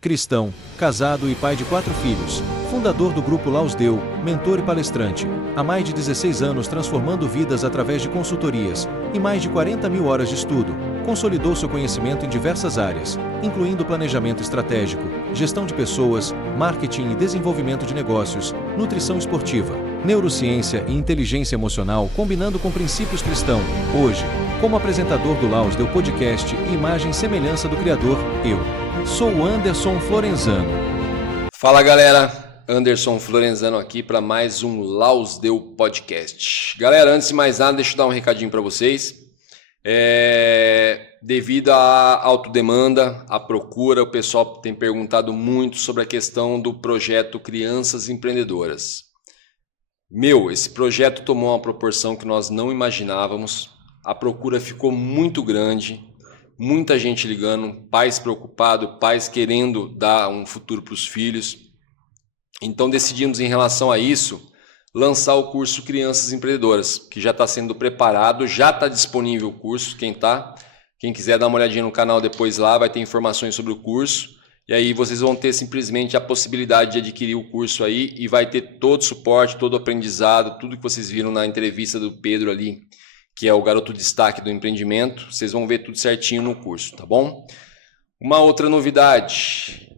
Cristão, casado e pai de 4 filhos, fundador do Grupo Laus Deu, mentor e palestrante, há mais de 16 anos transformando vidas através de consultorias e mais de 40 mil horas de estudo, consolidou seu conhecimento em diversas áreas, incluindo planejamento estratégico, gestão de pessoas, marketing e desenvolvimento de negócios, nutrição esportiva, neurociência e inteligência emocional combinando com princípios cristãos. Hoje, como apresentador do Laus Deu Podcast e imagem e semelhança do Criador, eu sou o Anderson Florenzano. Fala galera, Anderson Florenzano aqui para mais um Laus Deu Podcast. Galera, antes de mais nada, deixa eu dar um recadinho para vocês. Devido à autodemanda, à procura, o pessoal tem perguntado muito sobre a questão do projeto Crianças Empreendedoras. Esse projeto tomou uma proporção que nós não imaginávamos, a procura ficou muito grande. Muita gente ligando, pais preocupados, pais querendo dar um futuro para os filhos. Então decidimos em relação a isso, lançar o curso Crianças Empreendedoras, que já está sendo preparado, já está disponível o curso, quem quiser dar uma olhadinha no canal depois lá, vai ter informações sobre o curso. E aí vocês vão ter simplesmente a possibilidade de adquirir o curso aí e vai ter todo o suporte, todo o aprendizado, tudo que vocês viram na entrevista do Pedro ali, que é o garoto destaque do empreendimento, vocês vão ver tudo certinho no curso, tá bom? Uma outra novidade,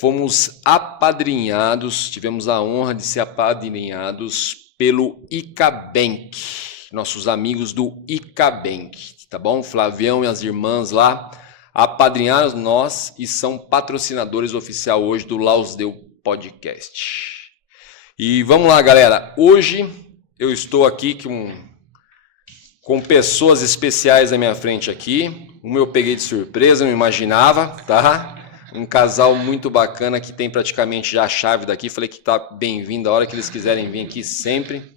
fomos apadrinhados, tivemos a honra de ser apadrinhados pelo Icabank, nossos amigos do Icabank, tá bom? Flavião e as irmãs lá apadrinharam nós e são patrocinadores oficial hoje do Laus Deu Podcast. E vamos lá, galera, hoje eu estou aqui com pessoas especiais na minha frente aqui. Uma eu peguei de surpresa, não imaginava, tá? Um casal muito bacana que tem praticamente já a chave daqui. Falei que tá bem-vindo a hora que eles quiserem vir aqui sempre.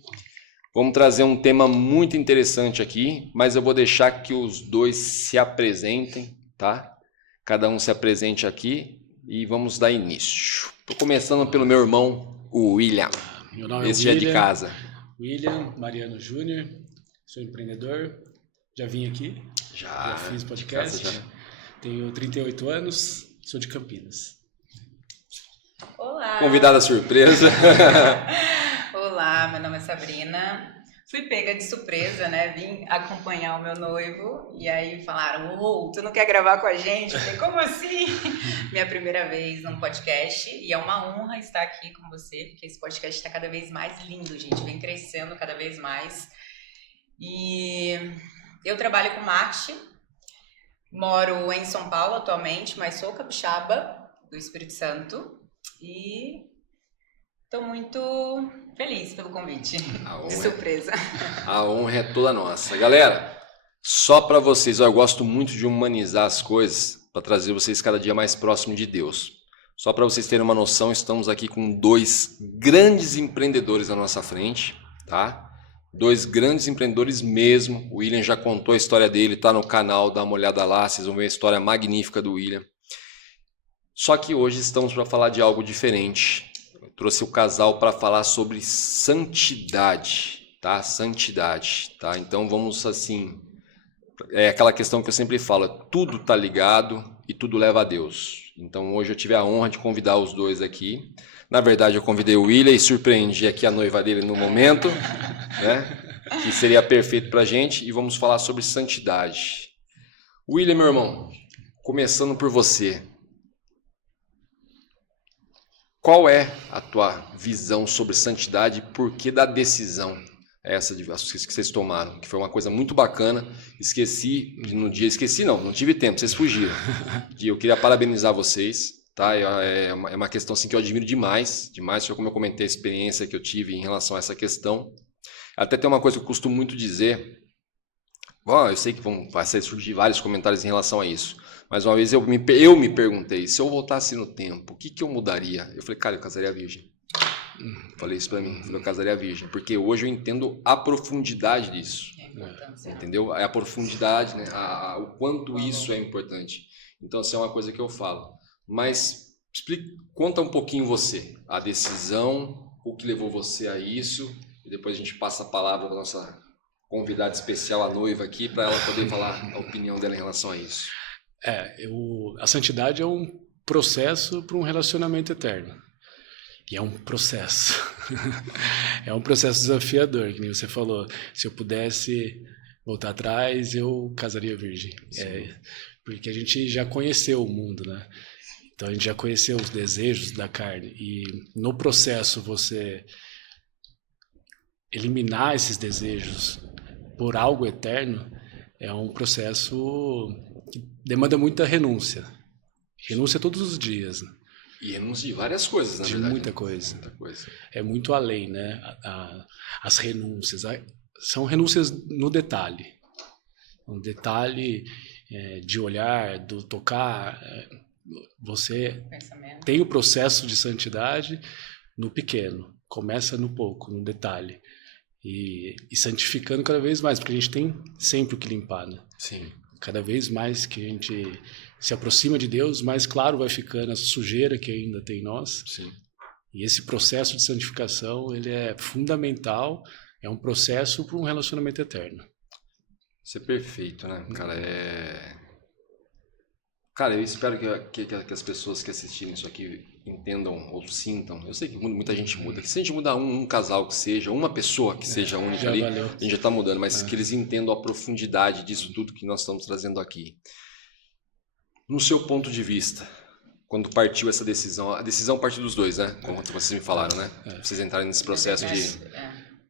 Vamos trazer um tema muito interessante aqui, mas eu vou deixar que os dois se apresentem, tá? Cada um se apresente aqui e vamos dar início. Tô começando pelo meu irmão, o William. Meu nome Esse é já é de casa. William Mariano Júnior. Sou empreendedor, já vim aqui, já fiz podcast, tenho 38 anos, sou de Campinas. Olá! Convidada surpresa. Olá, meu nome é Sabrina. Fui pega de surpresa, né? Vim acompanhar o meu noivo e aí falaram, tu não quer gravar com a gente? Eu falei, como assim? Minha primeira vez num podcast e é uma honra estar aqui com você, porque esse podcast está cada vez mais lindo, gente, vem crescendo cada vez mais. E eu trabalho com marketing, moro em São Paulo atualmente, mas sou capixaba do Espírito Santo e estou muito feliz pelo convite, de surpresa. A honra é toda nossa. Galera, só para vocês, eu gosto muito de humanizar as coisas para trazer vocês cada dia mais próximo de Deus. Só para vocês terem uma noção, estamos aqui com 2 grandes empreendedores à nossa frente, tá? 2 grandes empreendedores mesmo. O William já contou a história dele, tá no canal, dá uma olhada lá, vocês vão ver a história magnífica do William. Só que hoje estamos para falar de algo diferente. Eu trouxe o casal para falar sobre santidade, tá? Santidade, tá? Então vamos assim, é aquela questão que eu sempre falo, tudo tá ligado e tudo leva a Deus. Então hoje eu tive a honra de convidar os dois aqui. Na verdade, eu convidei o William e surpreendi aqui a noiva dele no momento, né? Que seria perfeito para a gente. E vamos falar sobre santidade. William, meu irmão, começando por você. Qual é a tua visão sobre santidade e por que da decisão essa que vocês tomaram? Que foi uma coisa muito bacana. Não tive tempo, vocês fugiram. E eu queria parabenizar vocês. Tá? É uma questão assim, que eu admiro demais, foi como eu comentei a experiência que eu tive em relação a essa questão. Até tem uma coisa que eu costumo muito dizer, eu sei que vai surgir vários comentários em relação a isso, mas uma vez eu me perguntei, se eu voltasse no tempo, o que eu mudaria? Eu falei, cara, eu casaria virgem. Falei isso pra mim, eu casaria virgem, porque hoje eu entendo a profundidade disso, entendeu? A profundidade, né? O quanto isso é importante. Então, assim, é uma coisa que eu falo. Mas conta um pouquinho você, a decisão, o que levou você a isso, e depois a gente passa a palavra para a nossa convidada especial, a noiva aqui, para ela poder falar a opinião dela em relação a isso. A santidade é um processo para um relacionamento eterno. E é um processo. É um processo desafiador, que nem você falou. Se eu pudesse voltar atrás, eu casaria virgem. Porque a gente já conheceu o mundo, né? Então a gente já conheceu os desejos da carne. E no processo você eliminar esses desejos por algo eterno é um processo que demanda muita renúncia. Renúncia todos os dias, né? E renúncia de várias coisas, na verdade. De muita coisa. É muito além, né? As renúncias. São renúncias no detalhe. Um detalhe de olhar, do tocar. Você tem o processo de santidade no pequeno. Começa no pouco, no detalhe. E santificando cada vez mais, porque a gente tem sempre o que limpar, né? Sim. Cada vez mais que a gente se aproxima de Deus, mais claro vai ficando a sujeira que ainda tem em nós. Sim. E esse processo de santificação, ele é fundamental, é um processo para um relacionamento eterno. Isso é perfeito, né? Cara, eu espero que as pessoas que assistirem isso aqui entendam ou sintam. Eu sei que muita gente muda. Que se a gente mudar um casal que seja, uma pessoa que seja única ali, valeu. A gente já está mudando. Mas que eles entendam a profundidade disso tudo que nós estamos trazendo aqui. No seu ponto de vista, quando partiu essa decisão, a decisão partiu dos dois, né? Como vocês me falaram, né? Vocês entrarem nesse processo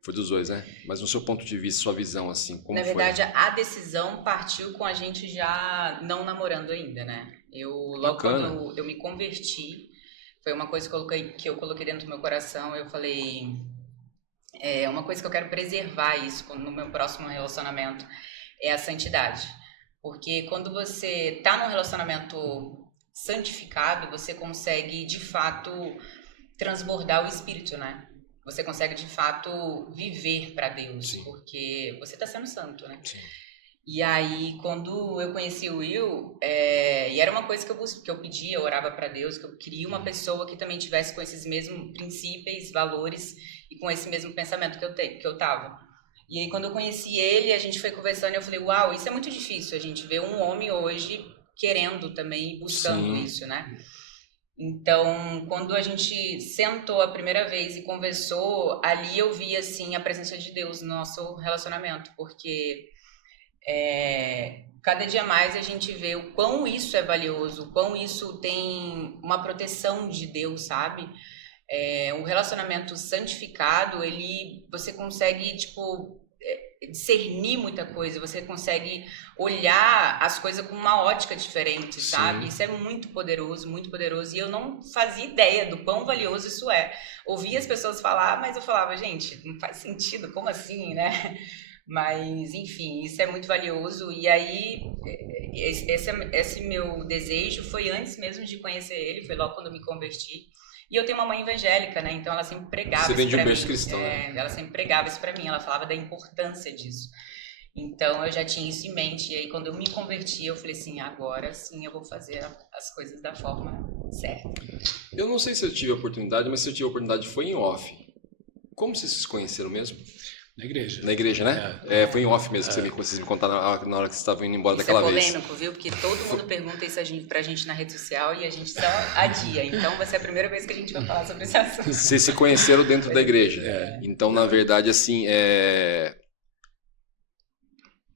Foi dos dois, né? Mas no seu ponto de vista, sua visão, assim, como foi? Na verdade, a decisão partiu com a gente já não namorando ainda, né? Logo quando eu me converti, foi uma coisa que eu coloquei dentro do meu coração, eu falei, uma coisa que eu quero preservar isso no meu próximo relacionamento, é a santidade. Porque quando você está num relacionamento santificado, você consegue, de fato, transbordar o espírito, né? Você consegue, de fato, viver para Deus, Sim. porque você está sendo santo, né? Sim. E aí, quando eu conheci o Will, e era uma coisa que eu pedia, eu orava para Deus, que eu queria uma pessoa que também tivesse com esses mesmos princípios, valores e com esse mesmo pensamento que eu tava. E aí, quando eu conheci ele, a gente foi conversando e eu falei, uau, isso é muito difícil, a gente vê um homem hoje querendo também, buscando Sim. isso, né? Então, quando a gente sentou a primeira vez e conversou, ali eu vi, assim, a presença de Deus no nosso relacionamento, porque cada dia mais a gente vê o quão isso é valioso, o quão isso tem uma proteção de Deus, sabe? Um relacionamento santificado, você consegue, discernir muita coisa, você consegue olhar as coisas com uma ótica diferente, Sim. sabe? Isso é muito poderoso, e eu não fazia ideia do quão valioso isso é. Ouvia as pessoas falar, mas eu falava, gente, não faz sentido, como assim, né? Mas, enfim, isso é muito valioso, e aí esse meu desejo foi antes mesmo de conhecer ele, foi logo quando eu me converti. E eu tenho uma mãe evangélica, né? Então ela sempre pregava Você isso pra mim. Você vem de um berço cristão, né? Ela sempre pregava isso pra mim, ela falava da importância disso. Então eu já tinha isso em mente. E aí quando eu me converti, eu falei assim, agora sim eu vou fazer as coisas da forma certa. Eu não sei se eu tive a oportunidade, mas se eu tive a oportunidade foi em off. Como vocês se conheceram mesmo? Na igreja. Na igreja, né? Foi em off mesmo que vocês me contaram na hora que vocês estavam indo embora daquela vez. Isso é polêmico, viu? Porque todo mundo pergunta isso pra gente na rede social e a gente só adia. Então vai ser a primeira vez que a gente vai falar sobre esse assunto. Vocês se conheceram dentro da igreja. Então, na verdade, assim,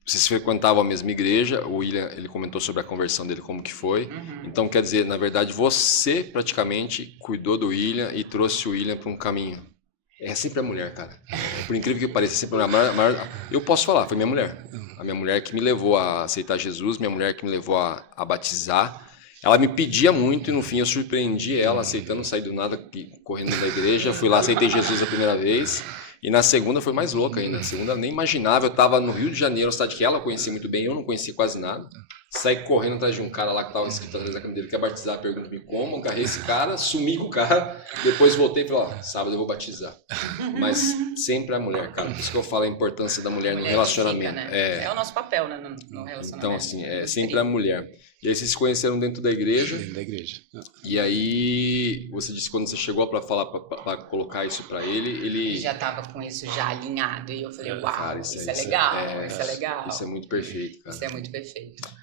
vocês frequentavam a mesma igreja. O William, ele comentou sobre a conversão dele, como que foi. Uhum. Então, quer dizer, na verdade, você praticamente cuidou do William e trouxe o William para um caminho. É sempre a mulher, cara. Por incrível que pareça, sempre a maior... Eu posso falar, foi minha mulher. A minha mulher que me levou a aceitar Jesus, minha mulher que me levou a batizar. Ela me pedia muito e no fim eu surpreendi ela, aceitando sair do nada, correndo da igreja. Fui lá, aceitei Jesus a primeira vez. E na segunda foi mais louca ainda. Na segunda eu nem imaginava, eu estava no Rio de Janeiro, uma cidade que ela conhecia muito bem, eu não conhecia quase nada. Saí correndo atrás de um cara lá que estava escrito atrás da cama dele, quer batizar, pergunta-me como, agarrei esse cara, sumi com o cara, depois voltei e falei, sábado eu vou batizar. Mas sempre a mulher, cara, por isso que eu falo a importância da mulher no relacionamento. Fica, né? É o nosso papel, né, no relacionamento. Então, assim, sempre a mulher. E aí vocês se conheceram dentro da igreja. Dentro da igreja. E aí, você disse que quando você chegou para falar, para colocar isso para ele já estava com isso já alinhado. E eu falei, uau, cara, isso é legal, isso é legal. Isso é muito perfeito, cara. Isso é muito perfeito.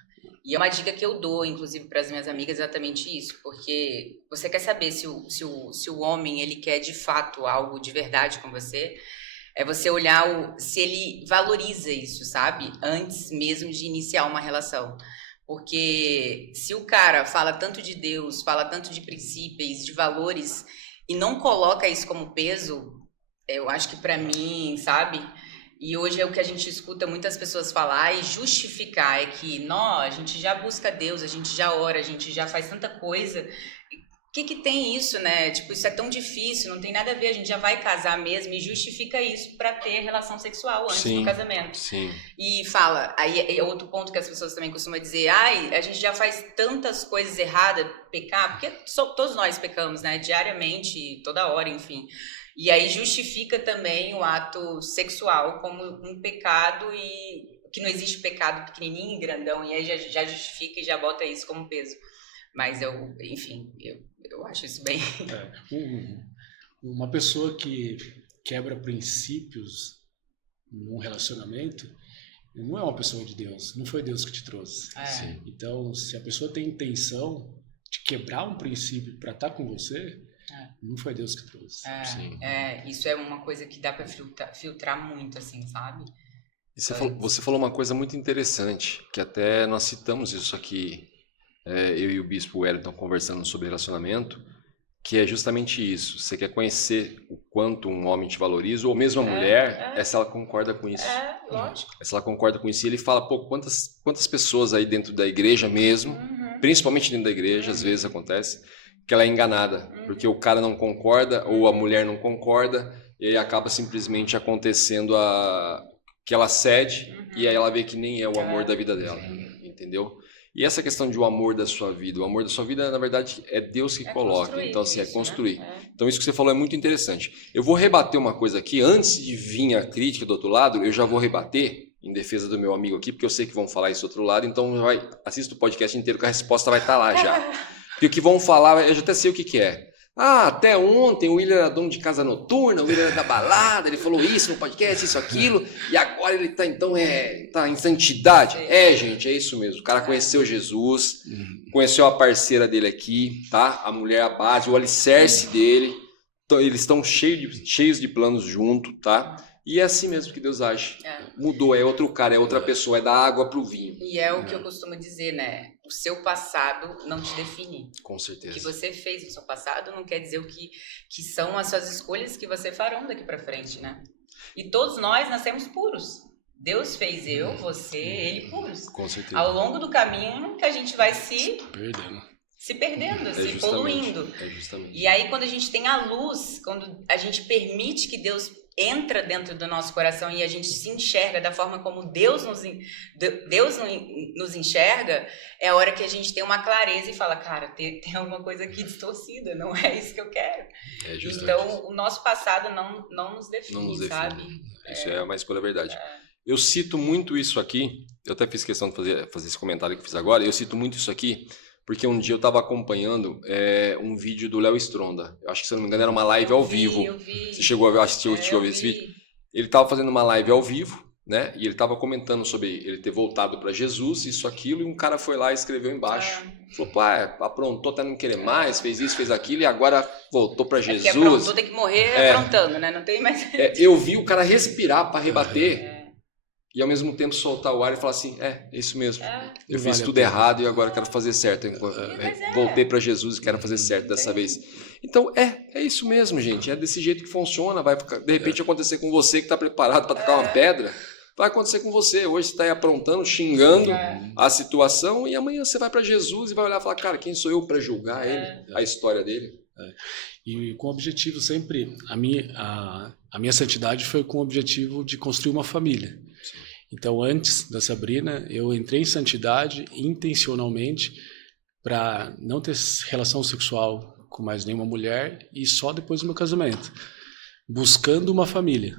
E é uma dica que eu dou, inclusive, para as minhas amigas, exatamente isso, porque você quer saber se o homem ele quer de fato algo de verdade com você, é você olhar se ele valoriza isso, sabe? Antes mesmo de iniciar uma relação. Porque se o cara fala tanto de Deus, fala tanto de princípios, de valores, e não coloca isso como peso, eu acho que para mim, sabe? E hoje é o que a gente escuta muitas pessoas falar e justificar, é que, a gente já busca Deus, a gente já ora, a gente já faz tanta coisa. O que tem isso, né? Tipo, isso é tão difícil, não tem nada a ver, a gente já vai casar mesmo e justifica isso para ter relação sexual antes do casamento. Sim. E fala, aí é outro ponto que as pessoas também costumam dizer, a gente já faz tantas coisas erradas, pecar, porque todos nós pecamos, né? Diariamente, toda hora, enfim. E aí justifica também o ato sexual como um pecado e que não existe pecado pequenininho e grandão, e aí já justifica e já bota isso como peso. Mas eu acho isso bem... Uma pessoa que quebra princípios num relacionamento não é uma pessoa de Deus, não foi Deus que te trouxe. Então, se a pessoa tem intenção de quebrar um princípio para estar com você... Não foi Deus que trouxe. Isso é uma coisa que dá para filtrar muito, assim, sabe? Você falou uma coisa muito interessante, que até nós citamos isso aqui, eu e o Bispo Wellington conversando sobre relacionamento, que é justamente isso. Você quer conhecer o quanto um homem te valoriza, ou mesmo a mulher, se ela concorda com isso. Lógico. Se ela concorda com isso, e ele fala, quantas pessoas aí dentro da igreja mesmo, principalmente dentro da igreja, às vezes acontece, que ela é enganada, porque o cara não concorda ou a mulher não concorda, e aí acaba simplesmente acontecendo que ela cede, e aí ela vê que nem é o amor da vida dela, entendeu? E essa questão de o amor da sua vida, na verdade, é Deus que coloca, então assim, é construir. Então isso que você falou é muito interessante. Eu vou rebater uma coisa aqui, antes de vir a crítica do outro lado, eu já vou rebater, em defesa do meu amigo aqui, porque eu sei que vão falar isso do outro lado, então assista o podcast inteiro que a resposta vai estar lá já. Porque o que vão falar, eu já até sei o que é. Até ontem o William era dono de casa noturna, o William era da balada, ele falou isso no podcast, isso, aquilo, e agora ele tá em santidade. Gente, é isso mesmo. O cara conheceu Jesus, conheceu a parceira dele aqui, tá? A mulher, a base, o alicerce dele. Então, eles estão cheios de planos junto, tá? E é assim mesmo que Deus age. Mudou, é outro cara, é outra pessoa, é da água pro vinho. E é o que eu costumo dizer, né? O seu passado não te define. Com certeza. O que você fez no seu passado não quer dizer o que são as suas escolhas que você farão daqui pra frente, né? E todos nós nascemos puros. Deus fez você, ele puros. Com certeza. Ao longo do caminho que a gente vai se perdendo, se poluindo. E aí quando a gente tem a luz, quando a gente permite que Deus entra dentro do nosso coração e a gente se enxerga da forma como Deus nos enxerga, é a hora que a gente tem uma clareza e fala, cara, tem alguma coisa aqui distorcida, não é isso que eu quero. Então, o nosso passado não nos define, sabe? Isso é uma escolha verdade. Eu cito muito isso aqui, eu até fiz questão de fazer esse comentário que eu fiz agora, eu cito muito isso aqui, porque um dia eu estava acompanhando um vídeo do Léo Stronda. Eu acho que, se eu não me engano, era uma live ao vivo. Eu vi. Você chegou a assistir esse vídeo? Ele estava fazendo uma live ao vivo, né? E ele estava comentando sobre ele ter voltado para Jesus, isso, aquilo, e um cara foi lá e escreveu embaixo. Falou, aprontou até não querer mais, fez isso, fez aquilo, e agora voltou para Jesus. Porque aprontou, tem que morrer aprontando, né? Não tem mais... eu vi o cara respirar para rebater. E ao mesmo tempo soltar o ar e falar assim, é isso mesmo. Eu fiz tudo errado e agora quero fazer certo. Voltei para Jesus e quero fazer certo dessa vez. Então é isso mesmo, gente. É desse jeito que funciona. Vai de repente acontecer com você que está preparado para tacar uma pedra. Vai acontecer com você. Hoje você está aí aprontando, xingando a situação, e amanhã você vai para Jesus e vai olhar e falar, cara, quem sou eu para julgar ele, a história dele? E com o objetivo sempre, a minha santidade foi com o objetivo de construir uma família. Então, antes da Sabrina, eu entrei em santidade intencionalmente para não ter relação sexual com mais nenhuma mulher, e só depois do meu casamento, buscando uma família.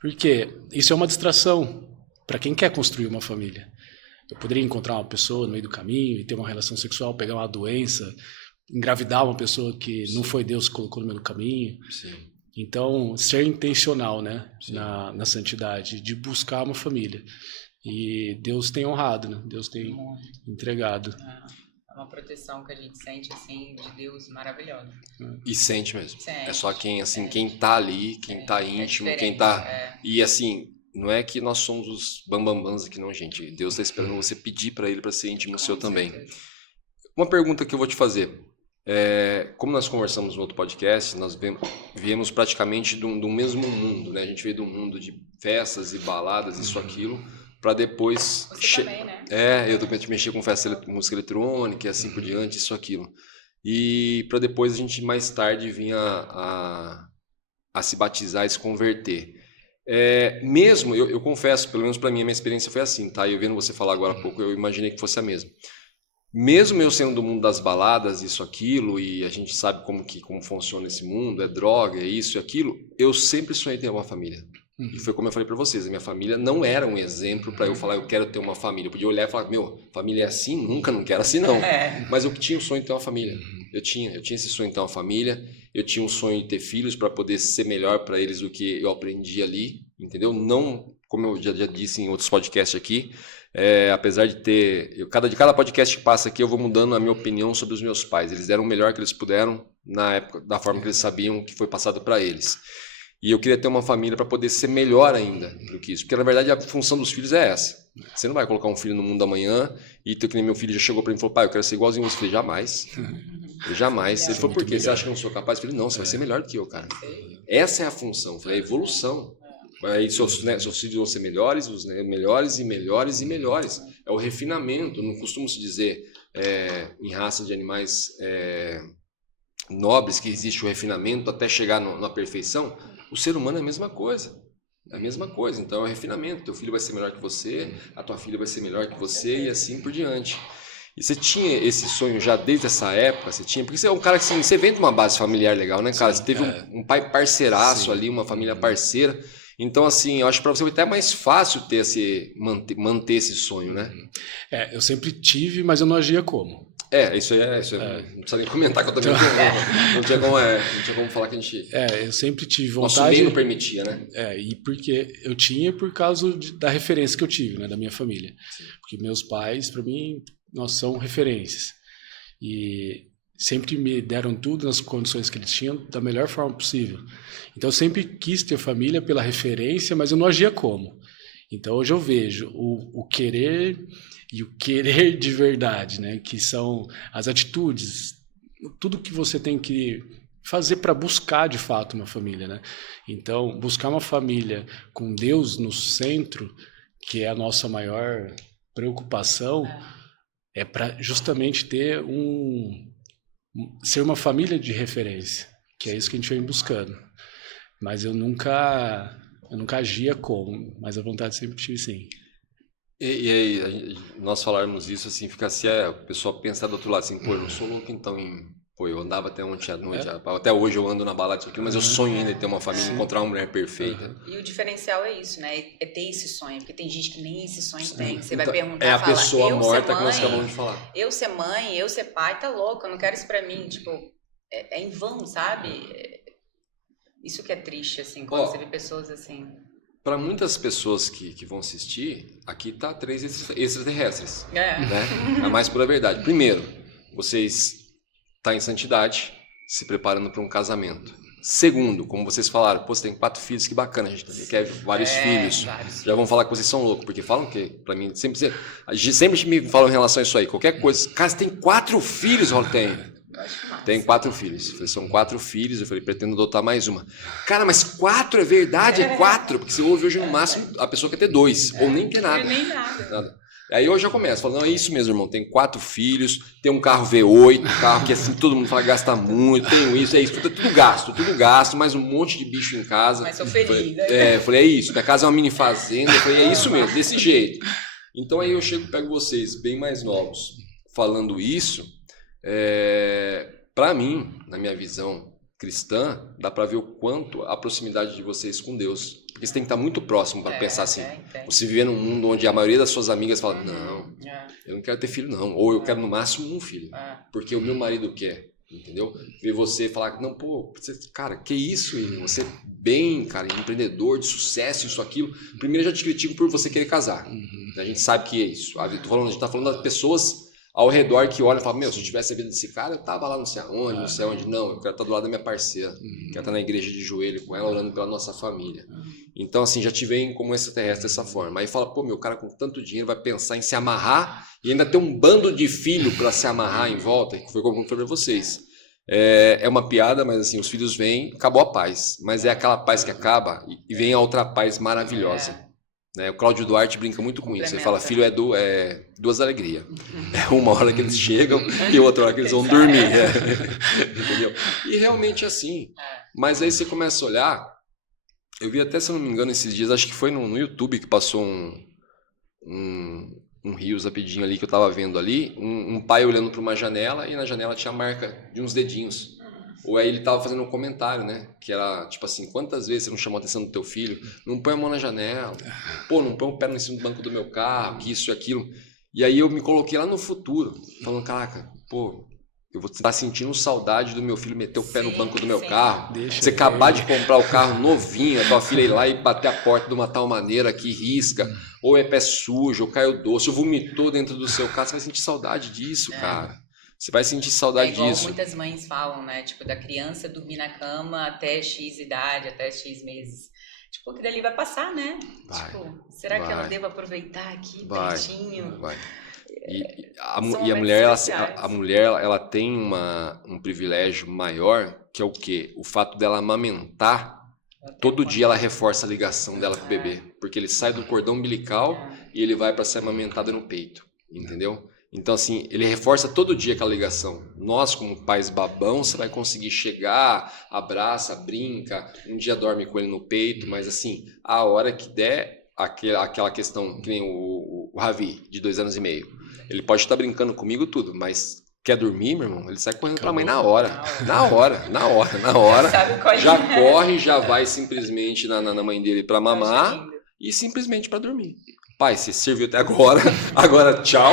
Porque isso é uma distração para quem quer construir uma família. Eu poderia encontrar uma pessoa no meio do caminho e ter uma relação sexual, pegar uma doença, engravidar uma pessoa que não foi Deus que colocou no meio do caminho. Sim. Então, ser intencional, né, na santidade, de buscar uma família. E Deus tem honrado, né? Deus tem entregado. É uma proteção que a gente sente, assim, de Deus maravilhosa. E sente mesmo. Sente. É só quem, assim, quem tá ali, quem tá íntimo, quem tá... E assim, não é que nós somos os bambambãs aqui não, gente. Deus tá esperando você pedir para ele para ser íntimo seu também. Uma pergunta que eu vou te fazer. Como nós conversamos no outro podcast, nós viemos praticamente de um mesmo mundo, né? A gente veio de um mundo de festas e baladas, isso, aquilo, para depois... Você também, né? Eu também mexi com festa, música eletrônica e assim por diante, isso, aquilo. E para depois a gente mais tarde vinha a se batizar e se converter. Mesmo, eu confesso, pelo menos para mim, a minha experiência foi assim, tá? Eu vendo você falar agora há pouco, eu imaginei que fosse a mesma. Mesmo eu sendo do mundo das baladas, isso, aquilo, e a gente sabe como funciona esse mundo, é droga, é isso e aquilo, eu sempre sonhei ter uma família. E foi como eu falei para vocês, a minha família não era um exemplo para eu falar, eu quero ter uma família. Eu podia olhar e falar, meu, família é assim? Nunca, não quero assim não. Mas eu tinha o sonho de ter uma família. Eu tinha esse sonho de ter uma família, eu tinha um sonho de ter filhos para poder ser melhor para eles do que eu aprendi ali, entendeu? Não, como eu já disse em outros podcasts aqui, apesar de ter... De cada podcast que passa aqui, eu vou mudando a minha opinião sobre os meus pais. Eles deram o melhor que eles puderam na época, da forma que eles sabiam que foi passado para eles. E eu queria ter uma família para poder ser melhor ainda do que isso. Porque, na verdade, a função dos filhos é essa. Você não vai colocar um filho no mundo amanhã e que nem meu filho já chegou para mim e falou, pai, eu quero ser igualzinho você. Eu falei, jamais. Eu jamais. Ele falou, por quê? Você acha que eu não sou capaz? Eu falei, não, você vai ser melhor do que eu, cara. Essa é a função. Eu falei, é evolução. Aí seus filhos vão ser melhores, melhores e melhores e melhores. É o refinamento. Não costumo se dizer em raça de animais nobres que existe o refinamento até chegar na perfeição. O ser humano é a mesma coisa. É a mesma coisa. Então é o refinamento. Teu filho vai ser melhor que você, a tua filha vai ser melhor que você e assim por diante. E você tinha esse sonho já desde essa época? Você tinha? Porque você é um cara que assim, você vem de uma base familiar legal, né, cara? Você teve um pai parceiraço ali, uma família parceira. Então, assim, eu acho que para você vai até mais fácil manter esse sonho, né? Eu sempre tive, mas eu não agia como. Isso aí não precisa nem comentar que eu também não tinha como falar que a gente... eu sempre tive vontade... Nosso meio não permitia, né? E porque eu tinha por causa da referência que eu tive, né, da minha família. Sim. Porque meus pais, para mim, nós são referências. E sempre me deram tudo nas condições que eles tinham, da melhor forma possível. Então, eu sempre quis ter família pela referência, mas eu não agia como. Então, hoje eu vejo o querer... E o querer de verdade, né? Que são as atitudes, tudo que você tem que fazer para buscar de fato uma família, né? Então, buscar uma família com Deus no centro, que é a nossa maior preocupação, é para justamente ter ser uma família de referência, que é isso que a gente vem buscando. Mas eu nunca agia como, mas a vontade sempre tive, sim. E aí, nós falarmos isso, assim, fica assim, o pessoal pensa do outro lado, assim, pô, eu não sou louco, então, eu andava até ontem à noite, até hoje eu ando na balada, mas eu sonho ainda de ter uma família, encontrar uma mulher perfeita. E o diferencial é isso, né? É ter esse sonho, porque tem gente que nem esse sonho tem. Você então, vai perguntar, a pessoa morta que nós acabamos de falar. Eu ser mãe, eu ser pai, tá louco, eu não quero isso pra mim, tipo, é em vão, sabe? Isso que é triste, assim, quando você vê pessoas assim... Para muitas pessoas que vão assistir, aqui tá 3 extraterrestres. Né? A mais pura verdade. Primeiro, vocês estão em santidade, se preparando para um casamento. Segundo, como vocês falaram, você tem 4 filhos, que bacana, a gente quer vários filhos. Já vão falar que vocês são loucos, porque falam que, para mim, sempre me falam em relação a isso aí. Qualquer coisa, cara, você tem 4 filhos, eu tenho. Tenho 4 filhos. Eu falei, são 4 filhos. Eu falei, pretendo adotar mais uma. Cara, mas 4 é verdade? É 4? Porque você ouve hoje no máximo, a pessoa quer ter 2, ou nem ter nada. Nem nada. Aí eu já começo, falo, não, é isso mesmo, irmão. Tenho 4 filhos, tenho um carro V8, carro que assim, todo mundo fala que gasta muito, tenho isso, é isso, tudo gasto, mais um monte de bicho em casa. Mas sou feliz, né? Eu falei, é isso, minha casa é uma mini fazenda. Eu falei, é isso mesmo, desse jeito. Então aí eu pego vocês bem mais novos falando isso. Para mim, na minha visão cristã, dá para ver o quanto a proximidade de vocês com Deus, porque você tem que estar muito próximo para pensar assim. Você viver num mundo onde a maioria das suas amigas fala, não, eu não quero ter filho não, ou eu quero no máximo um filho, porque o meu marido quer. entendeu? Ver você falar, não, pô, você, cara, que isso, você bem, cara, empreendedor de sucesso, isso, aquilo. Primeiro eu já te critico por você querer casar. A gente sabe que é isso. A gente tá falando das pessoas ao redor que olham e falam, meu, se eu tivesse a vida desse cara, eu tava lá não sei aonde, não sei onde. Não, eu quero estar do lado da minha parceira. Quero estar na igreja de joelho com ela, orando pela nossa família. Então, assim, já te veem como extraterrestre dessa forma. Aí fala, pô, meu cara com tanto dinheiro vai pensar em se amarrar e ainda ter um bando de filho para se amarrar em volta, que foi como eu falei pra vocês. É uma piada, mas assim, os filhos vêm, acabou a paz. Mas é aquela paz que acaba e vem a outra paz maravilhosa. Né? O Cláudio Duarte brinca muito com isso. Ele fala, filho é duas alegrias. É uma hora que eles chegam e outra hora que eles vão dormir. Entendeu? E realmente é assim. Mas aí você começa a olhar. Eu vi até, se eu não me engano, esses dias, acho que foi no YouTube que passou um rios rapidinho ali que eu tava vendo ali, um pai olhando para uma janela e na janela tinha a marca de uns dedinhos. Ou aí ele tava fazendo um comentário, né? Que era tipo assim, quantas vezes você não chamou a atenção do teu filho? Não põe a mão na janela. Pô, não põe o pé no cima do banco do meu carro, que isso e aquilo. E aí eu me coloquei lá no futuro, falando, caraca, pô, eu vou estar sentindo saudade do meu filho meter o pé no banco do meu carro. Você acabar de comprar o carro novinho, a tua filha ir lá e bater a porta de uma tal maneira que risca, ou é pé sujo, ou caiu doce, ou vomitou dentro do seu carro. Você vai sentir saudade disso, cara. Você vai sentir saudade disso. Muitas mães falam, né? Tipo, da criança dormir na cama até X idade, até X meses. Tipo, que dali vai passar, né? Vai, tipo, será que eu não devo aproveitar aqui pertinho? Vai. E a mulher, ela tem um privilégio maior, que é o quê? O fato dela amamentar, todo dia ela reforça a ligação dela com o bebê. Porque ele sai do cordão umbilical e ele vai para ser amamentado no peito, entendeu? Então, assim, ele reforça todo dia aquela ligação. Nós, como pais babão, você vai conseguir chegar, abraça, brinca, um dia dorme com ele no peito, mas, assim, a hora que der aquela questão, que nem o Ravi, de 2 anos e meio, ele pode estar brincando comigo tudo, mas quer dormir, meu irmão? Ele sai correndo pra mãe na hora. Na hora. Já corre, já vai simplesmente na mãe dele pra mamar e simplesmente pra dormir. Pai, você serviu até agora tchau,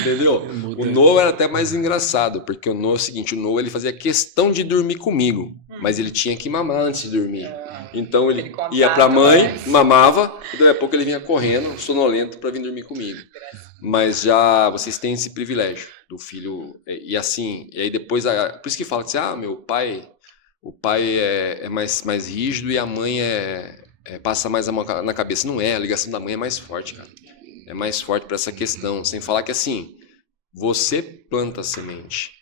entendeu? O Noah era até mais engraçado, porque o Noah é o seguinte, o Noah ele fazia questão de dormir comigo, mas ele tinha que mamar antes de dormir. Então ele ia pra mãe, mamava, e daqui a pouco ele vinha correndo, sonolento, pra vir dormir comigo. Mas já vocês têm esse privilégio do filho, e assim, e aí depois, por isso que fala que o pai é mais rígido e a mãe passa mais a mão na cabeça. Não é, a ligação da mãe é mais forte, cara. É mais forte para essa questão. Sem falar que assim, você planta a semente,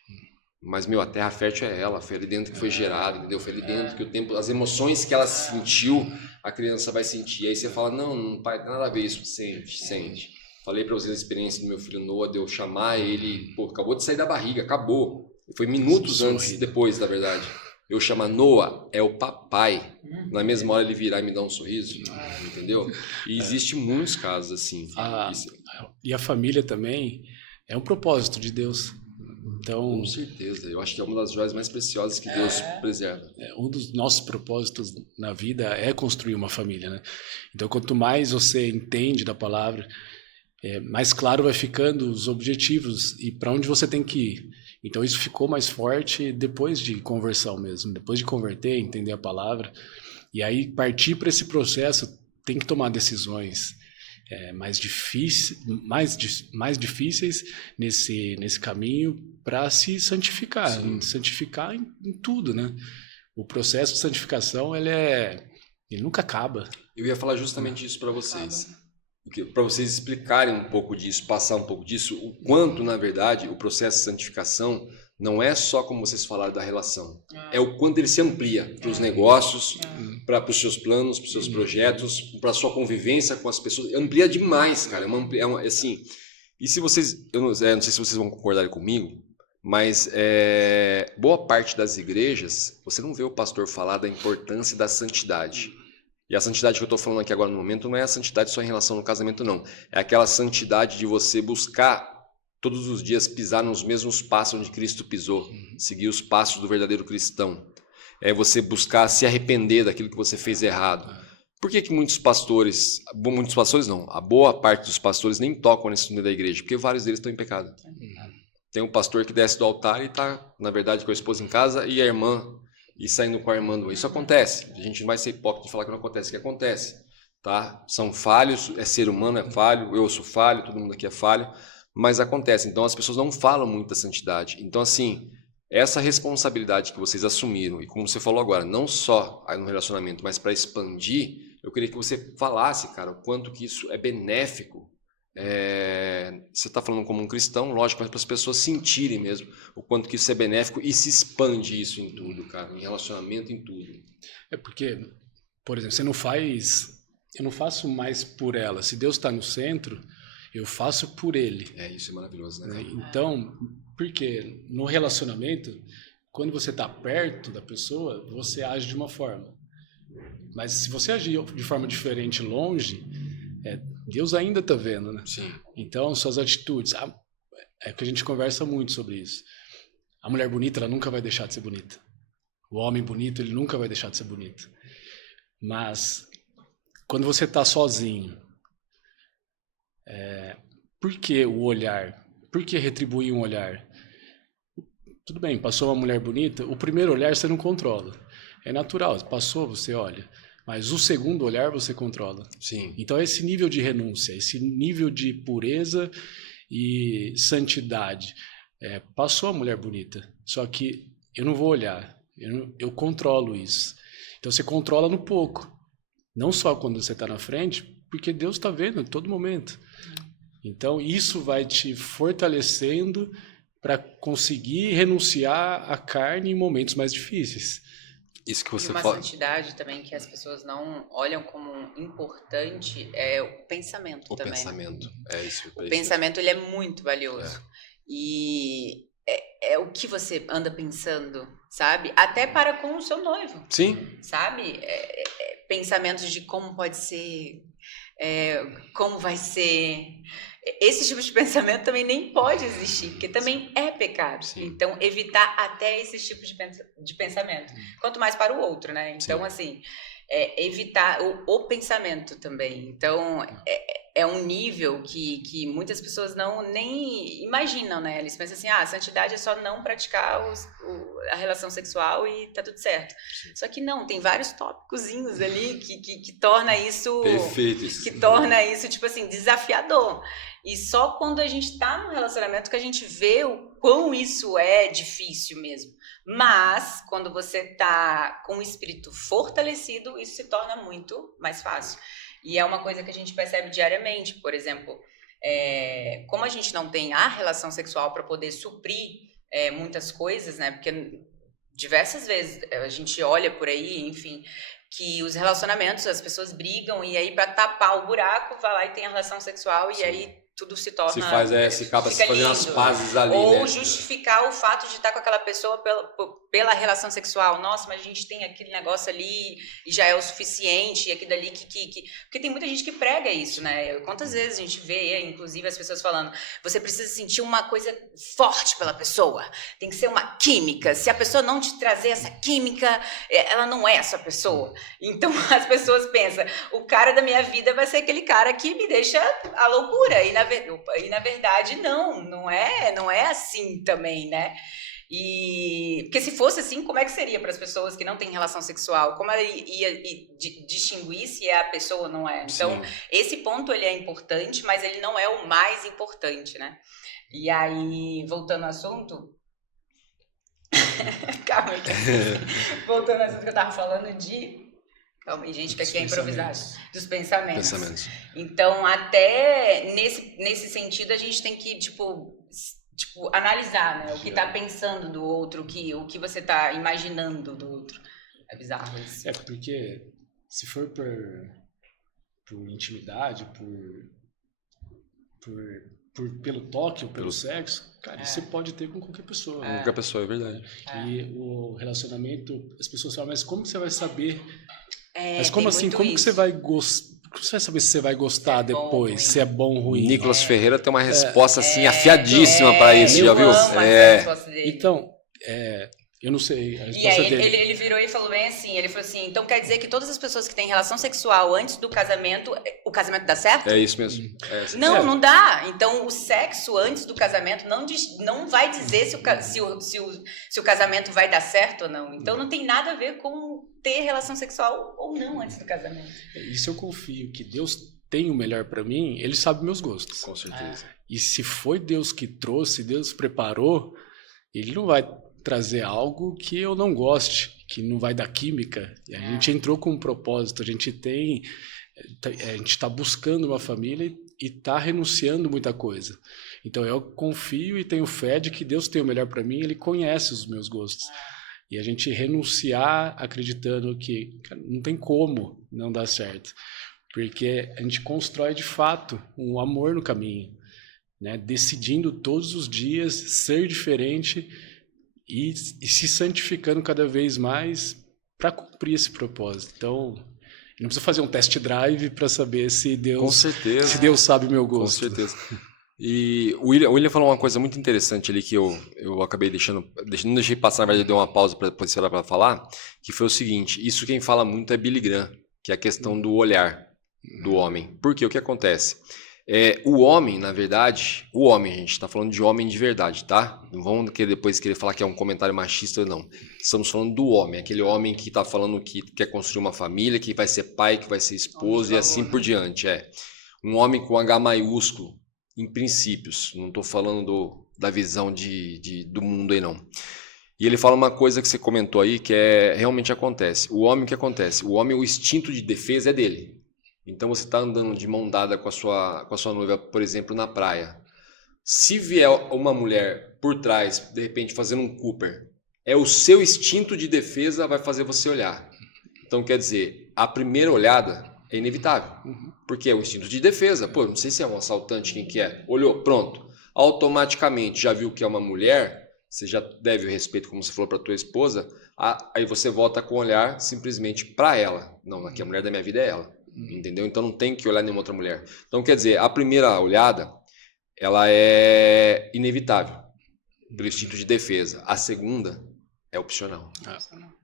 mas a terra fértil é ela, foi ali dentro que foi gerado, entendeu? Foi ali dentro que o tempo, as emoções que ela sentiu, a criança vai sentir. Aí você fala, não, pai, não tem nada a ver isso, sente. Falei para vocês a experiência do meu filho Noah, de eu chamar ele, acabou de sair da barriga, acabou. Foi minutos depois, na verdade. Eu chamo Noah, é o papai. Na mesma hora ele virar e me dar um sorriso, entendeu? E existe muitos casos assim. E a família também é um propósito de Deus. Então, com certeza. Eu acho que é uma das joias mais preciosas que Deus preserva. Um dos nossos propósitos na vida é construir uma família, né? Então, quanto mais você entende da palavra, mais claro vai ficando os objetivos e para onde você tem que ir. Então isso ficou mais forte depois de conversão mesmo, depois de converter, entender a palavra. E aí partir para esse processo tem que tomar decisões mais difíceis nesse caminho para se santificar, santificar em tudo, né? O processo de santificação ele nunca acaba. Eu ia falar justamente isso para vocês. Para vocês explicarem um pouco disso, passar um pouco disso, o quanto, na verdade, o processo de santificação não é só, como vocês falaram, da relação. É o quanto ele se amplia para os negócios, para os seus planos, para os seus projetos, para a sua convivência com as pessoas. Amplia demais, cara. Assim, e se vocês, eu não sei se vocês vão concordar comigo, mas boa parte das igrejas, você não vê o pastor falar da importância da santidade. E a santidade que eu estou falando aqui agora no momento não é a santidade só em relação ao casamento, não. É aquela santidade de você buscar todos os dias pisar nos mesmos passos onde Cristo pisou, seguir os passos do verdadeiro cristão. É você buscar se arrepender daquilo que você fez errado. Por que muitos pastores não, a boa parte dos pastores nem tocam nesse assunto da igreja? Porque vários deles estão em pecado. Tem um pastor que desce do altar e está, na verdade, com a esposa em casa e a irmã, e saindo com a irmã. Isso acontece. A gente não vai ser hipócrita de falar que não acontece, que acontece. Tá? São falhos, é ser humano, é falho, eu sou falho, todo mundo aqui é falho, mas acontece. Então as pessoas não falam muito da santidade. Então, assim, essa responsabilidade que vocês assumiram, e como você falou agora, não só aí no relacionamento, mas para expandir, eu queria que você falasse, cara, o quanto que isso é benéfico. Você está falando como um cristão, lógico, mas para as pessoas sentirem mesmo o quanto que isso é benéfico e se expande isso em tudo, cara, em relacionamento, em tudo. É porque, por exemplo, eu não faço mais por ela. Se Deus está no centro, eu faço por Ele. Isso é maravilhoso, né? Então, porque no relacionamento, quando você está perto da pessoa, você age de uma forma. Mas se você agir de forma diferente longe, Deus ainda está vendo, né? Sim. Então, suas atitudes... É que a gente conversa muito sobre isso. A mulher bonita, ela nunca vai deixar de ser bonita. O homem bonito, ele nunca vai deixar de ser bonito. Mas... quando você está sozinho, por que o olhar? Por que retribuir um olhar? Tudo bem, passou uma mulher bonita, o primeiro olhar você não controla. É natural, passou, você olha. Mas o segundo olhar você controla. Sim. Então esse nível de renúncia, esse nível de pureza e santidade. Passou a mulher bonita, só que eu não vou olhar, eu controlo isso. Então você controla no pouco. Não só quando você está na frente, porque Deus está vendo em todo momento. Então, isso vai te fortalecendo para conseguir renunciar à carne em momentos mais difíceis. Isso que você uma fala. Santidade também que as pessoas não olham como importante é o pensamento também. Pensamento. O pensamento ele é muito valioso. E é o que você anda pensando, sabe? Até para com o seu noivo. Sim. Sabe? Pensamentos de como pode ser, como vai ser. Esse tipo de pensamento também nem pode existir, porque também é pecado. Sim. Então, evitar até esses tipos de pensamento. Quanto mais para o outro, né? Então, Sim. assim, evitar o pensamento também. Então, é um nível que muitas pessoas nem imaginam, né? Eles pensam assim, a santidade é só não praticar a relação sexual e tá tudo certo. Sim. Só que não, tem vários tópicozinhos ali que torna isso... Perfeito. Isso. Que torna isso, tipo assim, desafiador. E só quando a gente tá num relacionamento que a gente vê o quão isso é difícil mesmo. Mas, quando você tá com o espírito fortalecido, isso se torna muito mais fácil. E é uma coisa que a gente percebe diariamente. Por exemplo, como a gente não tem a relação sexual para poder suprir muitas coisas, né? Porque diversas vezes a gente olha por aí, enfim, que os relacionamentos, as pessoas brigam e aí para tapar o buraco, vai lá e tem a relação sexual. Sim. E aí tudo se torna... Se acaba se fazendo as pazes ali, ou né? justificar o fato de estar com aquela pessoa pela relação sexual. Nossa, mas a gente tem aquele negócio ali e já é o suficiente, e aquilo ali Porque tem muita gente que prega isso, né? Quantas vezes a gente vê, inclusive, as pessoas falando, você precisa sentir uma coisa forte pela pessoa, tem que ser uma química. Se a pessoa não te trazer essa química, ela não é essa pessoa. Então, as pessoas pensam, o cara da minha vida vai ser aquele cara que me deixa a loucura. E na verdade, não é assim também, né? Porque se fosse assim, como é que seria para as pessoas que não têm relação sexual? Como ela ia distinguir se é a pessoa ou não é? Então, sim, esse ponto ele é importante, mas ele não é o mais importante, né? E aí, voltando ao assunto... Calma aí. Voltando ao assunto que eu estava falando Calma aí, gente, que aqui é improvisado. Dos pensamentos. Então, até nesse sentido, a gente tem que, tipo analisar, né? O que está pensando do outro, o que você está imaginando do outro. É bizarro isso. Porque se for por intimidade, pelo toque ou pelo sexo, cara, você pode ter com qualquer pessoa. Com qualquer pessoa, é verdade. E o relacionamento, as pessoas falam, mas como que você vai saber... mas como assim? Como que você vai gostar? Como você vai saber se você vai gostar depois, se é bom ou ruim? Nicolas Ferreira tem uma resposta assim afiadíssima para isso, já viu? Então, Eu não sei. A E resposta aí dele. ele virou e falou bem assim, ele falou assim, então quer dizer que todas as pessoas que têm relação sexual antes do casamento, o casamento dá certo? É isso mesmo. Não, não dá. Então, o sexo antes do casamento não vai dizer se o casamento vai dar certo ou não. Então, não tem nada a ver com ter relação sexual ou não antes do casamento. Isso eu confio, que Deus tem o melhor para mim, Ele sabe meus gostos. Com certeza. E se foi Deus que trouxe, Deus preparou, Ele não vai trazer algo que eu não goste, que não vai dar química. E a gente entrou com um propósito, a gente está buscando uma família e está renunciando muita coisa. Então eu confio e tenho fé de que Deus tem o melhor para mim, Ele conhece os meus gostos. E a gente renunciar acreditando que não tem como não dar certo. Porque a gente constrói de fato um amor no caminho, né? Decidindo todos os dias ser diferente e se santificando cada vez mais para cumprir esse propósito. Então, não precisa fazer um test drive para saber se Deus sabe o meu gosto. Com certeza. E o William falou uma coisa muito interessante ali que eu acabei não deixei passar, na verdade eu dei uma pausa para depois para falar, que foi o seguinte, isso quem fala muito é Billy Graham, que é a questão do olhar do homem. Porque o que acontece? O homem, na verdade, a gente está falando de homem de verdade, tá? Não vamos depois querer falar que é um comentário machista, não. Estamos falando do homem, aquele homem que está falando que quer construir uma família, que vai ser pai, que vai ser esposo e assim por diante. Um homem com H maiúsculo, em princípios. Não estou falando da visão do mundo aí, não. E ele fala uma coisa que você comentou aí, que realmente acontece. O homem, o que acontece? O homem, o instinto de defesa é dele. Então você está andando de mão dada com a sua noiva, por exemplo, na praia. Se vier uma mulher por trás, de repente fazendo um Cooper, o seu instinto de defesa vai fazer você olhar. Então quer dizer, a primeira olhada é inevitável, porque é o instinto de defesa. Pô, não sei se é um assaltante, quem que é. Olhou, pronto. Automaticamente já viu que é uma mulher, você já deve o respeito, como você falou para tua esposa, aí você volta com o olhar simplesmente para ela. Não, aqui a mulher da minha vida é ela. Entendeu? Então não tem que olhar nenhuma outra mulher. Então quer dizer, a primeira olhada ela é inevitável pelo instinto de defesa. A segunda é opcional.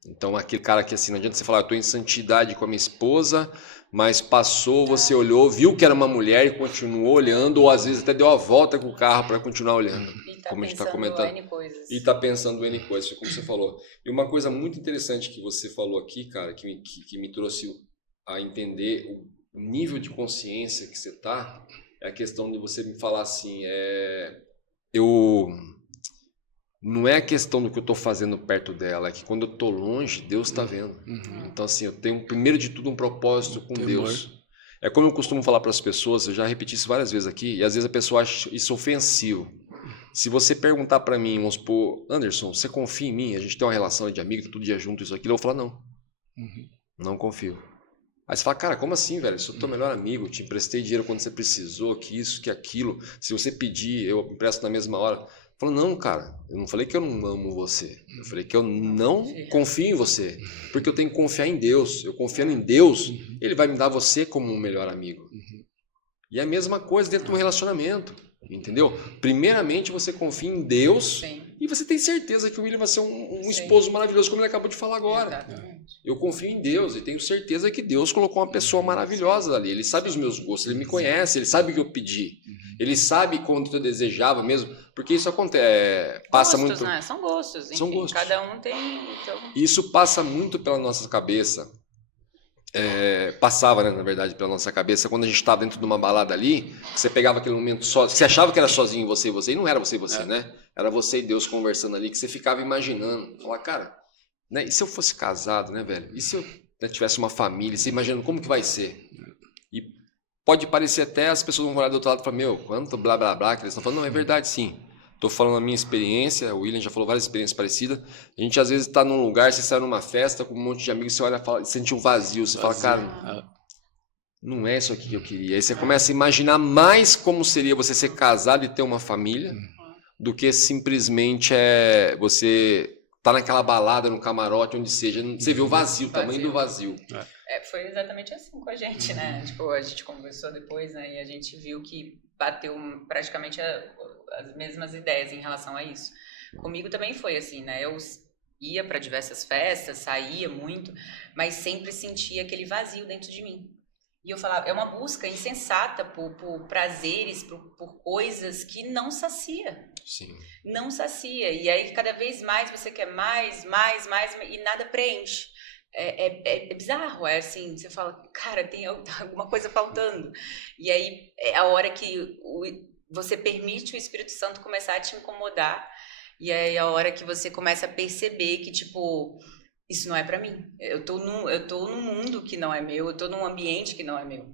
Então aquele cara que assim, não adianta você falar, eu estou em santidade com a minha esposa, mas passou, você olhou, viu que era uma mulher e continuou olhando, ou às vezes até deu a volta com o carro para continuar olhando. Como a gente está comentando. E está pensando N coisas, como você falou. E uma coisa muito interessante que você falou aqui, cara, que me trouxe a entender o nível de consciência que você está, é a questão de você me falar assim, não é a questão do que eu estou fazendo perto dela, é que quando eu estou longe, Deus está vendo. Então assim, eu tenho primeiro de tudo um propósito com Deus. É como eu costumo falar para as pessoas, eu já repeti isso várias vezes aqui, e às vezes a pessoa acha isso ofensivo. Se você perguntar para mim, vamos supor, Anderson, você confia em mim? A gente tem uma relação de amigo, todo dia junto, isso, aquilo, eu vou falar não. Não confio. Aí você fala, cara, como assim, velho? Eu sou teu melhor amigo, te emprestei dinheiro quando você precisou, que isso, que aquilo. Se você pedir, eu empresto na mesma hora. Eu falo, não, cara, eu não falei que eu não amo você. Eu falei que eu não confio em você. Porque eu tenho que confiar em Deus. Eu confiando em Deus, Ele vai me dar você como um melhor amigo. E é a mesma coisa dentro de um relacionamento. Entendeu? Primeiramente, você confia em Deus. Sim. E você tem certeza que o William vai ser um esposo maravilhoso, como ele acabou de falar agora. Exatamente. Eu confio em Deus e tenho certeza que Deus colocou uma pessoa maravilhosa ali. Ele sabe os meus gostos, Ele me conhece, Ele sabe o que eu pedi. Ele sabe quanto eu desejava mesmo, porque isso acontece, passa gostos, muito... Né? São gostos, enfim, são gostos. Cada um tem... Isso passa muito pela nossa cabeça. Passava, né, na verdade, pela nossa cabeça, quando a gente estava dentro de uma balada ali, você pegava aquele momento só, você achava que era sozinho você, e não era você, né? Era você e Deus conversando ali, que você ficava imaginando, falar, cara, né, e se eu fosse casado, né, velho? E se eu tivesse uma família, você imaginando como que vai ser? E pode parecer até, as pessoas vão olhar do outro lado e falar, meu, quanto blá blá blá, que eles estão falando, não, é verdade sim. Estou falando a minha experiência, o William já falou várias experiências parecidas. A gente às vezes está num lugar, você sai numa festa com um monte de amigos, você olha e sente um vazio. Você fala, cara, não é isso aqui que eu queria. Aí você começa a imaginar mais como seria você ser casado e ter uma família, do que simplesmente você tá naquela balada, no camarote, onde seja. Você vê o vazio, o tamanho do vazio. Foi exatamente assim com a gente, né? Tipo, a gente conversou depois, né? E a gente viu que bateu praticamente as mesmas ideias em relação a isso. Comigo também foi assim, né? ia para diversas festas, saía muito, mas sempre sentia aquele vazio dentro de mim. E eu falava, é uma busca insensata por prazeres, por coisas que não sacia. Sim. Não sacia. E aí, cada vez mais, você quer mais, e nada preenche. É bizarro, é assim, você fala, cara, tem alguma coisa faltando. E aí, é a hora que você permite o Espírito Santo começar a te incomodar, e aí é a hora que você começa a perceber que, tipo, isso não é pra mim. Eu tô num mundo que não é meu, eu tô num ambiente que não é meu.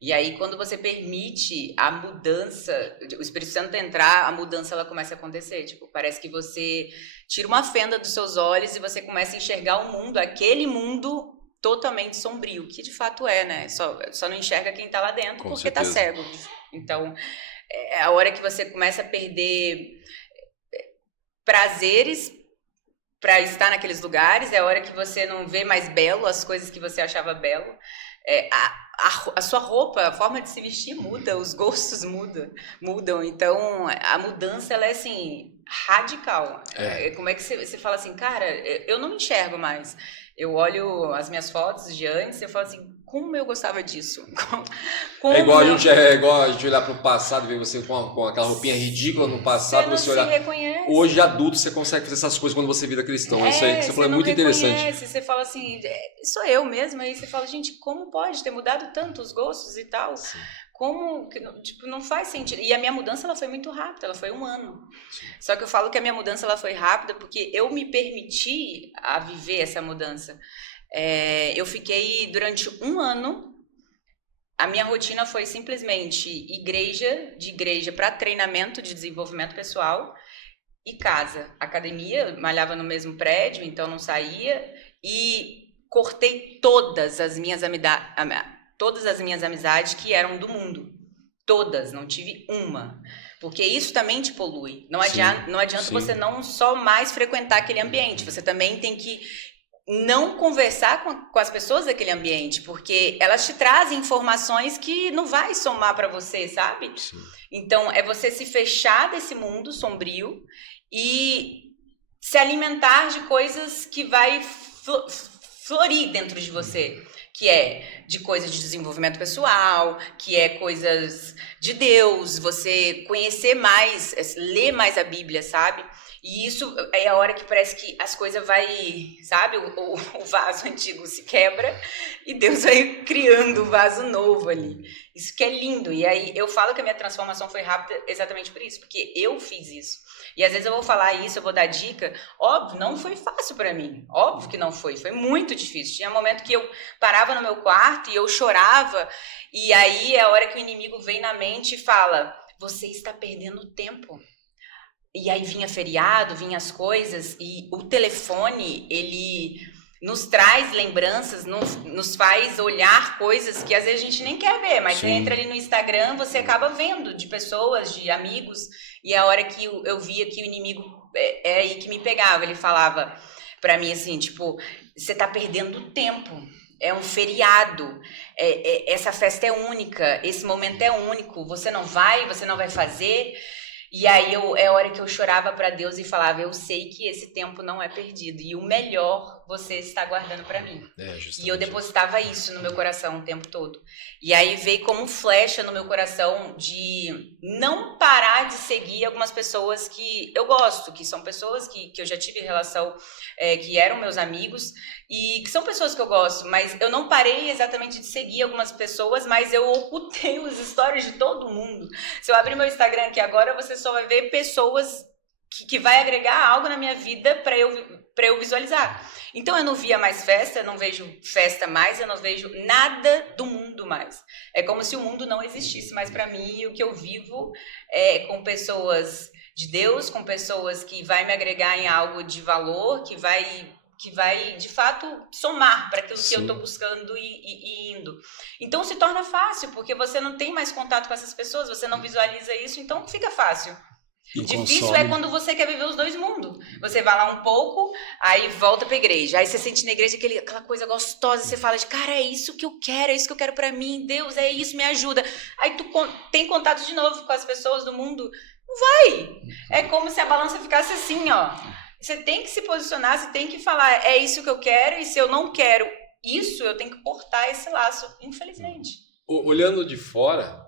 E aí, quando você permite a mudança, o Espírito Santo entrar, a mudança ela começa a acontecer. Tipo, parece que você tira uma fenda dos seus olhos e você começa a enxergar o mundo, aquele mundo totalmente sombrio, que de fato é, né? Só não enxerga quem tá lá dentro porque tá cego. Então, é a hora que você começa a perder prazeres para estar naqueles lugares, é a hora que você não vê mais belo as coisas que você achava belo. A sua roupa, a forma de se vestir muda, os gostos mudam. Então, a mudança, ela é assim, radical. Como é que você fala assim, cara, eu não me enxergo mais. Eu olho as minhas fotos de antes e eu falo assim, como eu gostava disso. É igual a gente olhar para o passado e ver você com aquela roupinha ridícula no passado. Você olhar. Reconhece. Hoje, adulto, você consegue fazer essas coisas quando você vira cristão. Isso aí que você falou é muito interessante. Você fala assim, sou eu mesma. Aí você fala, gente, como pode ter mudado tanto os gostos e tal? Sim. Como, tipo, não faz sentido. E a minha mudança, ela foi muito rápida, ela foi 1 ano. Sim. Só que eu falo que a minha mudança, ela foi rápida porque eu me permiti a viver essa mudança. Eu fiquei durante 1 ano, a minha rotina foi simplesmente de igreja para treinamento de desenvolvimento pessoal e casa. Academia, malhava no mesmo prédio, então não saía, e cortei todas as minhas amizades que eram do mundo. Todas, não tive uma. Porque isso também te polui. Não adianta você não só mais frequentar aquele ambiente, você também tem que não conversar com as pessoas daquele ambiente, porque elas te trazem informações que não vai somar para você, sabe? Sim. Então, é você se fechar desse mundo sombrio e se alimentar de coisas que vai florir dentro de você, que é de coisas de desenvolvimento pessoal, que é coisas de Deus, você conhecer mais, ler mais a Bíblia, sabe? E isso é a hora que parece que as coisas vai, sabe? O vaso antigo se quebra e Deus vai criando um vaso novo ali. Isso que é lindo. E aí eu falo que a minha transformação foi rápida exatamente por isso, porque eu fiz isso. E às vezes eu vou falar isso, eu vou dar dica. Óbvio, não foi fácil pra mim. Óbvio que não foi. Foi muito difícil. Tinha um momento que eu parava no meu quarto e eu chorava. E aí é a hora que o inimigo vem na mente e fala, você está perdendo tempo. E aí vinha feriado, vinha as coisas, e o telefone, ele nos traz lembranças, nos faz olhar coisas que às vezes a gente nem quer ver, mas você entra ali no Instagram, você acaba vendo de pessoas, de amigos, e a hora que eu via que o inimigo é aí que me pegava, ele falava pra mim assim, tipo, você tá perdendo tempo. É um feriado, essa festa é única, esse momento é único, você não vai fazer. E aí é a hora que eu chorava para Deus e falava, eu sei que esse tempo não é perdido e o melhor você está guardando para mim. E eu depositava isso no meu coração o tempo todo. E aí veio como flecha no meu coração de não parar de seguir algumas pessoas que eu gosto, que são pessoas que eu já tive relação, que eram meus amigos e que são pessoas que eu gosto, mas eu não parei exatamente de seguir algumas pessoas, mas eu ocultei os stories de todo mundo. Se eu abrir meu Instagram aqui agora, você só vai ver pessoas que vai agregar algo na minha vida para eu visualizar. Então eu não via mais festa, eu não vejo festa mais, eu não vejo nada do mundo mais. É como se o mundo não existisse mais para mim e o que eu vivo é com pessoas de Deus, com pessoas que vai me agregar em algo de valor, que vai de fato somar para aquilo que eu estou buscando e indo. Então se torna fácil, porque você não tem mais contato com essas pessoas, você não visualiza isso, então fica fácil. Difícil é quando você quer viver os dois mundos. Você vai lá um pouco, aí volta pra igreja. Aí você sente na igreja aquela coisa gostosa. Você fala de, cara, é isso que eu quero pra mim. Deus, é isso, me ajuda. Aí tu tem contato de novo com as pessoas do mundo. Não vai. É como se a balança ficasse assim, ó. Você tem que se posicionar, você tem que falar, é isso que eu quero, e se eu não quero isso, eu tenho que cortar esse laço, infelizmente. Olhando de fora,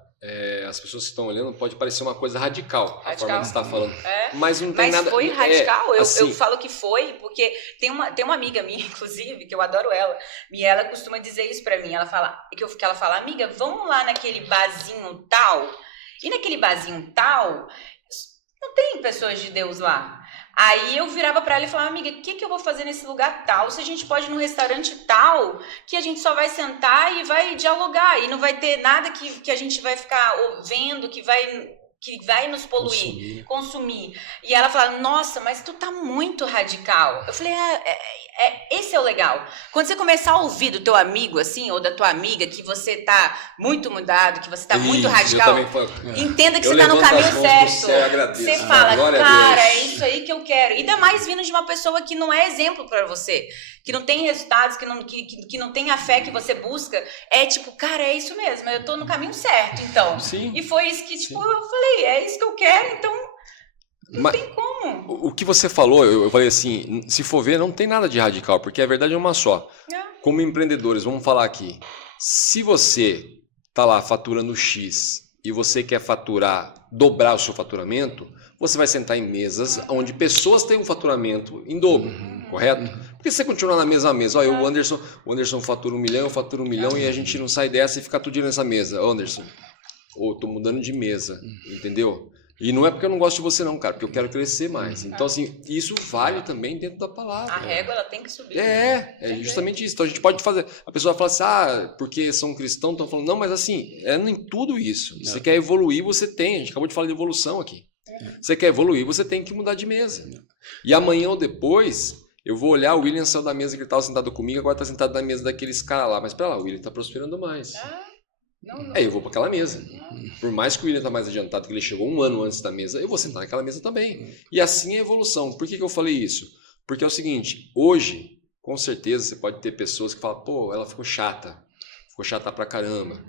as pessoas que estão olhando, pode parecer uma coisa radical, a forma que você está falando. Mas não tem nada... Mas foi radical, assim, eu falo que foi, porque tem uma amiga minha, inclusive, que eu adoro ela, e ela costuma dizer isso pra mim, ela fala, amiga, vamos lá naquele barzinho tal, e naquele barzinho tal, não tem pessoas de Deus lá. Aí eu virava pra ela e falava, amiga, o que eu vou fazer nesse lugar tal? Se a gente pode ir num restaurante tal, que a gente só vai sentar e vai dialogar, e não vai ter nada que a gente vai ficar vendo, que vai nos poluir, consumir. E ela falava, nossa, mas tu tá muito radical. Eu falei, esse é o legal. Quando você começar a ouvir do teu amigo, assim, ou da tua amiga, que você tá muito mudado, que você tá muito radical, entenda que você tá no caminho certo. Você fala, cara, é isso aí que eu quero. Ainda mais vindo de uma pessoa que não é exemplo pra você, que não tem resultados, que não tem a fé que você busca. É tipo, cara, é isso mesmo, eu tô no caminho certo, então. Sim. E foi isso que, tipo, eu falei, é isso que eu quero, então não tem como. O que você falou, eu falei assim, se for ver, não tem nada de radical, porque a verdade é uma só. Como empreendedores, vamos falar aqui, se você tá lá faturando X e você quer dobrar o seu faturamento, você vai sentar em mesas onde pessoas têm um faturamento em dobro, correto? Porque se você continuar na mesma mesa, o Anderson fatura 1 milhão, eu faturo 1 milhão e a gente não sai dessa e fica tudo nessa mesa. Anderson, tô mudando de mesa, entendeu? E não é porque eu não gosto de você não, cara, porque eu quero crescer mais. Então, assim, isso vale também dentro da palavra. A régua, ela tem que subir. É justamente isso. Então, a gente pode fazer... A pessoa fala assim, porque são cristãos, estão falando... Não, mas assim, em tudo isso. Você quer evoluir, você tem. A gente acabou de falar de evolução aqui. Você quer evoluir, você tem que mudar de mesa. E amanhã ou depois... Eu vou olhar, o William saiu da mesa que ele estava sentado comigo, agora está sentado na mesa daqueles caras lá. Mas pera lá, o William está prosperando mais. Não. Aí eu vou para aquela mesa. Por mais que o William está mais adiantado, que ele chegou 1 ano antes da mesa, eu vou sentar naquela mesa também. E assim é a evolução. Por que eu falei isso? Porque é o seguinte, hoje, com certeza, você pode ter pessoas que falam, pô, ela ficou chata. Ficou chata pra caramba.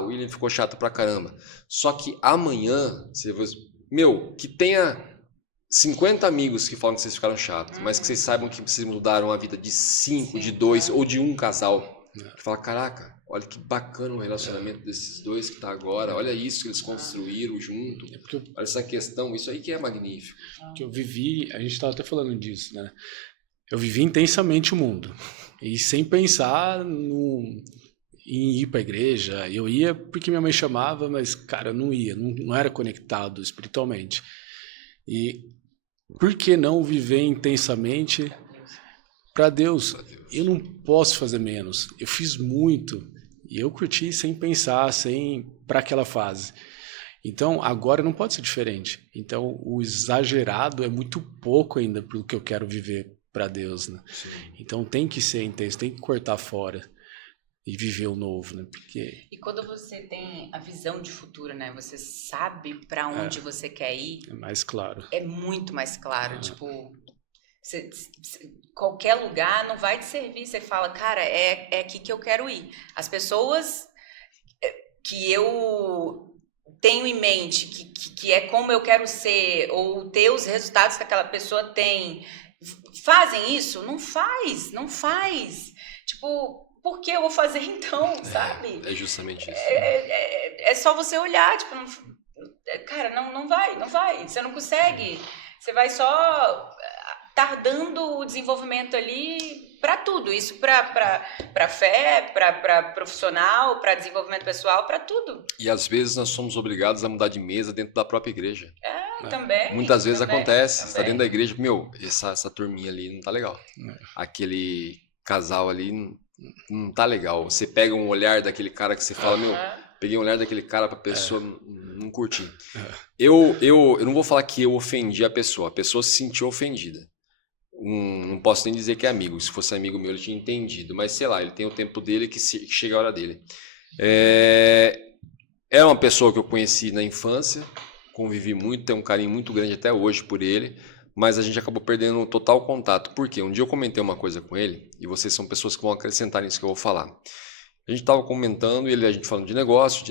O William ficou chato pra caramba. Só que amanhã, que tenha 50 amigos que falam que vocês ficaram chatos, mas que vocês saibam que vocês mudaram a vida de 5, de 2 ou de um casal. Que fala, caraca, olha que bacana o relacionamento desses dois que tá agora, olha isso que eles construíram junto, olha essa questão, isso aí que é magnífico. Que eu vivi, a gente estava até falando disso, né? Eu vivi intensamente o mundo, e sem pensar em ir para a igreja. Eu ia porque minha mãe chamava, mas, cara, eu não ia, não era conectado espiritualmente. E por que não viver intensamente para Deus? Eu não posso fazer menos. Eu fiz muito e eu curti sem pensar, para aquela fase. Então, agora não pode ser diferente. Então, o exagerado é muito pouco ainda para o que eu quero viver para Deus, né? Então, tem que ser intenso, tem que cortar fora e viver o novo, né? Porque... E quando você tem a visão de futuro, né? Você sabe para onde você quer ir. É mais claro. É muito mais claro. Tipo, qualquer lugar não vai te servir. Você fala, cara, é aqui que eu quero ir. As pessoas que eu tenho em mente, que é como eu quero ser, ou ter os resultados que aquela pessoa tem, fazem isso? Não faz. Tipo... Por que eu vou fazer então, sabe? É justamente isso. É só você olhar, tipo, cara, não vai. Você não consegue. Você vai só tardando o desenvolvimento ali para tudo. Isso para fé, para profissional, para desenvolvimento pessoal, para tudo. E às vezes nós somos obrigados a mudar de mesa dentro da própria igreja. Também. Muitas vezes acontece. Você está dentro da igreja, essa turminha ali não tá legal. Aquele casal ali... Não tá legal. Você pega um olhar daquele cara que você fala, peguei um olhar daquele cara pra pessoa não curtir. Eu não vou falar que eu ofendi a pessoa se sentiu ofendida. Não posso nem dizer que é amigo. Se fosse amigo meu, ele tinha entendido. Mas sei lá, ele tem o tempo dele que chega a hora dele. É uma pessoa que eu conheci na infância, convivi muito, tenho um carinho muito grande até hoje por ele. Mas a gente acabou perdendo o total contato. Por quê? Um dia eu comentei uma coisa com ele, e vocês são pessoas que vão acrescentar nisso que eu vou falar. A gente estava comentando, a gente falando de negócio.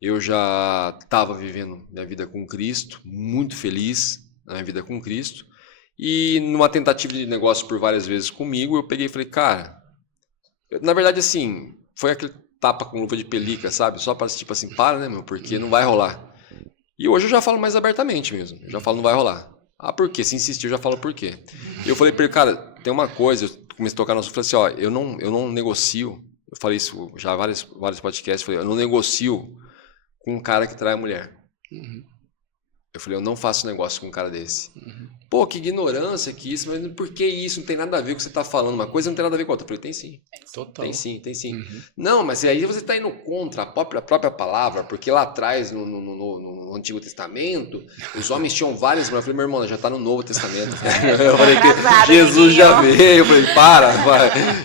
Eu já estava vivendo minha vida com Cristo, muito feliz. na minha vida com Cristo. E numa tentativa de negócio por várias vezes comigo, eu peguei e falei, cara, na verdade assim, foi aquele tapa com luva de pelica, sabe? Só para tipo assim, para, né, meu, porque não vai rolar. E hoje eu já falo mais abertamente mesmo, eu já falo, não vai rolar. Ah, por quê? Se insistir, eu já falo por quê. E eu falei pra ele, cara, tem uma coisa, eu comecei a tocar no assunto, eu falei assim, ó, eu não negocio, eu falei isso já vários podcasts, eu falei, eu não negocio com um cara que trai a mulher. Eu falei, eu não faço negócio com um cara desse. Pô, que ignorância que isso, mas por que isso? Não tem nada a ver com o que você tá falando. Uma coisa não tem nada a ver com a outra. Eu falei, tem sim. Total. Tem sim. Não, mas aí você tá indo contra a própria palavra, porque lá atrás, no Antigo Testamento, os homens tinham várias... Eu falei, meu irmão, já tá no Novo Testamento. Eu falei que Jesus já veio. Eu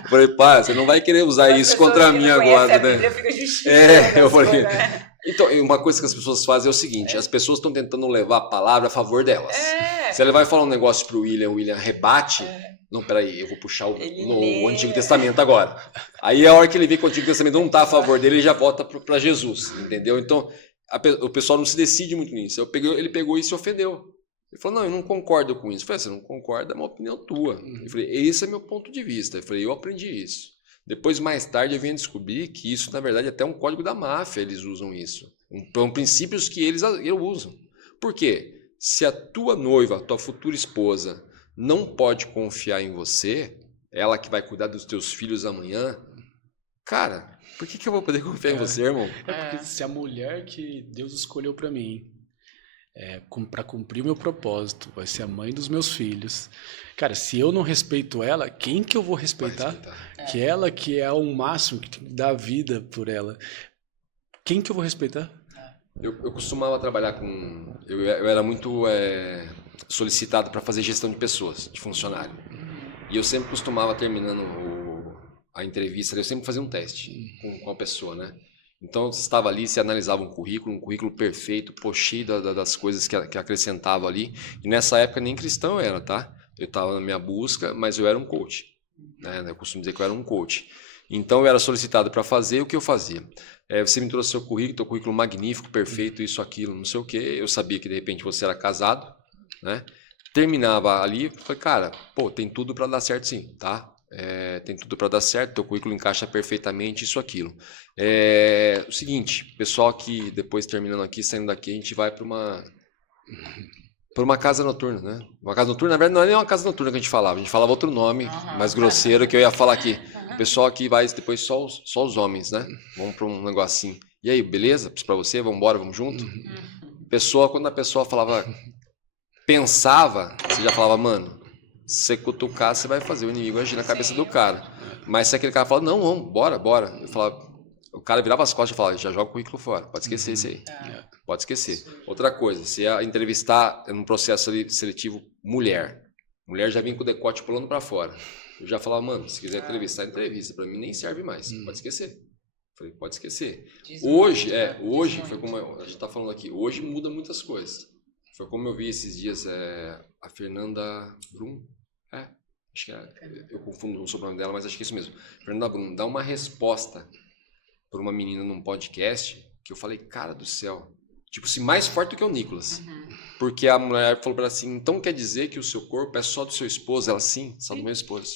falei, para, você não vai querer usar isso contra mim agora, né? Eu falei... Então, uma coisa que as pessoas fazem é o seguinte, as pessoas estão tentando levar a palavra a favor delas. Se ela vai falar um negócio pro William, o William rebate, não, peraí, eu vou puxar o Antigo Testamento agora. Aí a hora que ele vê que o Antigo Testamento não está a favor dele, ele já volta para Jesus, entendeu? Então, o pessoal não se decide muito nisso. Ele pegou isso e se ofendeu. Ele falou, não, eu não concordo com isso. Eu falei, você não concorda, é uma opinião tua. Eu falei, esse é meu ponto de vista. Eu falei, eu aprendi isso. Depois, mais tarde, eu vim descobrir que isso, na verdade, é até um código da máfia, eles usam isso. São princípios que eles usam. Por quê? Se a tua noiva, a tua futura esposa, não pode confiar em você, ela que vai cuidar dos teus filhos amanhã, cara, por que eu vou poder confiar em você, irmão? Porque se a mulher que Deus escolheu para mim, para cumprir o meu propósito, vai ser a mãe dos meus filhos. Cara, se eu não respeito ela, quem que eu vou respeitar? Que ela que é o máximo, que dá vida por ela. Quem que eu vou respeitar? Eu costumava trabalhar com... Eu era muito solicitado para fazer gestão de pessoas, de funcionário. E eu sempre costumava, terminando a entrevista, eu sempre fazia um teste com a pessoa, né? Então, você estava ali, você analisava um currículo perfeito, cheio das coisas que acrescentava ali. E nessa época nem cristão eu era, tá? Eu estava na minha busca, mas eu era um coach. Né? Eu costumo dizer que eu era um coach. Então, eu era solicitado para fazer o que eu fazia. Você me trouxe seu currículo magnífico, perfeito, isso, aquilo, não sei o quê. Eu sabia que, de repente, você era casado, né? Terminava ali, falei, cara, tem tudo para dar certo sim, tá? Tem tudo para dar certo, teu currículo encaixa perfeitamente, isso, aquilo. O seguinte, pessoal que depois terminando aqui, saindo daqui, a gente vai para uma casa noturna, né? Uma casa noturna, na verdade, não é nem uma casa noturna que a gente falava outro nome mais grosseiro que eu ia falar aqui. O pessoal aqui vai depois só os homens, né? Vamos para um negocinho. E aí, beleza? Para você, vamos embora, vamos junto? Quando a pessoa pensava, você já falava, mano, se você cutucar, você vai fazer o inimigo agir na cabeça do cara. Mas se aquele cara fala, não, vamos, bora. Eu falava, o cara virava as costas e falava, já joga o currículo fora, pode esquecer isso aí. Pode esquecer. Outra coisa, se ia entrevistar num processo seletivo mulher já vinha com o decote pulando para fora. Eu já falava, mano, se quiser entrevistar, entrevista. Para mim nem serve mais, pode esquecer. Falei, pode esquecer. Hoje, foi como a gente está falando aqui, hoje muda muitas coisas. Foi como eu vi esses dias a Fernanda Brum, acho que eu confundo o sobrenome dela, mas acho que é isso mesmo. Fernanda Brum dá uma resposta para uma menina num podcast que eu falei, cara do céu, tipo assim, mais forte do que o Nicolas. Porque a mulher falou para ela assim, então quer dizer que o seu corpo é só do seu esposo? Ela, sim, só do meu esposo.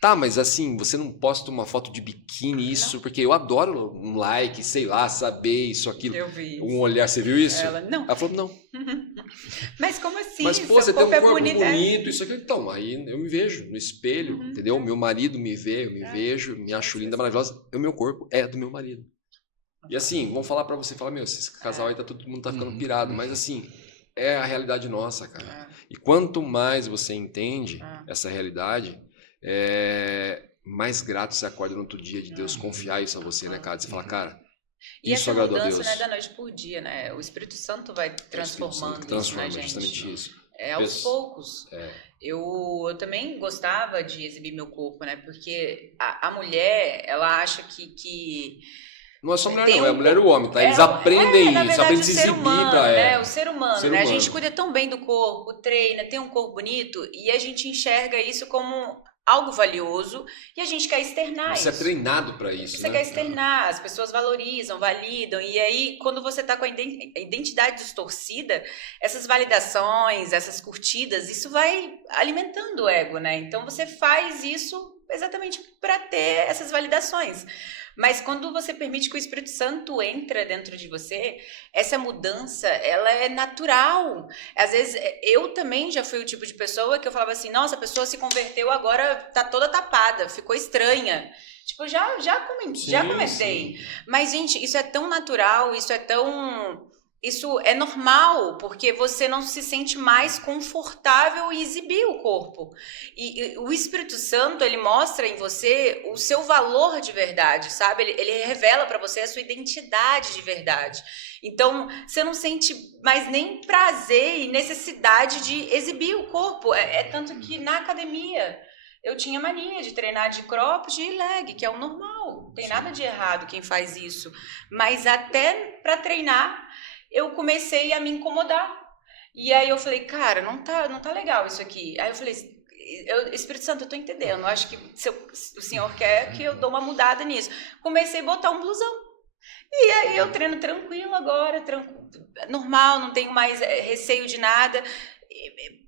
Tá, mas assim, você não posta uma foto de biquíni, isso, não. Porque eu adoro um like, sei lá, saber isso, aquilo. Eu vi isso. Um olhar, você viu isso? Ela falou, não. Mas como assim? Mas, pô, você tem um corpo bonito, isso aqui. Então, aí eu me vejo no espelho, entendeu? Meu marido me vê, eu me vejo, me acho linda, maravilhosa. O meu corpo é do meu marido. E assim, vão falar pra você, meu, esse casal aí todo mundo tá ficando pirado, mas assim, é a realidade nossa, cara. E quanto mais você entende essa realidade, mais grato você acorda no outro dia de Deus confiar isso a você, né, cara? Você fala, cara, e isso agradou a Deus. E essa mudança não é da noite por dia, né? O Espírito Santo vai transformando isso na gente. Justamente isso. Aos poucos. Eu também gostava de exibir meu corpo, né? Porque a mulher, ela acha que não é só mulher não, é a mulher e o homem, tá? Eles aprendem isso, aprendem a se exibir pra... O ser humano, né? A gente cuida tão bem do corpo, treina, tem um corpo bonito, e a gente enxerga isso como algo valioso e a gente quer externar isso. Você é treinado para isso, Você quer externar, as pessoas valorizam, validam, e aí quando você está com a identidade distorcida, essas validações, essas curtidas, isso vai alimentando o ego, né? Então você faz isso exatamente para ter essas validações. Mas quando você permite que o Espírito Santo entre dentro de você, essa mudança, ela é natural. Às vezes, eu também já fui o tipo de pessoa que eu falava assim, nossa, a pessoa se converteu, agora tá toda tapada, ficou estranha. Tipo, já comentei. Sim. Mas, gente, isso é tão natural, isso é normal, porque você não se sente mais confortável em exibir o corpo. E o Espírito Santo, ele mostra em você o seu valor de verdade, sabe? Ele revela para você a sua identidade de verdade. Então, você não sente mais nem prazer e necessidade de exibir o corpo. Tanto que na academia eu tinha mania de treinar de cropped e leg, que é o normal. Não tem nada de errado quem faz isso. Mas até para treinar, eu comecei a me incomodar. E aí eu falei, cara, não tá legal isso aqui. Aí eu falei, Espírito Santo, eu tô entendendo. Eu acho que o senhor quer que eu dou uma mudada nisso. Comecei a botar um blusão. E aí eu treino tranquilo agora, normal, não tenho mais receio de nada.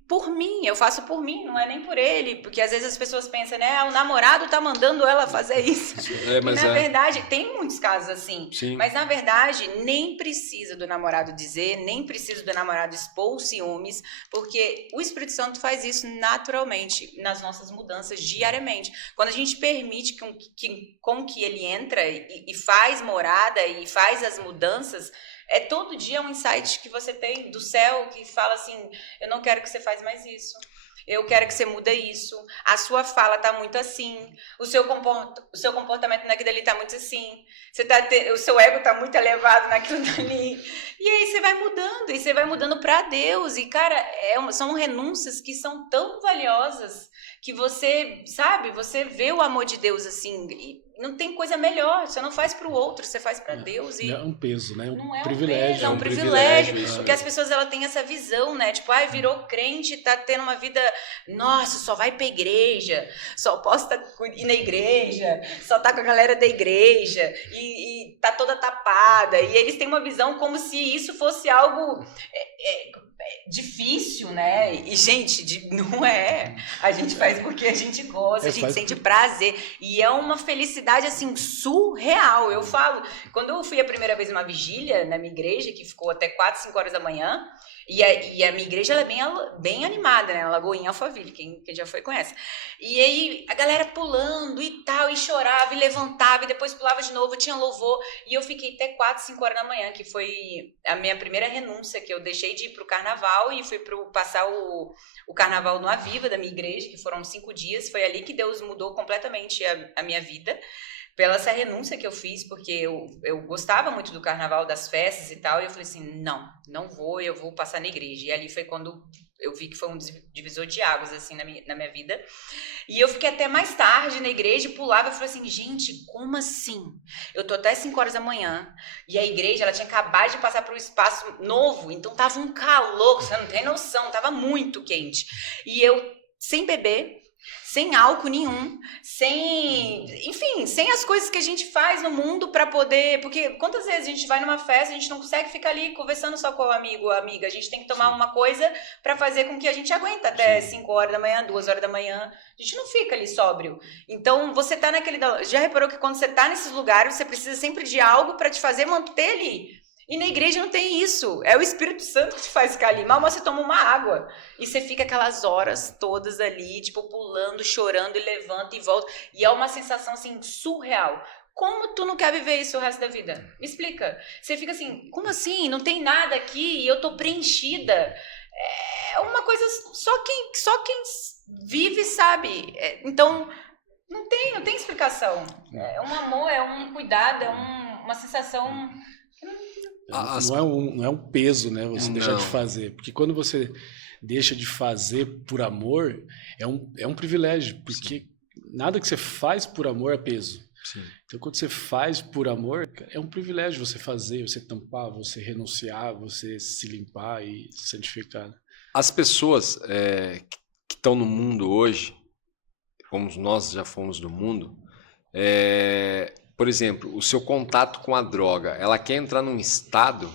Por mim, eu faço por mim, não é nem por ele, porque às vezes as pessoas pensam, né, o namorado tá mandando ela fazer isso. Mas na verdade, tem muitos casos assim, sim, mas na verdade nem precisa do namorado dizer, nem precisa do namorado expor os ciúmes, porque o Espírito Santo faz isso naturalmente nas nossas mudanças diariamente. Quando a gente permite com que ele entra e faz morada e faz as mudanças, todo dia um insight que você tem do céu que fala assim, eu não quero que você faça mais isso, eu quero que você mude isso, a sua fala tá muito assim, o seu comportamento naquilo ali tá muito assim, o seu ego tá muito elevado naquilo dali, e aí você vai mudando, e você vai mudando para Deus, e cara, são renúncias que são tão valiosas, que você, sabe, você vê o amor de Deus assim, e não tem coisa melhor, você não faz para o outro, você faz para Deus. E é um peso, né? Não é privilégio. Peso, é um privilégio. Porque as pessoas têm essa visão, né? Tipo, virou crente, tá tendo uma vida, nossa, só vai pra igreja, só posso ir na igreja, só tá com a galera da igreja, e tá toda tapada. E eles têm uma visão como se isso fosse algo difícil, né? E, gente, não é. A gente faz porque a gente gosta, a gente sente prazer. E é uma felicidade, assim, surreal. Eu falo, quando eu fui a primeira vez numa vigília na minha igreja, que ficou até 4, 5 horas da manhã, e a minha igreja ela é bem animada, né? Lagoinha Alphaville, quem já foi conhece. E aí a galera pulando e tal, e chorava, e levantava, e depois pulava de novo, tinha louvor. E eu fiquei até 4, 5 horas da manhã, que foi a minha primeira renúncia, que eu deixei de ir pro carnaval e fui passar o carnaval no Aviva da minha igreja, que foram 5 dias. Foi ali que Deus mudou completamente a minha vida. Pela essa renúncia que eu fiz, porque eu gostava muito do carnaval, das festas e tal, e eu falei assim, não vou, eu vou passar na igreja. E ali foi quando eu vi que foi um divisor de águas, assim, na minha vida. E eu fiquei até mais tarde na igreja e pulava e falei assim, gente, como assim? Eu tô até 5 horas da manhã, e a igreja, ela tinha acabado de passar por um espaço novo, então tava um calor, você não tem noção, tava muito quente. E eu, sem beber, sem álcool nenhum, sem as coisas que a gente faz no mundo para poder, porque quantas vezes a gente vai numa festa, a gente não consegue ficar ali conversando só com o amigo ou amiga, a gente tem que tomar uma coisa para fazer com que a gente aguenta até 5 horas da manhã, 2 horas da manhã, a gente não fica ali sóbrio. Então você tá já reparou que quando você tá nesses lugares, você precisa sempre de algo para te fazer manter ali. E na igreja não tem isso, é o Espírito Santo que te faz ficar ali. Mal você toma uma água e você fica aquelas horas todas ali, tipo, pulando, chorando, e levanta e volta. E é uma sensação, assim, surreal. Como tu não quer viver isso o resto da vida? Me explica. Você fica assim, como assim? Não tem nada aqui e eu tô preenchida. É uma coisa, só quem vive sabe. Então, não tem explicação. É um amor, é um cuidado, é uma sensação... Não é um peso, né? Você deixar de fazer. Porque quando você deixa de fazer por amor, é um privilégio. Porque nada que você faz por amor é peso. Sim. Então, quando você faz por amor, é um privilégio você fazer, você tampar, você renunciar, você se limpar e se santificar. As pessoas que estão no mundo hoje como nós já fomos do mundo, por exemplo, o seu contato com a droga, ela quer entrar num estado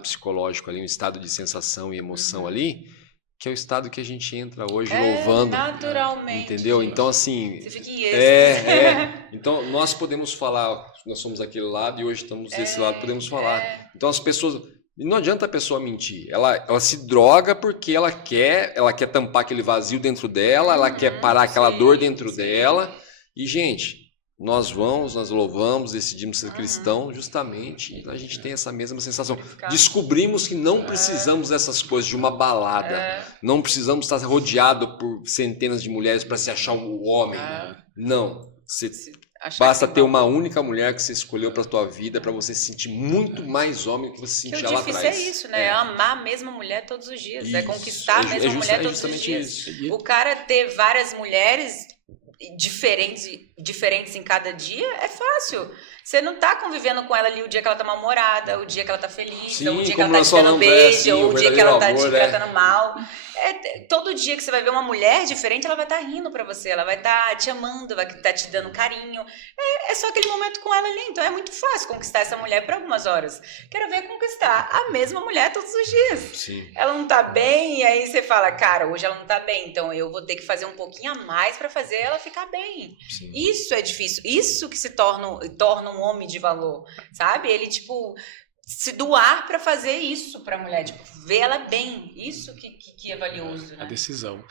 psicológico ali, um estado de sensação e emoção ali, que é o estado que a gente entra hoje louvando. Naturalmente. Entendeu? Então, assim. Você fica em êxtase. Então, nós podemos falar, nós somos aquele lado e hoje estamos desse lado, podemos falar. Então, as pessoas. Não adianta a pessoa mentir. Ela se droga porque ela quer tampar aquele vazio dentro dela, ela quer parar aquela dor dentro dela. E, gente. Nós louvamos, decidimos ser cristão, justamente, e a gente tem essa mesma sensação. Descobrimos que não precisamos dessas coisas, de uma balada. Não precisamos estar rodeado por centenas de mulheres para se achar o homem. Não. Basta ter uma única mulher que você escolheu para a tua vida, para você se sentir muito mais homem do que você se sentia lá atrás. O difícil é isso, né? É amar a mesma mulher todos os dias. Isso. É conquistar a mesma mulher todos os dias. Isso. O cara ter várias mulheres diferentes em cada dia é fácil. Você não tá convivendo com ela ali o dia que ela tá mal-humorada, o dia que ela tá feliz, ou o dia que ela tá te dando beijo, ou o dia que ela tá te tratando mal. Todo dia que você vai ver uma mulher diferente, ela vai estar rindo pra você, ela vai estar te amando, vai estar te dando carinho. É só aquele momento com ela ali. Então é muito fácil conquistar essa mulher por algumas horas. Quero ver conquistar a mesma mulher todos os dias. Sim. Ela não tá bem, e aí você fala, cara, hoje ela não tá bem, então eu vou ter que fazer um pouquinho a mais pra fazer ela ficar bem. Sim. Isso é difícil. Isso que se torna um homem de valor, sabe? Ele, tipo, se doar pra fazer isso pra mulher, tipo, ver ela bem. Isso que é valioso, né? A decisão.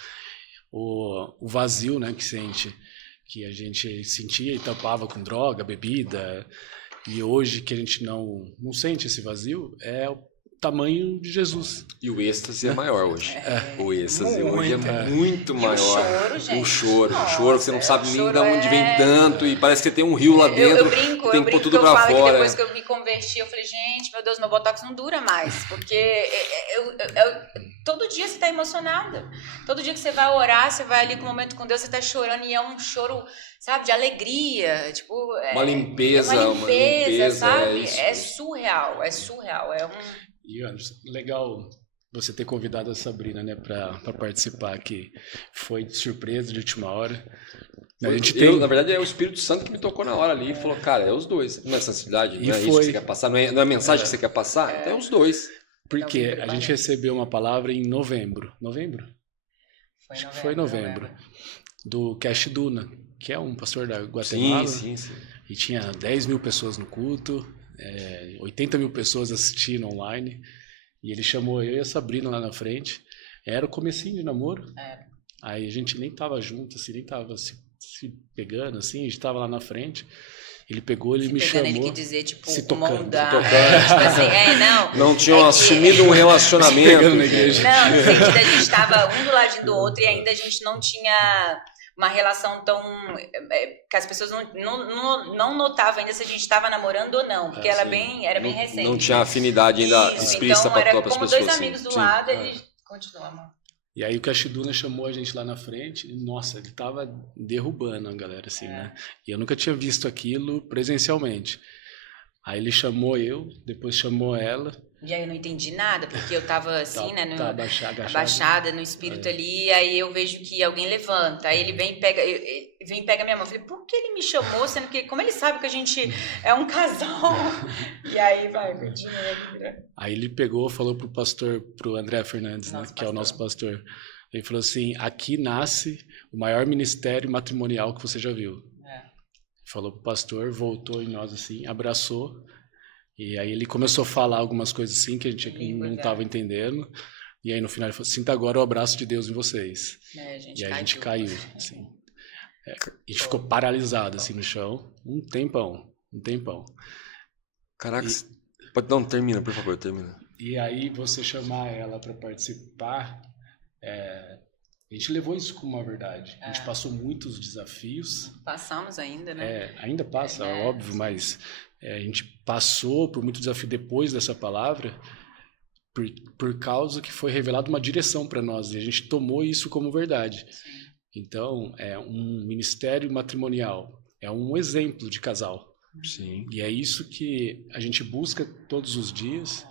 O vazio, né, que a gente sentia e tampava com droga, bebida, e hoje que a gente não sente esse vazio, é o tamanho de Jesus. E o êxtase é maior hoje. O êxtase hoje é muito maior. O choro, gente. O choro que você não sabe nem de onde vem tanto, e parece que tem um rio lá dentro. Eu brinco, tem que pôr tudo pra falo fora. Que depois que eu me converti, eu falei, gente, meu Deus, meu botox não dura mais, porque todo dia você tá emocionada. Todo dia que você vai orar, você vai ali com o momento com Deus, você tá chorando, e é um choro, sabe, de alegria, tipo... Uma limpeza, sabe? É surreal. E, Anderson, legal você ter convidado a Sabrina, né, para participar aqui. Foi de surpresa, de última hora. Na verdade, é o Espírito Santo que me tocou na hora ali e falou, cara, é os dois. Não é sensibilidade, não é isso que você quer passar, não é a mensagem que você quer passar, então é os dois. Porque a gente recebeu uma palavra em novembro. Acho que foi novembro. Do Cash Duna, que é um pastor da Guatemala. Sim. E tinha 10 mil pessoas no culto. 80 mil pessoas assistindo online, e ele chamou eu e a Sabrina lá na frente. Era o comecinho de namoro. Aí a gente nem tava junto, assim, nem tava se pegando, assim, a gente tava lá na frente. Ele pegou, ele me chamou. Ele quis dizer, tipo, se tocando. Tipo assim, não tinham assumido um relacionamento. Na igreja. Não, no sentido, a gente tava um do ladinho do outro e ainda a gente não tinha uma relação tão... que as pessoas não notavam ainda se a gente estava namorando ou não, porque era bem recente. Não tinha afinidade ainda explícita para as pessoas. Então, era como dois amigos do lado, ele continuou, amor. E aí o Cash Duna chamou a gente lá na frente, e, nossa, ele tava derrubando a galera, assim, né? E eu nunca tinha visto aquilo presencialmente. Aí ele chamou eu, depois chamou ela. E aí eu não entendi nada, porque eu tava assim, né? Abaixada no espírito ali, aí eu vejo que alguém levanta, aí ele vem e pega minha mão. Eu falei, por que ele me chamou, sendo que, como ele sabe que a gente é um casal? E aí continua. Aí ele pegou, falou pro André Fernandes, né, que é o nosso pastor. Ele falou assim, aqui nasce o maior ministério matrimonial que você já viu. Falou pro pastor, voltou em nós assim, abraçou. E aí ele começou a falar algumas coisas assim que a gente não estava entendendo. E aí no final ele falou, sinta agora o abraço de Deus em vocês. E aí a gente caiu, assim. A gente ficou paralisado assim no chão, um tempão. Caraca, não, termina, por favor, termina. E aí você chamar ela para participar, a gente levou isso como uma verdade. A gente passou muitos desafios. Passamos ainda, né? Ainda passa, óbvio, mas a gente passou por muito desafio depois dessa palavra por causa que foi revelada uma direção para nós e a gente tomou isso como verdade. Sim. Então, é um ministério matrimonial, é um exemplo de casal. Sim. E é isso que a gente busca todos os dias,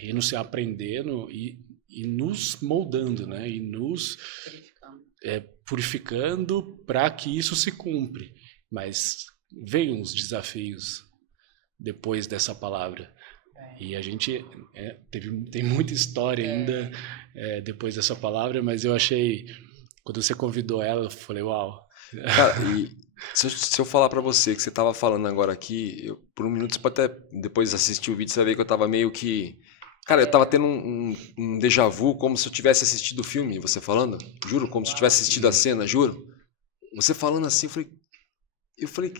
renunciar aprendendo e nos moldando, né? E nos purificando para que isso se cumpre. Mas vem uns desafios depois dessa palavra. E a gente tem muita história ainda depois dessa palavra, mas eu achei, quando você convidou ela, eu falei, uau. Cara, e se eu falar pra você que você tava falando agora aqui, por um minuto você pode até depois assistir o vídeo, você vai ver que eu tava meio que... Cara, eu tava tendo um déjà vu, como se eu tivesse assistido o filme, você falando. Juro, como se eu tivesse assistido a cena, juro. Você falando assim, eu falei,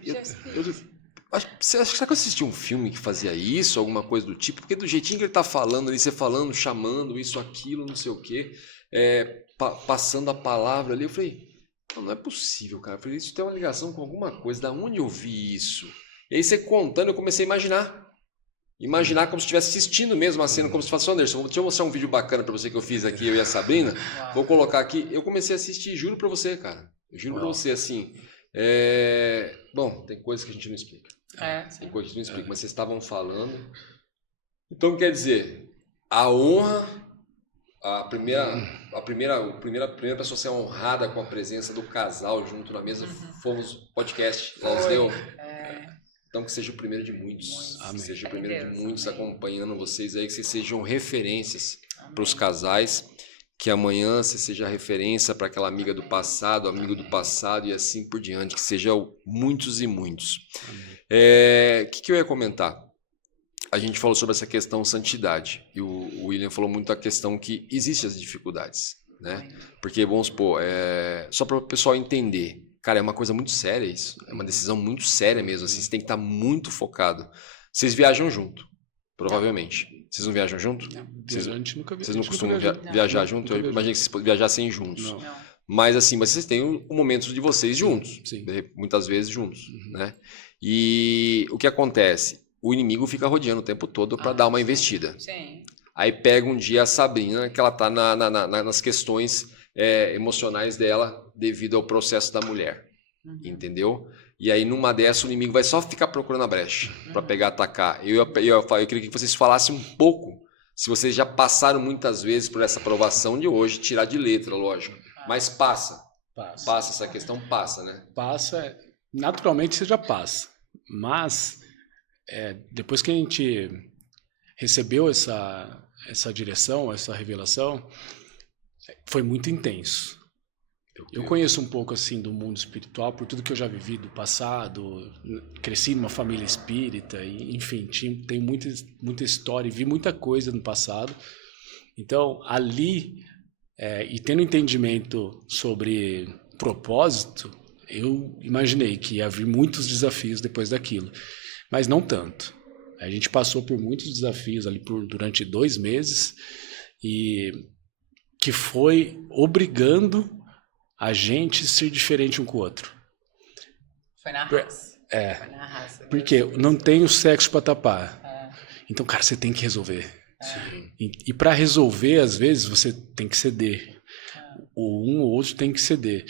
será que eu assisti um filme que fazia isso, alguma coisa do tipo? Porque do jeitinho que ele tá falando ali, você falando, chamando, isso, aquilo, não sei o quê, passando a palavra ali, eu falei, não é possível, cara. Eu falei, isso tem uma ligação com alguma coisa, da onde eu vi isso? E aí você contando, eu comecei a imaginar como se estivesse assistindo mesmo a cena, como se fosse, Anderson, deixa eu mostrar um vídeo bacana pra você que eu fiz aqui, eu e a Sabrina, vou colocar aqui, eu comecei a assistir, juro pra você, cara, juro pra você, assim, bom, tem coisas que a gente não explica, tem coisas que a gente não explica, mas vocês estavam falando, então quer dizer, a honra, a primeira pessoa a ser honrada com a presença do casal junto na mesa, fomos podcast, Lausdeu. Então que seja o primeiro de muitos, que seja o primeiro de muitos acompanhando vocês aí, que vocês sejam referências para os casais, que amanhã você seja referência para aquela amiga do passado, amigo do passado e assim por diante, que sejam muitos e muitos. O que eu ia comentar? A gente falou sobre essa questão santidade e o William falou muito da questão que existem as dificuldades, né? Porque, vamos supor, só para o pessoal entender, cara, é uma coisa muito séria isso, é uma decisão muito séria mesmo, assim, você tem que estar muito focado. Vocês viajam junto, provavelmente. Vocês não viajam junto? Não, a gente nunca viajou. Vocês não costumam viajar junto? Eu imagino que vocês viajassem juntos. Não. Mas assim, vocês têm o momento de vocês juntos, sim. Muitas vezes juntos, né? E o que acontece? O inimigo fica rodeando o tempo todo para dar uma investida. Sim. Aí pega um dia a Sabrina, que ela está nas questões emocionais dela devido ao processo da mulher, entendeu? E aí numa dessas o inimigo vai só ficar procurando a brecha para pegar, atacar. Eu queria que vocês falassem um pouco, se vocês já passaram muitas vezes por essa provação de hoje, tirar de letra, lógico, mas passa essa questão, passa, né? Passa, naturalmente você já passa, mas depois que a gente recebeu essa direção, essa revelação, foi muito intenso. Eu conheço um pouco assim do mundo espiritual por tudo que eu já vivi do passado, cresci numa família espírita, e, enfim, tem muita história e vi muita coisa no passado. Então, ali, e tendo entendimento sobre propósito, eu imaginei que ia haver muitos desafios depois daquilo, mas não tanto. A gente passou por muitos desafios ali durante 2 meses, e que foi obrigando a gente ser diferente um com o outro. Foi na raça. Foi na raça. Porque não tem o sexo para tapar. Então, cara, você tem que resolver. E para resolver, às vezes, você tem que ceder. Ou um ou outro tem que ceder.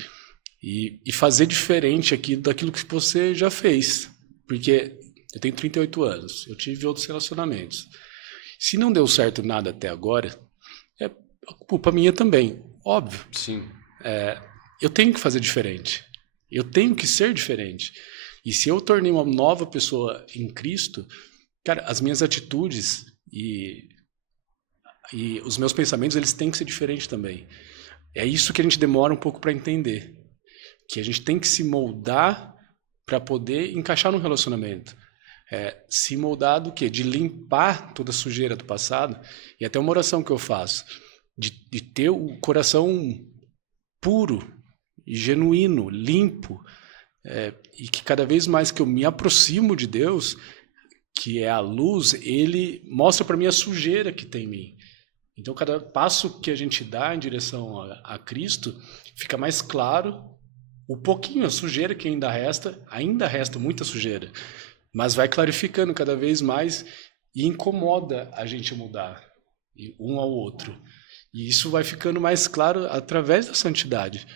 E fazer diferente daquilo que você já fez. Porque eu tenho 38 anos, eu tive outros relacionamentos. Se não deu certo nada até agora, é culpa minha também, óbvio. Sim. Eu tenho que fazer diferente. Eu tenho que ser diferente. E se eu tornei uma nova pessoa em Cristo, cara, as minhas atitudes e os meus pensamentos, eles têm que ser diferentes também. É isso que a gente demora um pouco para entender. Que a gente tem que se moldar para poder encaixar no relacionamento. Se moldar do quê? De limpar toda a sujeira do passado. E até uma oração que eu faço. De ter o coração puro e genuíno, limpo, e que cada vez mais que eu me aproximo de Deus, que é a luz, Ele mostra para mim a sujeira que tem em mim. Então, cada passo que a gente dá em direção a Cristo, fica mais claro o pouquinho, a sujeira que ainda resta muita sujeira, mas vai clarificando cada vez mais e incomoda a gente mudar um ao outro. E isso vai ficando mais claro através da santidade.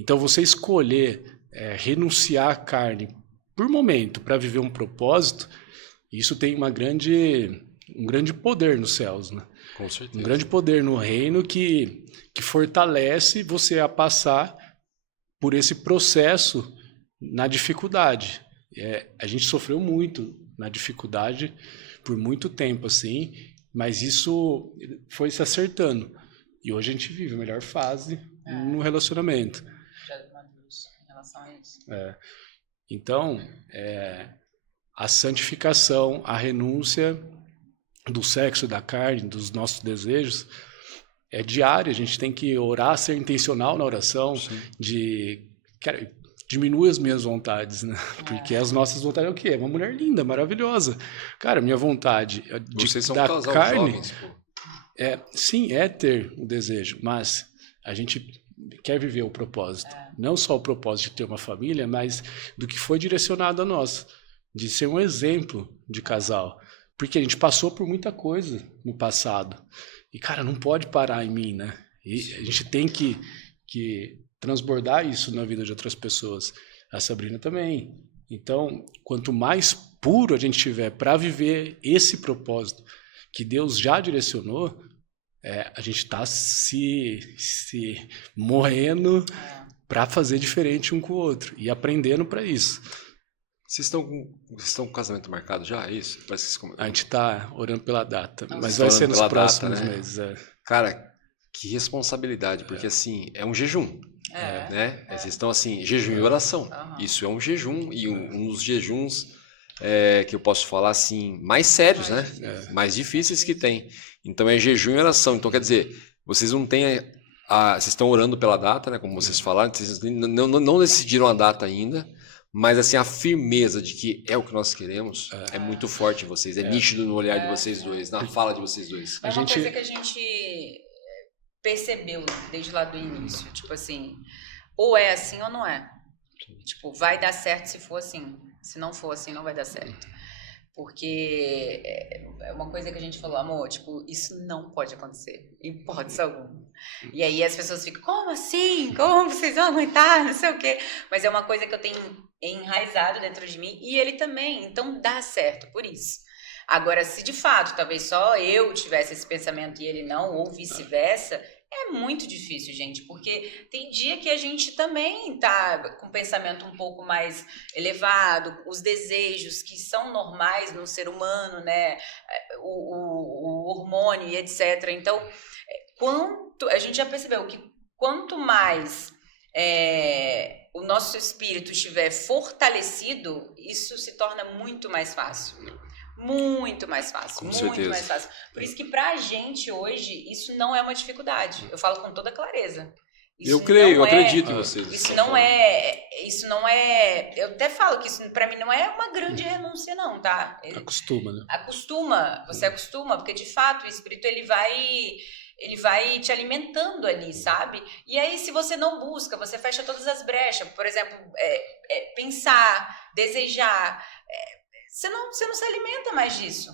Então, você escolher renunciar à carne por momento para viver um propósito, isso tem uma grande um grande poder nos céus, né? Com certeza. Um grande poder no reino que fortalece você a passar por esse processo na dificuldade. A gente sofreu muito na dificuldade por muito tempo, assim, mas isso foi se acertando. E hoje a gente vive a melhor fase no relacionamento. Já maduros em relação a isso. Então, a santificação, a renúncia do sexo, da carne, dos nossos desejos, é diária. A gente tem que orar, ser intencional na oração, diminuir as minhas vontades, né? Porque as nossas vontades é o quê? É uma mulher linda, maravilhosa. Cara, minha vontade Vocês são da casal carne jovens, pô. sim, é ter o desejo, mas a gente quer viver o propósito. Não só o propósito de ter uma família, mas do que foi direcionado a nós, de ser um exemplo de casal. Porque a gente passou por muita coisa no passado. E, cara, não pode parar em mim, né? E a gente tem que transbordar isso na vida de outras pessoas. A Sabrina também. Então, quanto mais puro a gente tiver para viver esse propósito que Deus já direcionou, a gente está se morrendo para fazer diferente um com o outro e aprendendo para isso. Vocês estão com casamento marcado já? É isso? Parece que a gente está orando pela data, mas vai ser nos próximos data, né? meses. Cara, que responsabilidade, porque assim, é um jejum. Né? Vocês estão assim, jejum e oração. Isso é um jejum, e um dos jejuns que eu posso falar assim, mais sérios, né? Mais difíceis que tem. Então é jejum e oração. Então quer dizer, vocês não têm vocês estão orando pela data, né? Como vocês falaram, vocês não decidiram a data ainda, mas assim, a firmeza de que é o que nós queremos é muito forte em vocês, nítido no olhar de vocês dois, na fala de vocês dois. É uma coisa que a gente percebeu desde lá do início, tipo assim, ou é assim ou não é. Tipo, vai dar certo se for assim. Se não for assim, não vai dar certo. Porque é uma coisa que a gente falou, amor, tipo, isso não pode acontecer, em hipótese alguma. E aí as pessoas ficam, como assim? Como vocês vão aguentar? Não sei o quê. Mas é uma coisa que eu tenho enraizado dentro de mim, e ele também, então dá certo por isso. Agora, se de fato, talvez só eu tivesse esse pensamento e ele não, ou vice-versa, é muito difícil, gente, porque tem dia que a gente também tá com um pensamento um pouco mais elevado, os desejos que são normais no ser humano, né, o hormônio e etc. Então, a gente já percebeu que quanto mais o nosso espírito estiver fortalecido, isso se torna muito mais fácil. Muito mais fácil, muito mais fácil. Por isso que pra gente hoje, isso não é uma dificuldade. Eu falo com toda clareza. Eu creio, eu acredito em vocês. Isso não é... Eu até falo que isso pra mim não é uma grande renúncia não, tá? Acostuma, né? Você acostuma, porque de fato o espírito ele vai te alimentando ali, sabe? E aí, se você não busca, você fecha todas as brechas. Por exemplo, pensar, desejar... Você não se alimenta mais disso.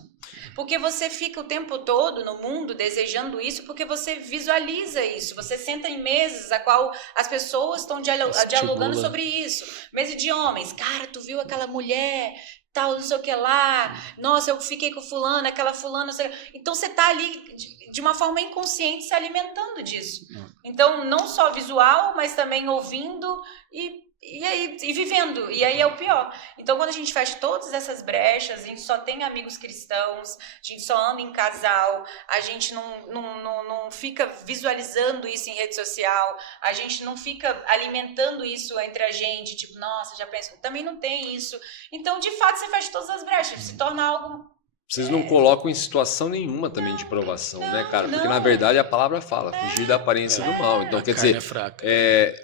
Porque você fica o tempo todo no mundo desejando isso, porque você visualiza isso. Você senta em mesas a qual as pessoas estão dialogando sobre isso. Mesa de homens. Cara, tu viu aquela mulher... tal, não sei o que lá, nossa, eu fiquei com fulano, aquela fulana, então você tá ali de uma forma inconsciente se alimentando disso. Então, não só visual, mas também ouvindo e vivendo, e aí é o pior. Então, quando a gente fecha todas essas brechas, a gente só tem amigos cristãos, a gente só anda em casal, a gente não fica visualizando isso em rede social, a gente não fica alimentando isso entre a gente, tipo, nossa, já penso, também não tem isso. Então, de fato, você fecha todas as brechas, se torna algo... Vocês não colocam em situação nenhuma também de provação, né, cara? Porque, na verdade, a palavra fala, fugir da aparência do mal. Então, quer dizer,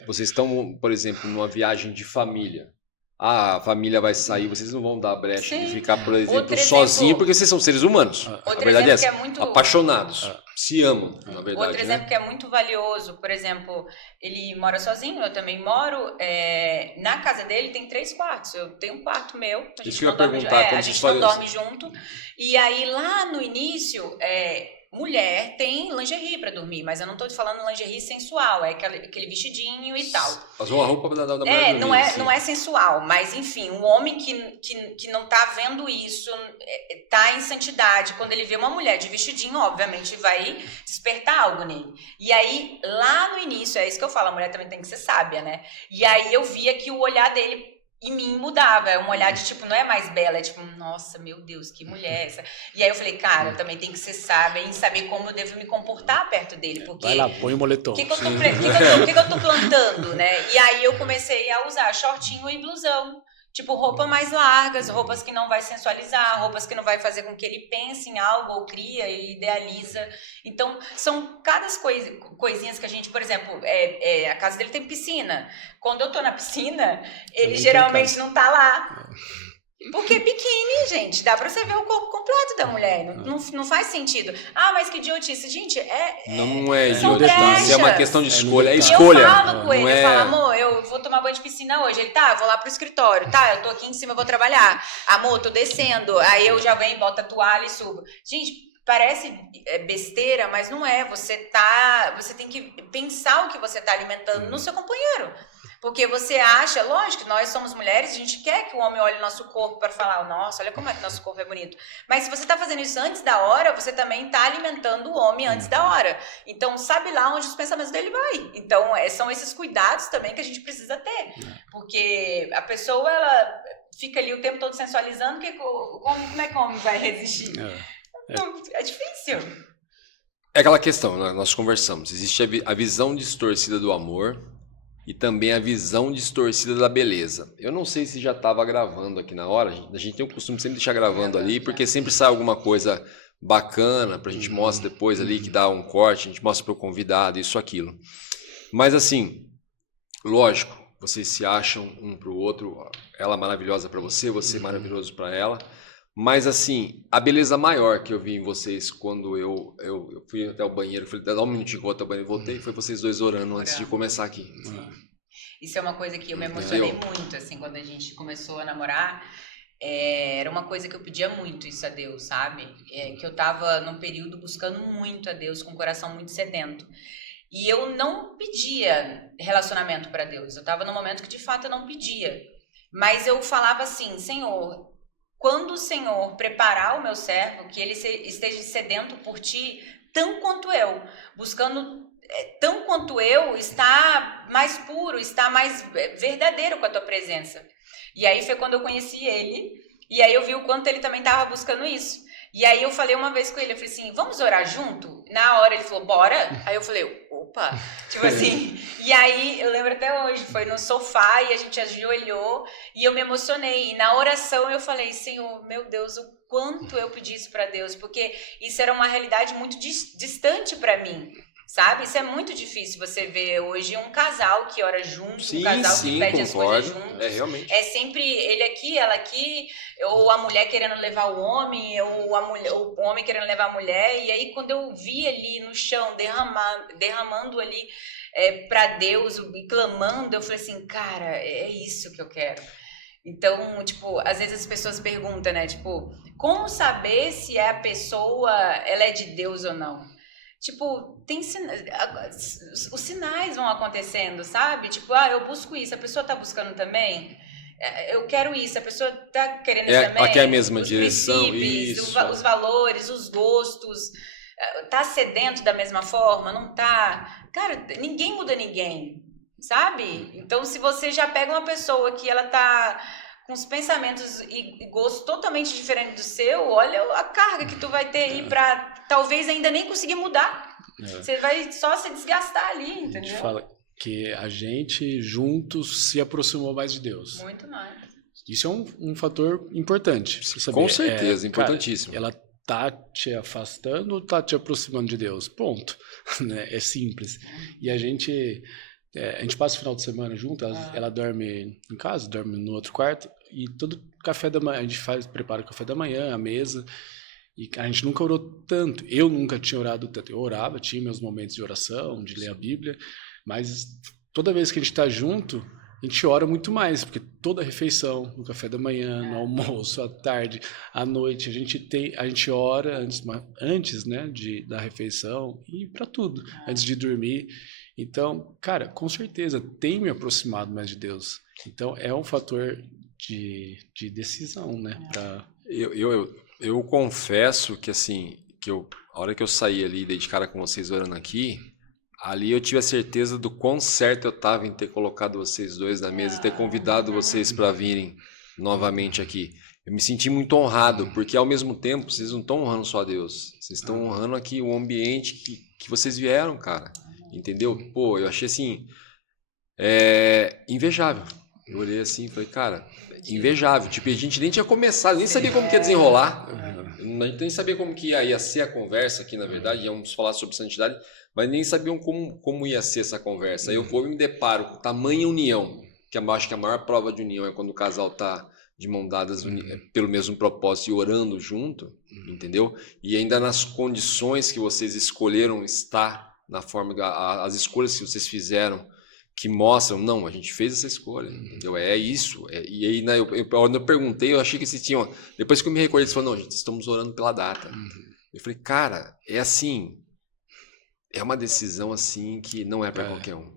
vocês estão, por exemplo, numa viagem de família. A família vai sair, vocês não vão dar brecha de ficar, por exemplo, sozinho, porque vocês são seres humanos. A verdade é essa, apaixonados, se amam, na verdade. Outro exemplo que é muito valioso, por exemplo, ele mora sozinho, eu também moro, na casa dele tem 3 quartos, eu tenho um quarto meu, a gente não dorme junto, e aí lá no início, mulher tem lingerie pra dormir, mas eu não tô falando lingerie sensual, é aquele vestidinho e tal. Passou a roupa da mulher dormir, não é sensual, mas enfim, um homem que não tá vendo isso, tá em santidade, quando ele vê uma mulher de vestidinho, obviamente vai despertar algo nele. E aí, lá no início, é isso que eu falo, a mulher também tem que ser sábia, né? E aí eu via que o olhar dele em mim mudava, é um olhar de tipo, não é mais bela, é tipo, nossa, meu Deus, que mulher é essa? E aí eu falei, cara, eu também tenho que ser sábia em saber como eu devo me comportar perto dele, porque... Vai lá, põe o moletom. O que eu tô plantando, né? E aí eu comecei a usar shortinho e blusão. Tipo, roupas mais largas, roupas que não vai sensualizar, roupas que não vai fazer com que ele pense em algo ou cria e idealiza. Então, são cada coisinhas que a gente, por exemplo, a casa dele tem piscina. Quando eu tô na piscina, ele geralmente não tá lá. Porque biquíni, gente, dá pra você ver o corpo completo da mulher. Não faz sentido. Ah, mas que idiotice. Gente, não é idiotice, é uma questão de escolha. É escolha. Eu falo com ele, eu falo, amor, eu vou tomar banho de piscina hoje. Ele, tá, eu vou lá pro escritório. Tá, eu tô aqui em cima, eu vou trabalhar. Amor, tô descendo. Aí eu já venho, boto a toalha e subo. Gente, parece besteira, mas não é. Você tem que pensar o que você tá alimentando no seu companheiro. Porque você acha, lógico, nós somos mulheres, a gente quer que o homem olhe o nosso corpo para falar, nossa, olha como é que nosso corpo é bonito. Mas se você está fazendo isso antes da hora, você também está alimentando o homem antes da hora. Então, sabe lá onde os pensamentos dele vai. Então, são esses cuidados também que a gente precisa ter. Porque a pessoa, ela fica ali o tempo todo sensualizando, como é que o homem vai resistir? É difícil. É aquela questão, nós conversamos, existe a visão distorcida do amor, e também a visão distorcida da beleza. Eu não sei se já estava gravando aqui na hora, a gente tem o costume de sempre deixar gravando ali, porque sempre sai alguma coisa bacana, pra gente mostrar depois ali, que dá um corte, a gente mostra pro convidado, isso, aquilo. Mas assim, lógico, vocês se acham um pro outro, ela maravilhosa para você maravilhoso para ela, mas assim, a beleza maior que eu vi em vocês quando eu fui até o banheiro, falei, dá um minutinho que eu vou até o banheiro, voltei, foi vocês dois orando antes de começar aqui. Isso é uma coisa que eu me emocionei muito, assim, quando a gente começou a namorar, era uma coisa que eu pedia muito isso a Deus, sabe? Que eu tava num período buscando muito a Deus, com o coração muito sedento. E eu não pedia relacionamento para Deus, eu tava num momento que de fato eu não pedia. Mas eu falava assim, Senhor, quando o Senhor preparar o meu servo, que ele esteja sedento por ti, tão quanto eu, buscando tão quanto eu, está mais puro, está mais verdadeiro com a tua presença. E aí foi quando eu conheci ele, e aí eu vi o quanto ele também estava buscando isso. E aí eu falei uma vez com ele, eu falei assim, vamos orar junto? Na hora ele falou, bora? Aí eu falei, opa, tipo assim. E aí eu lembro até hoje, foi no sofá e a gente ajoelhou e eu me emocionei. E na oração eu falei, Senhor, meu Deus, o quanto eu pedi isso para Deus, porque isso era uma realidade muito distante para mim. Sabe? Isso é muito difícil você ver hoje um casal que ora junto, um casal que pede as coisas juntos. Realmente. É sempre ele aqui, ela aqui, ou a mulher querendo levar o homem, ou o homem querendo levar a mulher. E aí quando eu vi ali no chão, derramando ali para Deus e clamando, eu falei assim, cara, é isso que eu quero. Então, tipo, às vezes as pessoas perguntam, né? Tipo, como saber se a pessoa ela é de Deus ou não? Tipo, tem os sinais vão acontecendo, sabe? Tipo, eu busco isso, a pessoa tá buscando também? Eu quero isso, a pessoa tá querendo isso também? Aqui é a mesma direção, isso. Os valores, os gostos, tá sedento da mesma forma? Não tá? Cara, ninguém muda ninguém, sabe? Então, se você já pega uma pessoa que ela tá com os pensamentos e gostos totalmente diferentes do seu, olha a carga que tu vai ter aí pra talvez ainda nem conseguir mudar. Você vai só se desgastar ali, entendeu? A gente fala que a gente juntos se aproximou mais de Deus. Muito mais. Isso é um fator importante. Saber. Com certeza, importantíssimo. Cara, ela tá te afastando ou tá te aproximando de Deus? Ponto. É simples. E a gente passa o final de semana junto, ela dorme em casa, dorme no outro quarto, e todo café da manhã, a gente prepara o café da manhã, a mesa, e a gente nunca orou tanto. Eu nunca tinha orado tanto. Eu orava, tinha meus momentos de oração, de ler a Bíblia, mas toda vez que a gente está junto, a gente ora muito mais, porque toda refeição, no café da manhã, no almoço, à tarde, à noite, a gente ora antes, né, da refeição e para tudo, antes de dormir. Então, cara, com certeza tem me aproximado mais de Deus. Então, é um fator de decisão, né? Eu confesso que assim, a hora que eu saí ali e dei de cara com vocês orando aqui, ali eu tive a certeza do quão certo eu estava em ter colocado vocês dois na mesa e ter convidado vocês para virem novamente aqui. Eu me senti muito honrado, porque ao mesmo tempo vocês não estão honrando só a Deus, vocês estão honrando aqui o ambiente que vocês vieram, cara. Entendeu? Pô, eu achei assim, invejável. Eu olhei assim e falei, cara, invejável. Tipo, a gente nem tinha começado, nem sabia como que ia desenrolar. A gente nem sabia como que ia ser a conversa aqui, na verdade. Íamos falar sobre santidade, mas nem sabiam como ia ser essa conversa. Aí eu vou e me deparo com tamanha união, que eu acho que a maior prova de união é quando o casal tá de mão dadas pelo mesmo propósito e orando junto, entendeu? E ainda nas condições que vocês escolheram estar, na forma, as escolhas que vocês fizeram, que mostram, não, a gente fez essa escolha, entendeu? É isso. E aí, né, quando eu perguntei, eu achei que vocês tinham... Depois que eu me recordei, eles falaram, não, gente, estamos orando pela data. Eu falei, cara, é assim, é uma decisão assim que não é para qualquer um.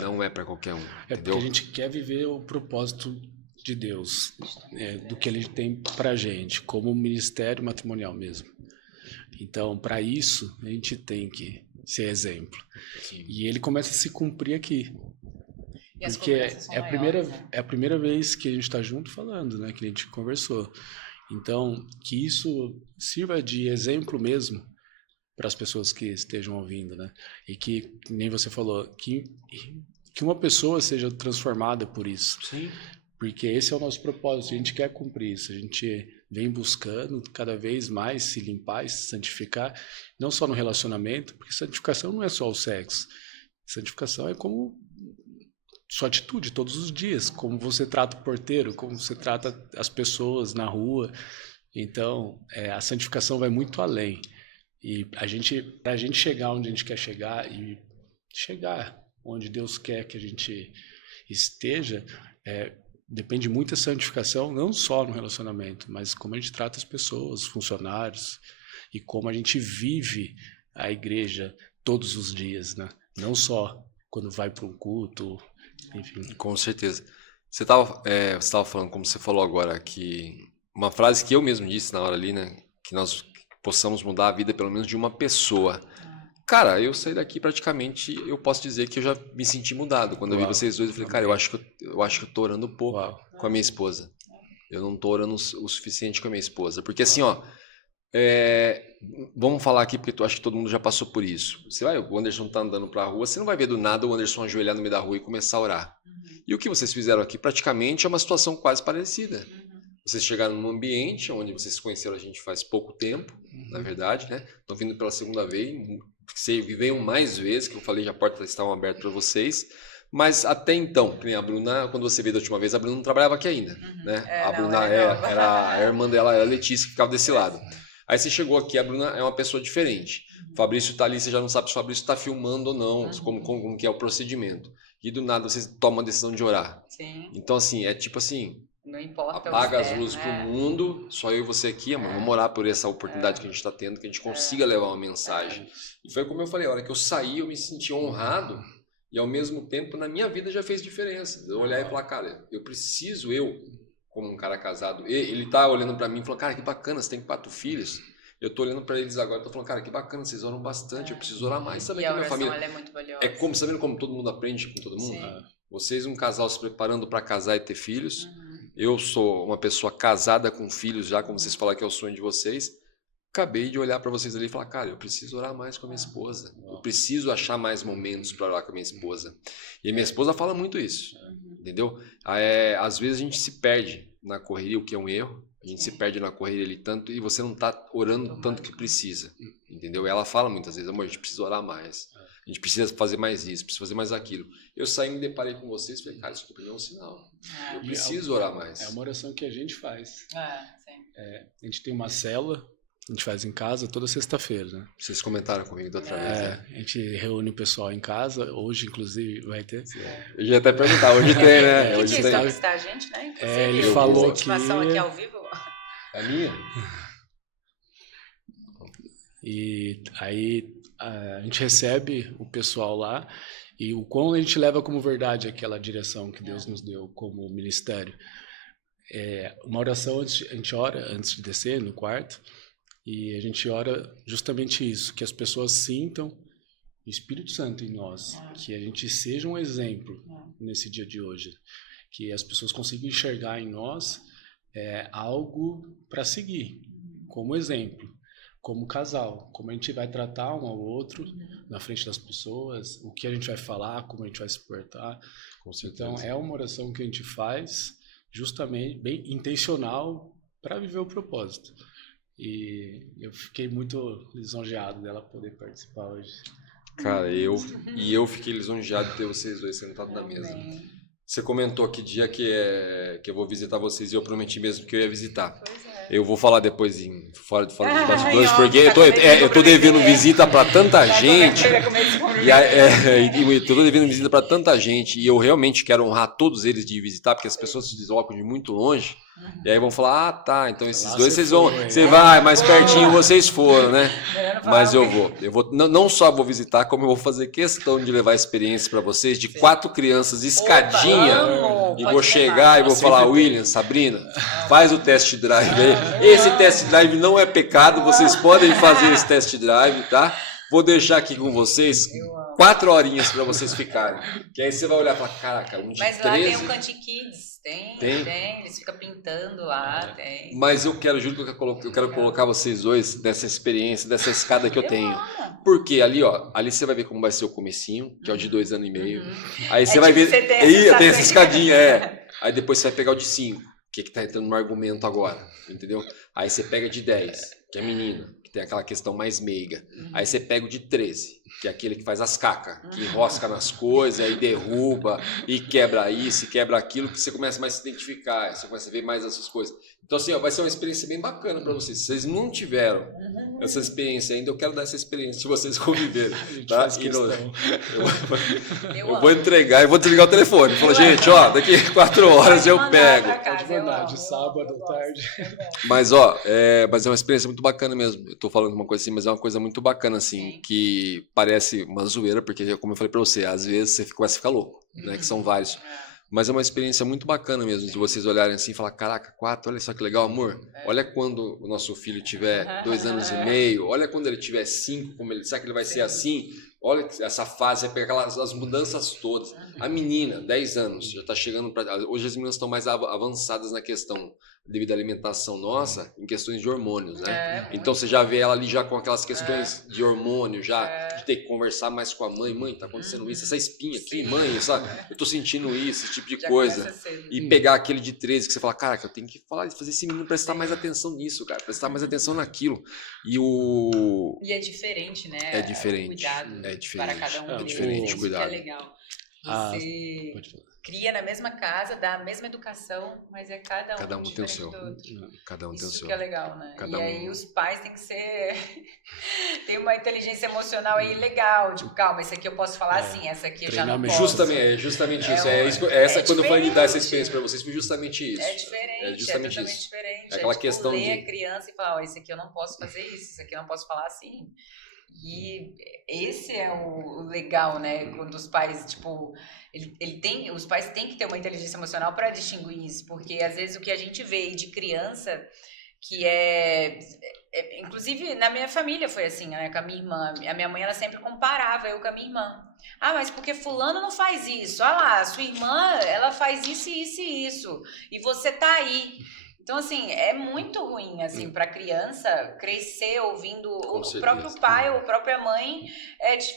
Não é para qualquer um, entendeu? Porque a gente quer viver o propósito de Deus, do que Ele tem pra gente, como ministério matrimonial mesmo. Então, para isso, a gente tem que ser exemplo. Sim. E ele começa a se cumprir aqui. Porque é a primeira vez que a gente está junto falando, né? Que a gente conversou. Então, que isso sirva de exemplo mesmo para as pessoas que estejam ouvindo, né? E que, nem você falou, que uma pessoa seja transformada por isso. Sim. Porque esse é o nosso propósito, a gente quer cumprir isso, a gente vem buscando cada vez mais se limpar e se santificar, não só no relacionamento, porque santificação não é só o sexo, santificação é como sua atitude todos os dias, como você trata o porteiro, como você trata as pessoas na rua. Então, a santificação vai muito além. E para a gente chegar onde a gente quer chegar e chegar onde Deus quer que a gente esteja, depende muito da santificação, não só no relacionamento, mas como a gente trata as pessoas, os funcionários, e como a gente vive a igreja todos os dias, né? Não só quando vai para um culto, enfim. Com certeza. Você estava falando, como você falou agora, que uma frase que eu mesmo disse na hora ali, né? Que nós possamos mudar a vida pelo menos de uma pessoa. Cara, eu saí daqui praticamente, eu posso dizer que eu já me senti mudado. Quando eu vi vocês dois, eu falei, cara, eu acho que eu tô orando pouco com a minha esposa. Eu não tô orando o suficiente com a minha esposa. Porque assim, ó, vamos falar aqui, porque eu acho que todo mundo já passou por isso. O Anderson tá andando pra rua, você não vai ver do nada o Anderson ajoelhar no meio da rua e começar a orar. E o que vocês fizeram aqui praticamente é uma situação quase parecida. Vocês chegaram num ambiente onde vocês se conheceram a gente faz pouco tempo, na verdade, né? Estão vindo pela segunda vez, venham mais vezes, que eu falei, já a porta estava aberta para vocês. Mas até então, a Bruna, quando você veio da última vez, a Bruna não trabalhava aqui ainda, né? A Bruna era a irmã dela, era a Letícia, que ficava desse lado. Aí você chegou aqui, a Bruna é uma pessoa diferente. O Fabrício está ali, você já não sabe se o Fabrício está filmando ou não, como que é o procedimento. E do nada você toma a decisão de orar. Sim. Então, assim, é tipo assim, não importa, apaga as luzes pro mundo, só eu e você aqui, amor, vamos orar por essa oportunidade que a gente está tendo, que a gente consiga levar uma mensagem. E foi como eu falei, a hora que eu saí, eu me senti honrado e ao mesmo tempo na minha vida já fez diferença. Eu olhar e falar, cara, como um cara casado, ele tá olhando para mim e falou, cara, que bacana, você tem 4 filhos. Eu tô olhando para eles agora, tô falando, cara, que bacana, vocês oram bastante, eu preciso orar mais também com a minha família. É muito valiosa. Sabendo como todo mundo aprende com todo mundo? Sim. Vocês, um casal se preparando para casar e ter filhos. Eu sou uma pessoa casada com filhos já, como vocês falaram que é o sonho de vocês. Acabei de olhar para vocês ali e falar, cara, eu preciso orar mais com a minha esposa. Eu preciso achar mais momentos para orar com a minha esposa. E a minha esposa fala muito isso, entendeu? Às vezes a gente se perde na correria, o que é um erro. A gente se perde na correria ali tanto e você não está orando tanto que precisa, entendeu? Ela fala muitas vezes, amor, a gente precisa orar mais. A gente precisa fazer mais isso, precisa fazer mais aquilo. Eu saí, me deparei com vocês e falei, cara, isso aqui é um sinal. Eu preciso orar mais. É uma oração que a gente faz. A gente tem uma célula A gente faz em casa toda sexta-feira, né? Vocês comentaram comigo da outra vez, né? A gente reúne o pessoal em casa. Hoje, inclusive, vai ter. Eu ia até perguntar, hoje tem, né? Que Hoje dia tem. vai visitar a gente, né? Ele Inclusive, falou motivação que... aqui ao vivo. A minha? E aí a gente recebe o pessoal lá e o quão a gente leva como verdade aquela direção que Deus nos deu como ministério. Uma oração, a gente ora antes de descer no quarto e a gente ora justamente isso, que as pessoas sintam o Espírito Santo em nós, que a gente seja um exemplo nesse dia de hoje, que as pessoas consigam enxergar em nós algo para seguir, como exemplo, como casal, como a gente vai tratar um ao outro na frente das pessoas, o que a gente vai falar, como a gente vai se portar. Então, é uma oração que a gente faz justamente, bem intencional, para viver o propósito. E eu fiquei muito lisonjeado dela poder participar hoje. Cara, eu fiquei lisonjeado de ter vocês dois sentados na mesa. Você comentou que dia que eu vou visitar vocês e eu prometi mesmo que eu ia visitar. Eu vou falar depois fora dos bastidores, porque eu tô devendo visita para tanta gente. Eu tô devendo visita para tanta gente e eu realmente quero honrar todos eles de visitar, porque as pessoas se deslocam de muito longe. E aí vão falar, tá, então esses dois vocês vão, você vai, mais pertinho vocês foram, né? Mas eu vou, não só vou visitar, como eu vou fazer questão de levar a experiência para vocês de 4 crianças escadinha. E vou chegar e vou falar, William, Sabrina, faz o test drive aí. Esse test drive não é pecado, vocês podem fazer esse test drive, tá? Vou deixar aqui com vocês 4 horinhas para vocês ficarem. Que aí você vai olhar e falar, caraca, um de 13... Mas lá tem o Candy Kids, tem, eles ficam pintando lá, tem. Mas eu quero colocar vocês dois nessa experiência, dessa escada que eu tenho. Porque ali você vai ver como vai ser o comecinho, que é o de 2 anos e meio. Aí você vai ver... Tem essa escadinha, Aí depois você vai pegar o de 5, que tá entrando no argumento agora, entendeu? Aí você pega de 10, que é menina, que tem aquela questão mais meiga. Aí você pega o de 13, que é aquele que faz as cacas, que enrosca nas coisas, aí derruba, e quebra isso, e quebra aquilo, que você começa mais a se identificar, você começa a ver mais essas coisas. Então, assim, vai ser uma experiência bem bacana para vocês. Se vocês não tiveram essa experiência ainda, eu quero dar essa experiência de vocês conviverem. Tá? Eu vou entregar e vou desligar o telefone. Falo, gente, daqui 4 horas eu pego. De verdade, sábado, tarde. Mas, mas é uma experiência muito bacana mesmo. Eu tô falando uma coisa assim, mas é uma coisa muito bacana, assim, que parece uma zoeira, porque, como eu falei para você, às vezes você começa a ficar louco, né? Que são vários. Mas é uma experiência muito bacana mesmo, de vocês olharem assim e falar, caraca, 4, olha só que legal, amor. Olha quando o nosso filho tiver 2 anos e meio, olha quando ele tiver 5, será que ele vai ser assim? Olha essa fase, vai pegar as mudanças todas. A menina, 10 anos, já está chegando para... Hoje as meninas estão mais avançadas na questão devido à alimentação nossa, em questões de hormônios, né? Então você já vê ela ali já com aquelas questões de hormônio, já de ter que conversar mais com a mãe. Mãe, tá acontecendo isso, essa espinha aqui, mãe, sabe? Eu tô sentindo isso, esse tipo de coisa. E pegar aquele de 13 que você fala, cara, eu tenho que fazer esse menino prestar mais atenção nisso, cara, prestar mais atenção naquilo. E é diferente, né? É diferente. O cuidado é diferente. Para cada um é diferente, cuidado. Isso que é legal. Você cria na mesma casa, dá a mesma educação, mas cada um tem o seu. Cada um tem o seu. Isso que é legal, né? Aí os pais têm que ser... tem uma inteligência emocional aí legal. Tipo, calma, esse aqui eu posso falar assim, essa aqui eu já não posso. Justamente isso. Quando eu falei de dar essa experiência para vocês, foi justamente isso. É diferente, justamente totalmente isso. diferente. É aquela questão ler a criança e falar, esse aqui eu não posso fazer isso aqui eu não posso falar assim. E esse é o legal, né? Quando os pais, tipo... os pais têm que ter uma inteligência emocional para distinguir isso, porque às vezes o que a gente vê de criança, que inclusive na minha família foi assim, né? Com a minha irmã. A minha mãe, ela sempre comparava eu com a minha irmã. Ah, mas porque fulano não faz isso? Ah lá, sua irmã, ela faz isso, isso e isso. E você tá aí. Então, assim, é muito ruim, assim, para a criança crescer ouvindo o próprio pai ou a própria mãe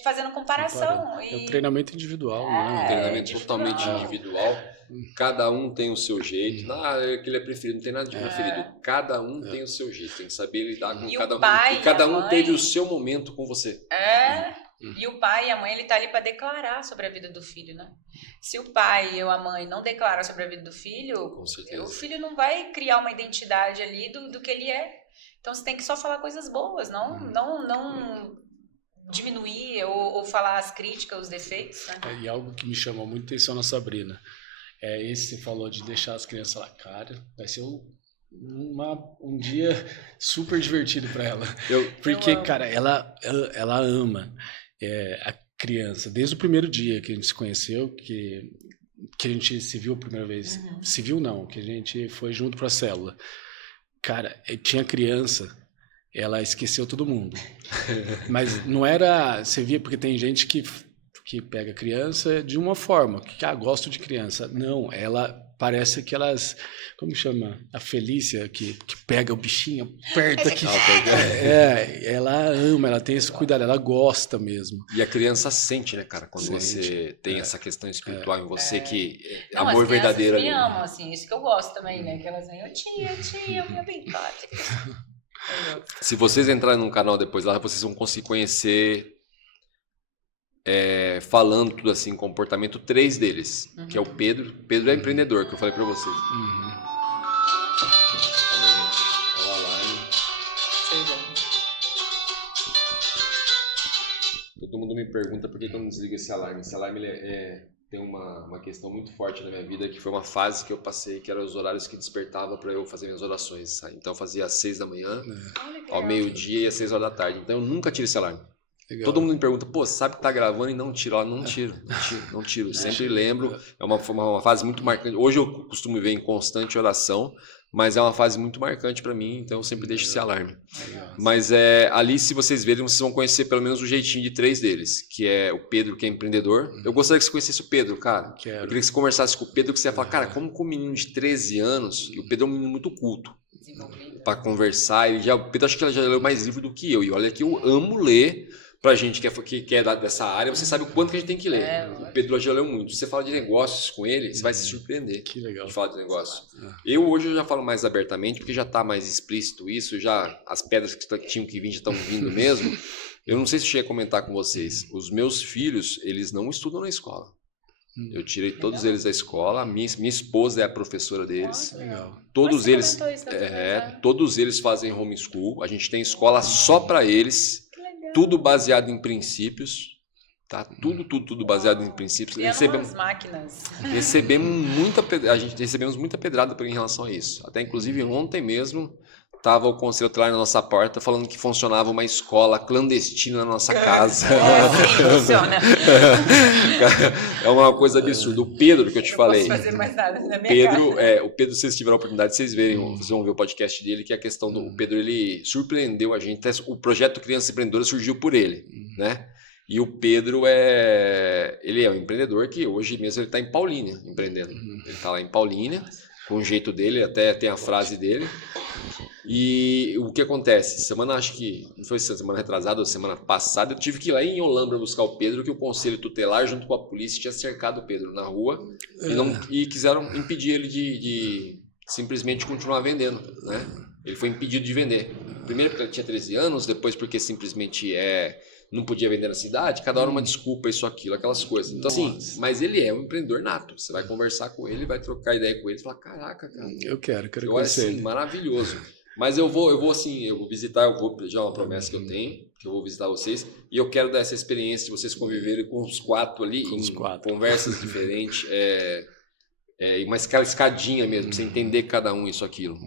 fazendo comparação. É um treinamento individual, né? Um treinamento totalmente individual. Cada um tem o seu jeito. Aquele é preferido, não tem nada de preferido. Cada um tem o seu jeito, tem que saber lidar com cada um. E cada um teve o seu momento com você. E o pai e a mãe, ele tá ali para declarar sobre a vida do filho, né? Se o pai ou a mãe não declaram sobre a vida do filho, o filho não vai criar uma identidade ali do que ele é. Então você tem que só falar coisas boas, não diminuir ou falar as críticas, os defeitos, né? E algo que me chamou muito atenção na Sabrina é esse que você falou de deixar as crianças lá. Cara, vai ser um dia super divertido para ela. Porque, cara, ela ama a criança. Desde o primeiro dia que a gente se conheceu, que a gente se viu a primeira vez. Se viu não, que a gente foi junto para a célula. Cara, tinha criança, ela esqueceu todo mundo. Mas não era... Você via, porque tem gente que pega criança de uma forma, que gosto de criança. Não, ela parece que elas... Como chama? A Felícia, que pega o bichinho, aperta. Ela ama, ela tem esse cuidado, ela gosta mesmo. E a criança sente, né, cara? Quando você tem essa questão espiritual em você, que Não, amor verdadeiro. As crianças me amam, assim, isso que eu gosto também, né? Que elas vêm, tia, minha bem, Se vocês entrarem no canal depois lá, vocês vão conseguir conhecer, falando tudo assim, comportamento 3 deles, que é o Pedro. Pedro é empreendedor, que eu falei pra vocês. Todo mundo me pergunta por que eu não desligo esse alarme. Esse alarme tem uma questão muito forte na minha vida, que foi uma fase que eu passei, que eram os horários que despertava para eu fazer minhas orações. Sabe? Então eu fazia às 6 da manhã, ao meio-dia e às 6 horas da tarde. Então eu nunca tiro esse alarme. Legal. Todo mundo me pergunta, pô, sabe que tá gravando e não tiro? Não tiro. Sempre lembro. É uma fase muito marcante. Hoje eu costumo ver em constante oração, mas é uma fase muito marcante para mim, então eu sempre deixo esse alarme. Mas ali, se vocês verem, vocês vão conhecer pelo menos o jeitinho de 3 deles, que é o Pedro, que é empreendedor. Eu gostaria que você conhecesse o Pedro, cara. Eu queria que você conversasse com o Pedro, que você ia falar, cara, como com um menino de 13 anos, e o Pedro é um menino muito culto para conversar. O Pedro, acho que ele já leu mais livro do que eu, e olha que eu amo ler. Pra gente que é dessa área, você sabe o quanto que a gente tem que ler. O Pedro já leu muito. Se você fala de negócios com ele, você vai se surpreender. Que legal. De falar de negócio. Hoje eu já falo mais abertamente, porque já está mais explícito isso, já as pedras que tinham que vir já estão vindo mesmo. Eu não sei se eu cheguei a comentar com vocês. Os meus filhos, eles não estudam na escola. Eu tirei todos eles da escola. Minha esposa é a professora deles. Legal. Todos eles fazem homeschool. A gente tem escola só para eles. Tudo baseado em princípios, tá? Tudo baseado em princípios. Recebemos muita pedrada em relação a isso. Até inclusive ontem mesmo estava o conselho tutelar na nossa porta falando que funcionava uma escola clandestina na nossa casa. Sim, funciona. É uma coisa absurda. O Pedro, que eu te falei. Não posso fazer mais nada na minha casa. O Pedro, se vocês tiverem a oportunidade, vocês vão ver o podcast dele, que é a questão do Pedro, ele surpreendeu a gente. O projeto Crianças Empreendedoras surgiu por ele, né? E o Pedro ele é um empreendedor que hoje mesmo ele está em Paulínia empreendendo. Ele está lá em Paulínia, com o jeito dele, até tem a frase dele. E o que acontece? Acho que não foi semana retrasada ou semana passada, eu tive que ir lá em Olambra buscar o Pedro, que o conselho tutelar junto com a polícia tinha cercado o Pedro na rua e quiseram impedir ele de simplesmente continuar vendendo, né? Ele foi impedido de vender. Primeiro porque ele tinha 13 anos, depois porque simplesmente não podia vender na cidade, cada hora uma desculpa, isso, aquilo, aquelas coisas. Então, assim, mas ele é um empreendedor nato. Você vai conversar com ele, vai trocar ideia com ele e falar, caraca, cara. Eu quero conhecer ele. Maravilhoso. Mas eu vou visitar, eu vou pedir uma promessa que eu tenho, que eu vou visitar vocês, e eu quero dar essa experiência de vocês conviverem com os 4 ali, conversas diferentes, mas aquela escadinha mesmo, você entender cada um isso, aquilo.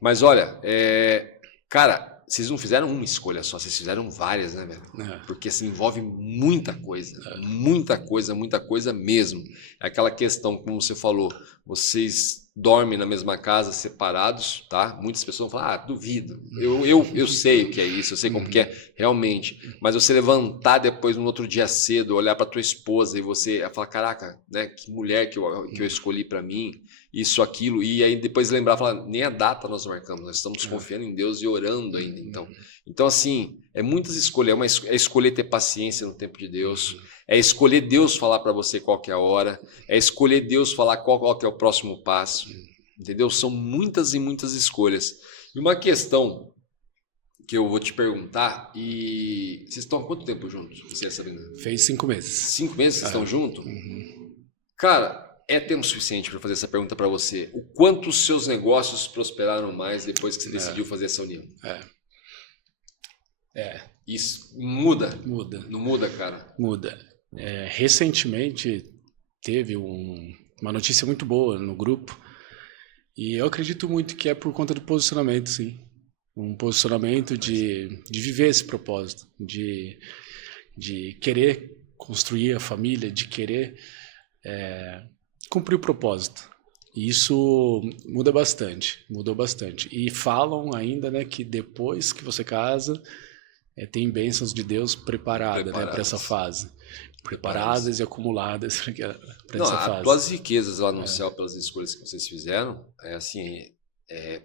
Mas olha, cara, vocês não fizeram uma escolha só, vocês fizeram várias, né, velho? Porque assim, envolve muita coisa mesmo. É aquela questão, como você falou, vocês dormem na mesma casa, separados, tá? Muitas pessoas vão falar, duvido. Eu sei o que é isso, eu sei como que é realmente. Mas você levantar depois, no outro dia cedo, olhar para tua esposa e você falar, caraca, né? Que mulher que eu escolhi para mim, isso, aquilo. E aí depois lembrar, falar, nem a data nós marcamos, nós estamos confiando em Deus e orando ainda. Então assim, é muitas escolhas. É escolher ter paciência no tempo de Deus. É escolher Deus falar para você qual que é a hora. É escolher Deus falar qual que é o próximo passo. Entendeu? São muitas e muitas escolhas. E uma questão que eu vou te perguntar, e vocês estão há quanto tempo juntos? Você, Sabrina? Fez 5 meses. 5 meses que vocês estão juntos? Cara, é tempo suficiente para fazer essa pergunta para você. O quanto os seus negócios prosperaram mais depois que você decidiu fazer essa união? Isso muda? Muda. Não muda, cara? Muda. Recentemente teve uma notícia muito boa no grupo e eu acredito muito que é por conta do posicionamento, sim. Um posicionamento de viver esse propósito, de querer construir a família, de querer cumprir o propósito. E isso mudou bastante. E falam ainda, né, que depois que você casa, tem bênçãos de Deus preparadas, né, para essa fase. Preparadas e acumuladas para essa fase. As tuas riquezas lá no céu, pelas escolhas que vocês fizeram,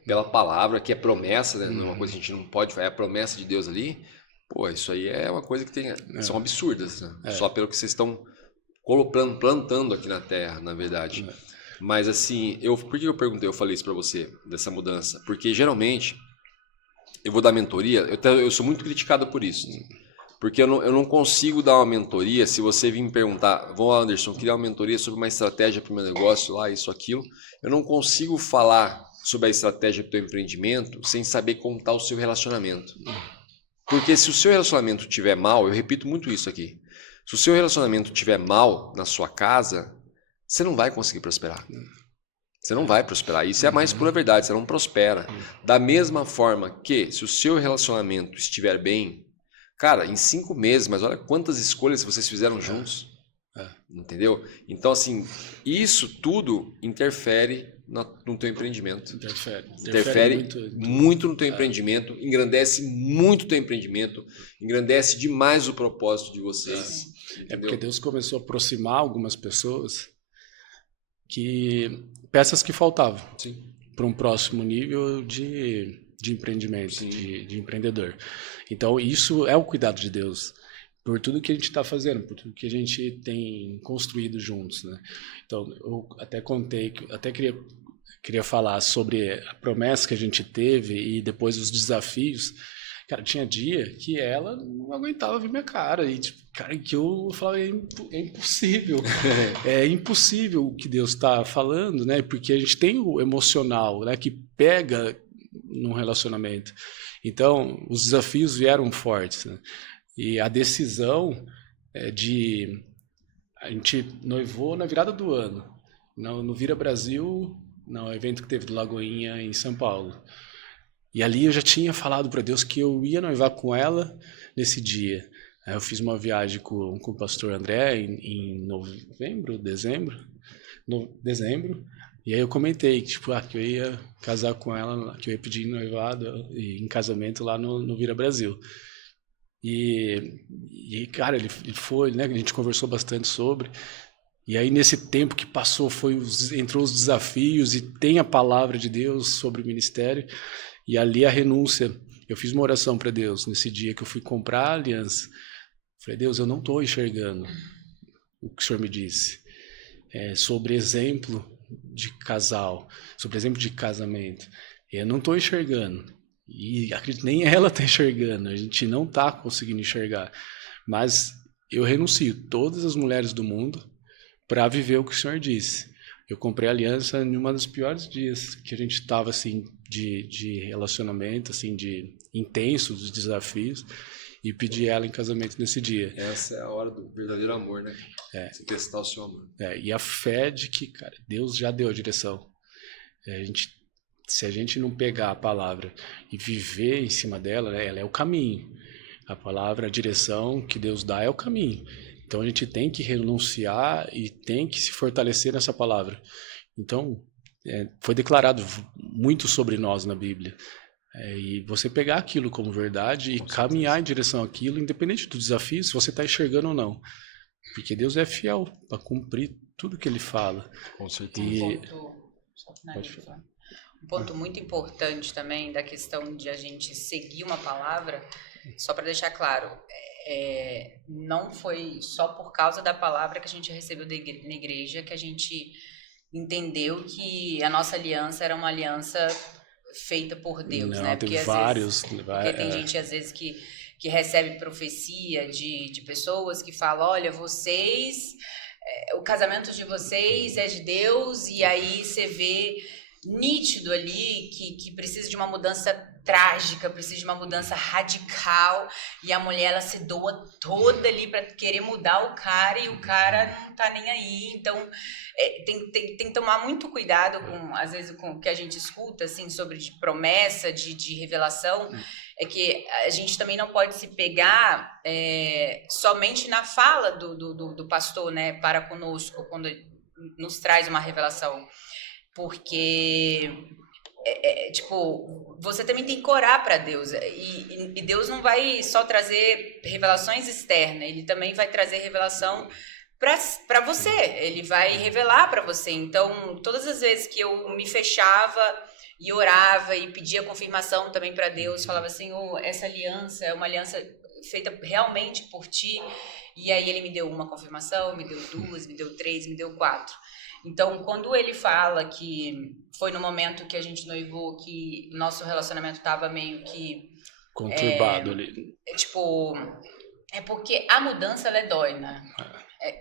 pela palavra, que é promessa, né? Não é uma coisa que a gente não pode fazer, é a promessa de Deus ali. Pô, isso aí é uma coisa que são absurdas, né? Só pelo que vocês estão plantando aqui na Terra, na verdade. Mas assim, por que eu perguntei, eu falei isso para você, dessa mudança? Porque geralmente, eu vou dar mentoria, eu sou muito criticado por isso. Porque eu não consigo dar uma mentoria, se você vir me perguntar, Anderson, queria uma mentoria sobre uma estratégia para o meu negócio, lá, isso, aquilo. Eu não consigo falar sobre a estratégia para o teu empreendimento sem saber como está o seu relacionamento. Porque se o seu relacionamento estiver mal, eu repito muito isso aqui, se o seu relacionamento estiver mal na sua casa, você não vai conseguir prosperar. Você não vai prosperar. Isso é a mais pura verdade, você não prospera. Da mesma forma que, se o seu relacionamento estiver bem, cara, em 5 meses, mas olha quantas escolhas vocês fizeram juntos. Entendeu? Então, assim, isso tudo interfere no teu empreendimento. Interfere muito no teu empreendimento, engrandece muito o teu empreendimento, engrandece demais o propósito de vocês. Porque Deus começou a aproximar algumas pessoas peças que faltavam para um próximo nível de empreendimento, de empreendedor. Então, isso é o cuidado de Deus, por tudo que a gente está fazendo, por tudo que a gente tem construído juntos, né? Então, eu até queria falar sobre a promessa que a gente teve e depois os desafios. Cara, tinha dia que ela não aguentava ver minha cara. E, que eu falava, é impossível. É impossível o que Deus está falando, né? Porque a gente tem o emocional, né, que pega num relacionamento. Então, os desafios vieram fortes, né? E a decisão a gente noivou na virada do ano, no Vira Brasil, no evento que teve do Lagoinha, em São Paulo. E ali eu já tinha falado para Deus que eu ia noivar com ela nesse dia. Eu fiz uma viagem com o pastor André em dezembro. E aí eu comentei que eu ia casar com ela, que eu ia pedir noivado em casamento lá no Vira Brasil. E cara, ele foi, né? A gente conversou bastante sobre. E aí nesse tempo que passou, entrou os desafios e tem a palavra de Deus sobre o ministério. E ali a renúncia. Eu fiz uma oração para Deus nesse dia que eu fui comprar a aliança. Falei, Deus, eu não estou enxergando o que o Senhor me disse. Sobre exemplo de casal, sobre exemplo de casamento. Eu não estou enxergando. E acredito nem ela está enxergando. A gente não está conseguindo enxergar. Mas eu renuncio todas as mulheres do mundo para viver o que o Senhor disse. Eu comprei a aliança em um dos piores dias que a gente estava assim de relacionamento, assim de intenso, dos desafios, e pedi ela em casamento nesse dia. Essa é a hora do verdadeiro amor, né? Você testar o seu amor. E a fé de que, cara, Deus já deu a direção. Se a gente não pegar a palavra e viver em cima dela, né, ela é o caminho. A palavra, a direção que Deus dá é o caminho. Então a gente tem que renunciar e tem que se fortalecer nessa palavra. Então, foi declarado muito sobre nós na Bíblia. E você pegar aquilo como verdade e caminhar em direção àquilo, independente do desafio, se você está enxergando ou não. Porque Deus é fiel para cumprir tudo que Ele fala. Com certeza. Um ponto muito importante também da questão de a gente seguir uma palavra, só para deixar claro, não foi só por causa da palavra que a gente recebeu na igreja que a gente entendeu que a nossa aliança era uma aliança feita por Deus, não, né? Porque vários. Porque tem gente às vezes que recebe profecia de pessoas que falam, olha, vocês o casamento de vocês é de Deus, e aí você vê nítido ali que precisa de uma mudança trágica, precisa de uma mudança radical, e a mulher ela se doa toda ali para querer mudar o cara, e o cara não tá nem aí. Então tem que tomar muito cuidado com, às vezes, com o que a gente escuta assim, sobre de promessa, de revelação, é que a gente também não pode se pegar somente na fala do pastor, né, para conosco, quando nos traz uma revelação. Porque, tipo, você também tem que orar para Deus. E Deus não vai só trazer revelações externas, Ele também vai trazer revelação para você. Ele vai revelar para você. Então, todas as vezes que eu me fechava e orava e pedia confirmação também para Deus, falava assim, essa aliança é uma aliança feita realmente por Ti. E aí Ele me deu uma confirmação, me deu 2, me deu 3, me deu 4. Então, quando ele fala que foi no momento que a gente noivou que nosso relacionamento estava meio que... conturbado ali. É porque a mudança, ela dói, né?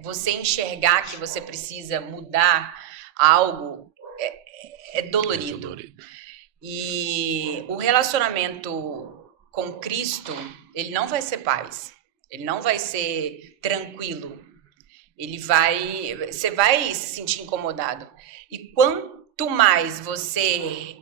Você enxergar que você precisa mudar algo é dolorido. E o relacionamento com Cristo, ele não vai ser paz. Ele não vai ser tranquilo. Você vai se sentir incomodado. E quanto mais você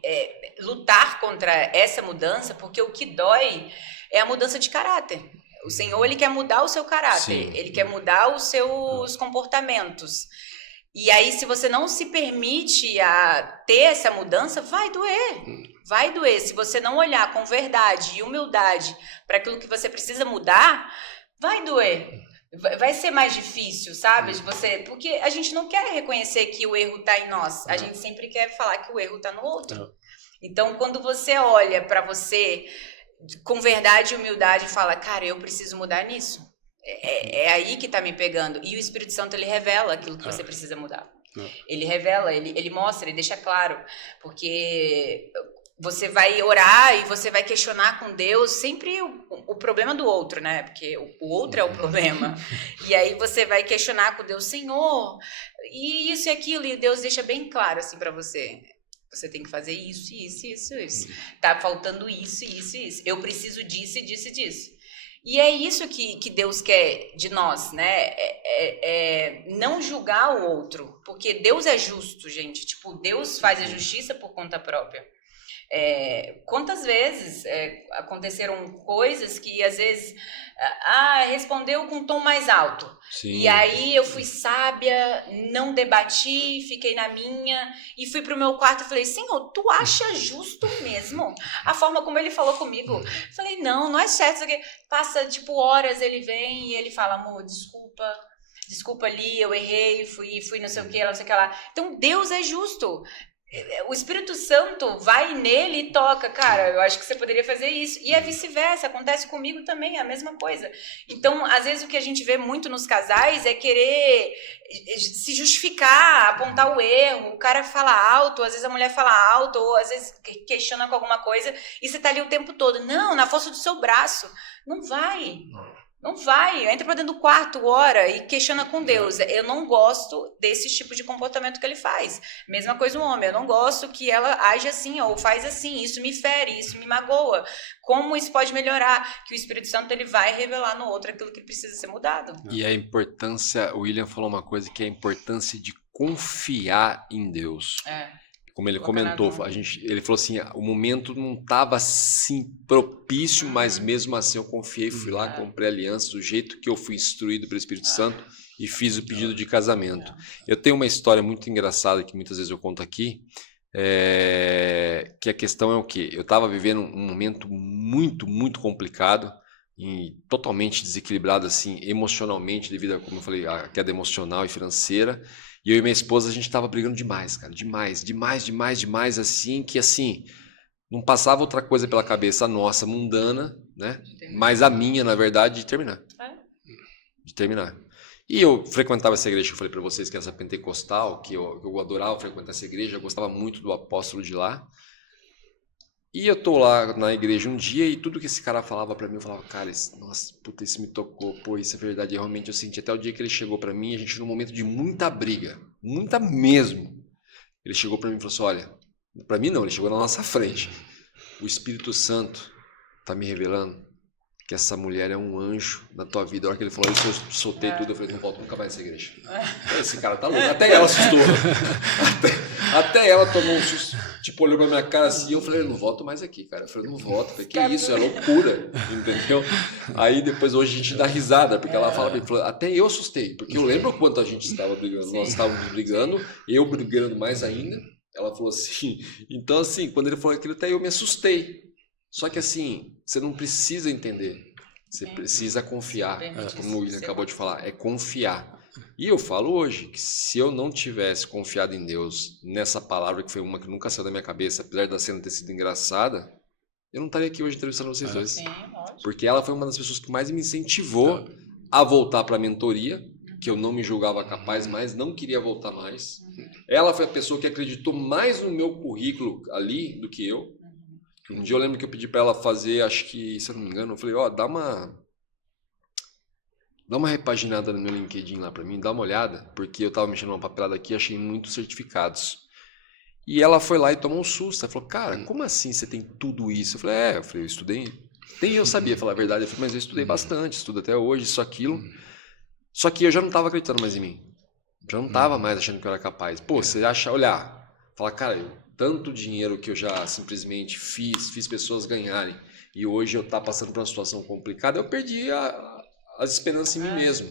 lutar contra essa mudança, porque o que dói é a mudança de caráter. O Senhor, Ele quer mudar o seu caráter. Sim. Ele quer mudar os seus comportamentos. E aí, se você não se permite a ter essa mudança, vai doer. Vai doer. Se você não olhar com verdade e humildade para aquilo que você precisa mudar, vai doer. Vai ser mais difícil, sabe? Porque a gente não quer reconhecer que o erro está em nós. A gente sempre quer falar que o erro está no outro. Então, quando você olha para você com verdade e humildade e fala, cara, eu preciso mudar nisso. É aí que está me pegando. E o Espírito Santo, ele revela aquilo que você precisa mudar. Ele revela, ele mostra, ele deixa claro. Porque... você vai orar e você vai questionar com Deus sempre o problema do outro, né? Porque o outro é o problema. E aí você vai questionar com Deus, Senhor, e isso e aquilo, e Deus deixa bem claro assim para você. Você tem que fazer isso, isso, isso, isso. Tá faltando isso, isso, isso. Eu preciso disso, disso, disso. E é isso que Deus quer de nós, né? Não julgar o outro. Porque Deus é justo, gente. Tipo, Deus faz a justiça por conta própria. Quantas vezes aconteceram coisas que às vezes respondeu com um tom mais alto. Sim. E aí eu fui sábia, não debati, fiquei na minha e fui pro meu quarto e falei, Senhor, tu acha justo mesmo a forma como ele falou comigo? Falei, não é certo. Passa tipo horas, ele vem e ele fala, amor, desculpa ali, eu errei, fui não sei o que, não sei o que lá. Então Deus é justo. O Espírito Santo vai nele e toca, cara, eu acho que você poderia fazer isso. E é vice-versa, acontece comigo também, é a mesma coisa. Então, às vezes o que a gente vê muito nos casais é querer se justificar, apontar o erro. O cara fala alto, às vezes a mulher fala alto, ou às vezes questiona com alguma coisa, e você tá ali o tempo todo. Não, na força do seu braço. Não vai. Não vai, entra pra dentro do quarto, ora e questiona com Deus. Eu não gosto desse tipo de comportamento que ele faz. Mesma coisa o homem, eu não gosto que ela age assim ou faz assim, isso me fere, isso me magoa. Como isso pode melhorar? Que o Espírito Santo ele vai revelar no outro aquilo que precisa ser mudado. E a importância, o William falou uma coisa que é a importância de confiar em Deus. Como ele comentou, ele falou assim, o momento não estava assim propício, mas mesmo assim eu confiei, fui lá, comprei a aliança do jeito que eu fui instruído pelo Espírito Santo e fiz o pedido de casamento. Eu tenho uma história muito engraçada que muitas vezes eu conto aqui, que a questão é o quê? Eu estava vivendo um momento muito, muito complicado e totalmente desequilibrado assim, emocionalmente, devido a, como eu falei, a queda emocional e financeira. E eu e minha esposa, a gente tava brigando demais, cara, demais, assim, que assim, não passava outra coisa pela cabeça nossa, mundana, né? Mas a minha, na verdade, de terminar. E eu frequentava essa igreja que eu falei para vocês, que é essa pentecostal, que eu adorava frequentar essa igreja, eu gostava muito do apóstolo de lá. E eu tô lá na igreja um dia e tudo que esse cara falava pra mim, eu falava, cara, nossa, puta, isso me tocou, pô, isso é verdade. E realmente eu senti até o dia que ele chegou pra mim, a gente num momento de muita briga, muita mesmo. Ele chegou pra mim e falou assim, olha, pra mim não, ele chegou na nossa frente. O Espírito Santo tá me revelando que essa mulher é um anjo na tua vida. A hora que ele falou isso, eu soltei tudo, eu falei, não volto nunca mais nessa igreja. Esse cara tá louco. Até ela assustou. Até ela tomou um susto, tipo, olhou pra minha cara assim, eu falei, eu não volto mais aqui, cara. Eu falei, não volto. Eu falei, que isso, é loucura, entendeu? Aí depois hoje a gente dá risada, porque ela fala, até eu assustei, porque eu lembro o quanto a gente estava brigando. Sim. Nós estávamos brigando, eu brigando mais ainda. Ela falou assim, então assim, quando ele falou aquilo, até eu me assustei. Só que assim, você não precisa entender, você precisa confiar, como o William acabou de falar, é confiar. E eu falo hoje que se eu não tivesse confiado em Deus nessa palavra, que foi uma que nunca saiu da minha cabeça, apesar da cena ter sido engraçada, eu não estaria aqui hoje entrevistando vocês dois. Sim, porque ela foi uma das pessoas que mais me incentivou a voltar para a mentoria, que eu não me julgava capaz, mas não queria voltar mais. Ela foi a pessoa que acreditou mais no meu currículo ali do que eu. Um dia eu lembro que eu pedi para ela fazer, acho que, se eu não me engano, eu falei, dá uma repaginada no meu LinkedIn lá para mim, dá uma olhada, porque eu tava mexendo numa papelada aqui e achei muitos certificados. E ela foi lá e tomou um susto. Ela falou, cara, como assim você tem tudo isso? Eu falei, eu estudei. Nem eu sabia falar a verdade. Eu falei, mas eu estudei bastante, estudo até hoje, isso, aquilo. Só que eu já não tava acreditando mais em mim. Já não tava mais achando que eu era capaz. Pô, você acha, olhar, falar, cara, tanto dinheiro que eu já simplesmente fiz pessoas ganharem, e hoje eu tá passando por uma situação complicada, eu perdi as esperanças em mim mesmo.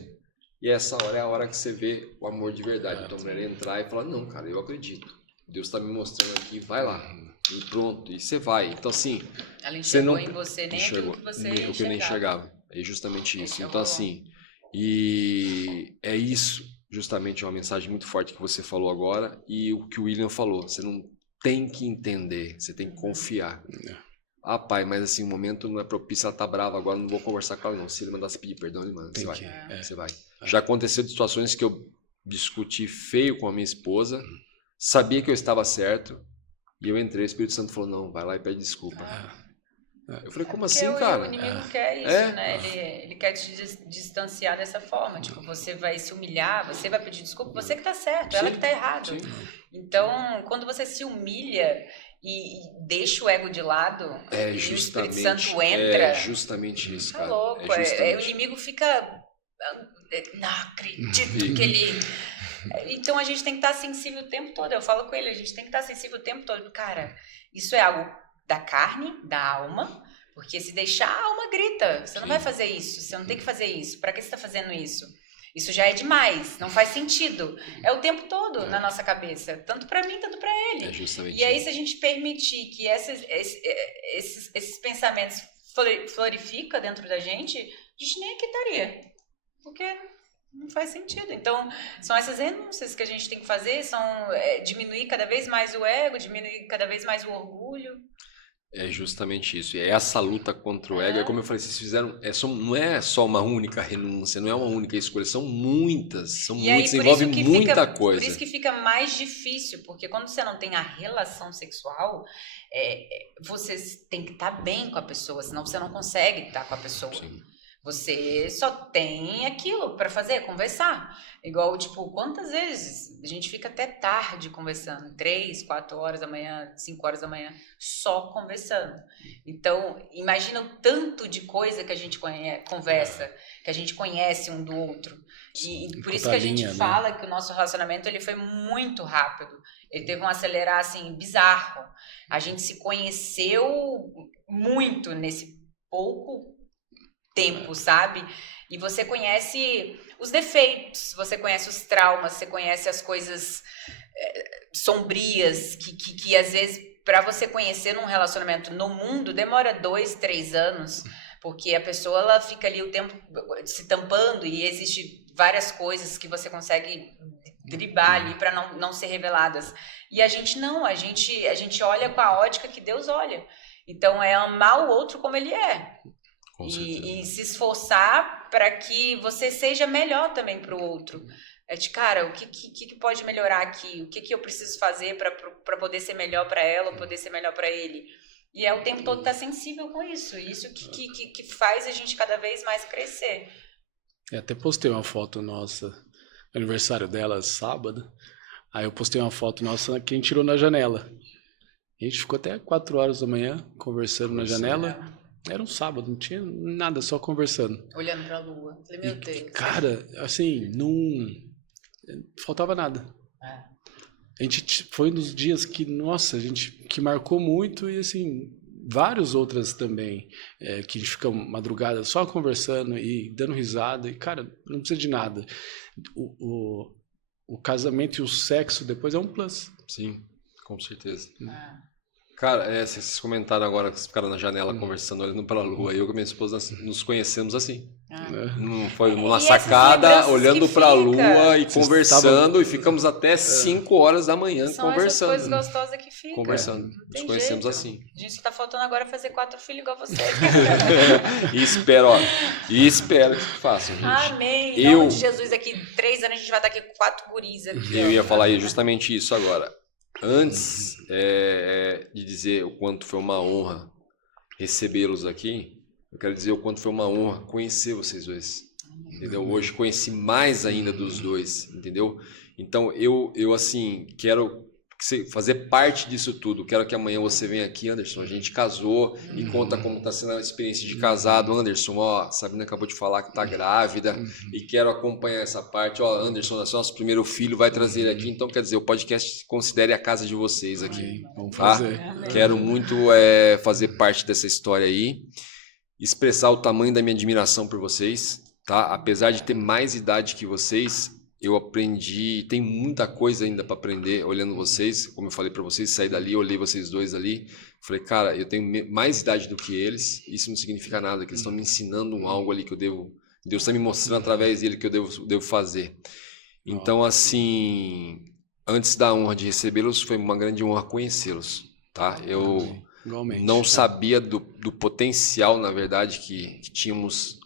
E essa hora é a hora que você vê o amor de verdade. Então a mulher entrar e falar, não, cara, eu acredito. Deus está me mostrando aqui, vai lá. E pronto, e você vai. Então assim... Ela enxergou em você nem aquilo que você enxergava. O que eu nem enxergava. É justamente isso. Então assim, e é isso, justamente uma mensagem muito forte que você falou agora, e o que o William falou, você não tem que entender, você tem que confiar. Ah, pai, mas assim, o momento não é propício, ela tá brava agora, não vou conversar com ela não. Se ele mandasse pedir perdão, ele manda, você vai. Já aconteceu de situações que eu discuti feio com a minha esposa, sabia que eu estava certo, e eu entrei, o Espírito Santo falou, não, vai lá e pede desculpa. Eu falei, como assim, cara? O inimigo quer isso, né? Ele quer te distanciar dessa forma. Tipo, você vai se humilhar, você vai pedir desculpa, você que tá certo, ela que tá errado. Então, quando você se humilha e deixa o ego de lado, e o Espírito Santo entra... É justamente isso, cara. Tá louco. O inimigo fica... Não acredito que ele... Então, a gente tem que estar sensível o tempo todo. Eu falo com ele, a gente tem que estar sensível o tempo todo. Cara, isso é algo da carne, da alma, porque se deixar, a alma grita. Você não vai fazer isso, você não tem que fazer isso. Pra que você está fazendo isso? Isso já é demais, não faz sentido. É o tempo todo na nossa cabeça, tanto para mim, tanto para ele. É justamente e aí, se a gente permitir que esses pensamentos florificam dentro da gente nem aqui estaria. Porque não faz sentido. Então, são essas renúncias que a gente tem que fazer, são diminuir cada vez mais o ego, diminuir cada vez mais o orgulho. É justamente isso. E essa luta contra o ego, é como eu falei, vocês fizeram, não é só uma única renúncia, não é uma única escolha, são muitas, envolve muita coisa. Por isso que fica mais difícil, porque quando você não tem a relação sexual, você tem que estar bem com a pessoa, senão você não consegue estar com a pessoa. Sim. Você só tem aquilo para fazer, conversar. Igual, tipo, quantas vezes a gente fica até tarde conversando, 3, 4 horas da manhã, 5 horas da manhã, só conversando. Então, imagina o tanto de coisa que a gente conversa, que a gente conhece um do outro. E por isso que a gente fala que o nosso relacionamento ele foi muito rápido. Ele teve um acelerar, assim, bizarro. A gente se conheceu muito nesse pouco tempo, sabe? E você conhece os defeitos, você conhece os traumas, você conhece as coisas sombrias que às vezes para você conhecer num relacionamento no mundo demora 2, 3 anos, porque a pessoa ela fica ali o tempo se tampando e existe várias coisas que você consegue driblar ali para não ser reveladas. E a gente não, a gente olha com a ótica que Deus olha. Então é amar o outro como ele é. E se esforçar para que você seja melhor também para o outro. Cara, o que pode melhorar aqui? O que eu preciso fazer para poder ser melhor para ela ou poder ser melhor para ele? E é o tempo todo estar sensível com isso. Isso que faz a gente cada vez mais crescer. Até postei uma foto nossa, aniversário dela sábado. Aí eu postei uma foto nossa que a gente tirou na janela. A gente ficou até 4 horas da manhã conversando na janela. Era um sábado, não tinha nada, só conversando. Olhando pra lua. Falei, meu Deus. Cara, assim, não faltava nada. A gente foi nos dias que, nossa, que marcou muito e, assim, vários outras também, que a gente fica madrugada só conversando e dando risada. E, cara, não precisa de nada. O casamento e o sexo depois é um plus. Sim, com certeza. Cara, vocês comentaram agora que vocês ficaram na janela conversando, olhando pela lua. Eu e minha esposa nos conhecemos assim. Não foi numa sacada, olhando pra lua e conversando. E ficamos até 5 horas da manhã São conversando. Essas coisas gostosas que ficam. Conversando. Nos conhecemos assim. A gente só tá faltando agora fazer 4 filhos igual você. E espero que façam, gente. Amém. Em nome de Jesus, daqui 3 anos a gente vai estar aqui com 4 guris aqui. Eu ia falar justamente isso agora. Antes de dizer o quanto foi uma honra recebê-los aqui, eu quero dizer o quanto foi uma honra conhecer vocês dois, entendeu? Hoje conheci mais ainda dos dois, entendeu? Então eu assim, quero fazer parte disso tudo. Quero que amanhã você venha aqui, Anderson. A gente casou e conta como está sendo a experiência de casado. Anderson, ó, Sabrina acabou de falar que está grávida e quero acompanhar essa parte. Ó, Anderson, nosso primeiro filho, vai trazer ele aqui. Então, quer dizer, o podcast considere a casa de vocês aqui. Vamos tá? fazer. Quero muito fazer parte dessa história aí, expressar o tamanho da minha admiração por vocês, tá? Apesar de ter mais idade que vocês, eu aprendi, tem muita coisa ainda para aprender olhando vocês. Como eu falei para vocês, saí dali, olhei vocês dois ali, falei, cara, eu tenho mais idade do que eles, isso não significa nada, que eles estão me ensinando algo ali que eu devo, Deus está me mostrando através dele que eu devo fazer. Então, assim, antes da honra de recebê-los, foi uma grande honra conhecê-los, tá? Eu Igualmente, não sabia do potencial, na verdade, que tínhamos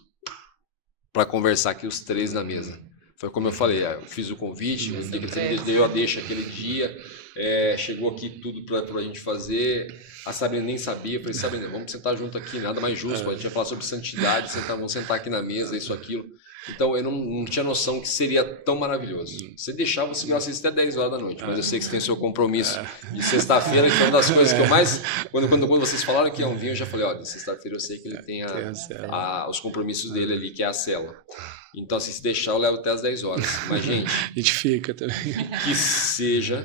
para conversar aqui os três na mesa. Foi como eu falei, eu fiz o convite, o dia que você deu a deixa aquele dia, chegou aqui tudo para a gente fazer. A Sabrina nem sabia, eu falei, Sabrina, vamos sentar junto aqui, nada mais justo, a gente ia falar sobre santidade, vamos sentar aqui na mesa, isso, aquilo. Então eu não tinha noção que seria tão maravilhoso. Se deixar, você virar até 10 horas da noite, mas eu sei que você tem o seu compromisso de sexta-feira, que é uma das coisas que eu mais... Quando vocês falaram que iam vir, eu já falei, ó, de sexta-feira eu sei que ele tem os compromissos dele ali, que é a célula. Então, assim, se deixar, eu levo até as 10 horas. Mas, gente... A gente fica também. Que seja,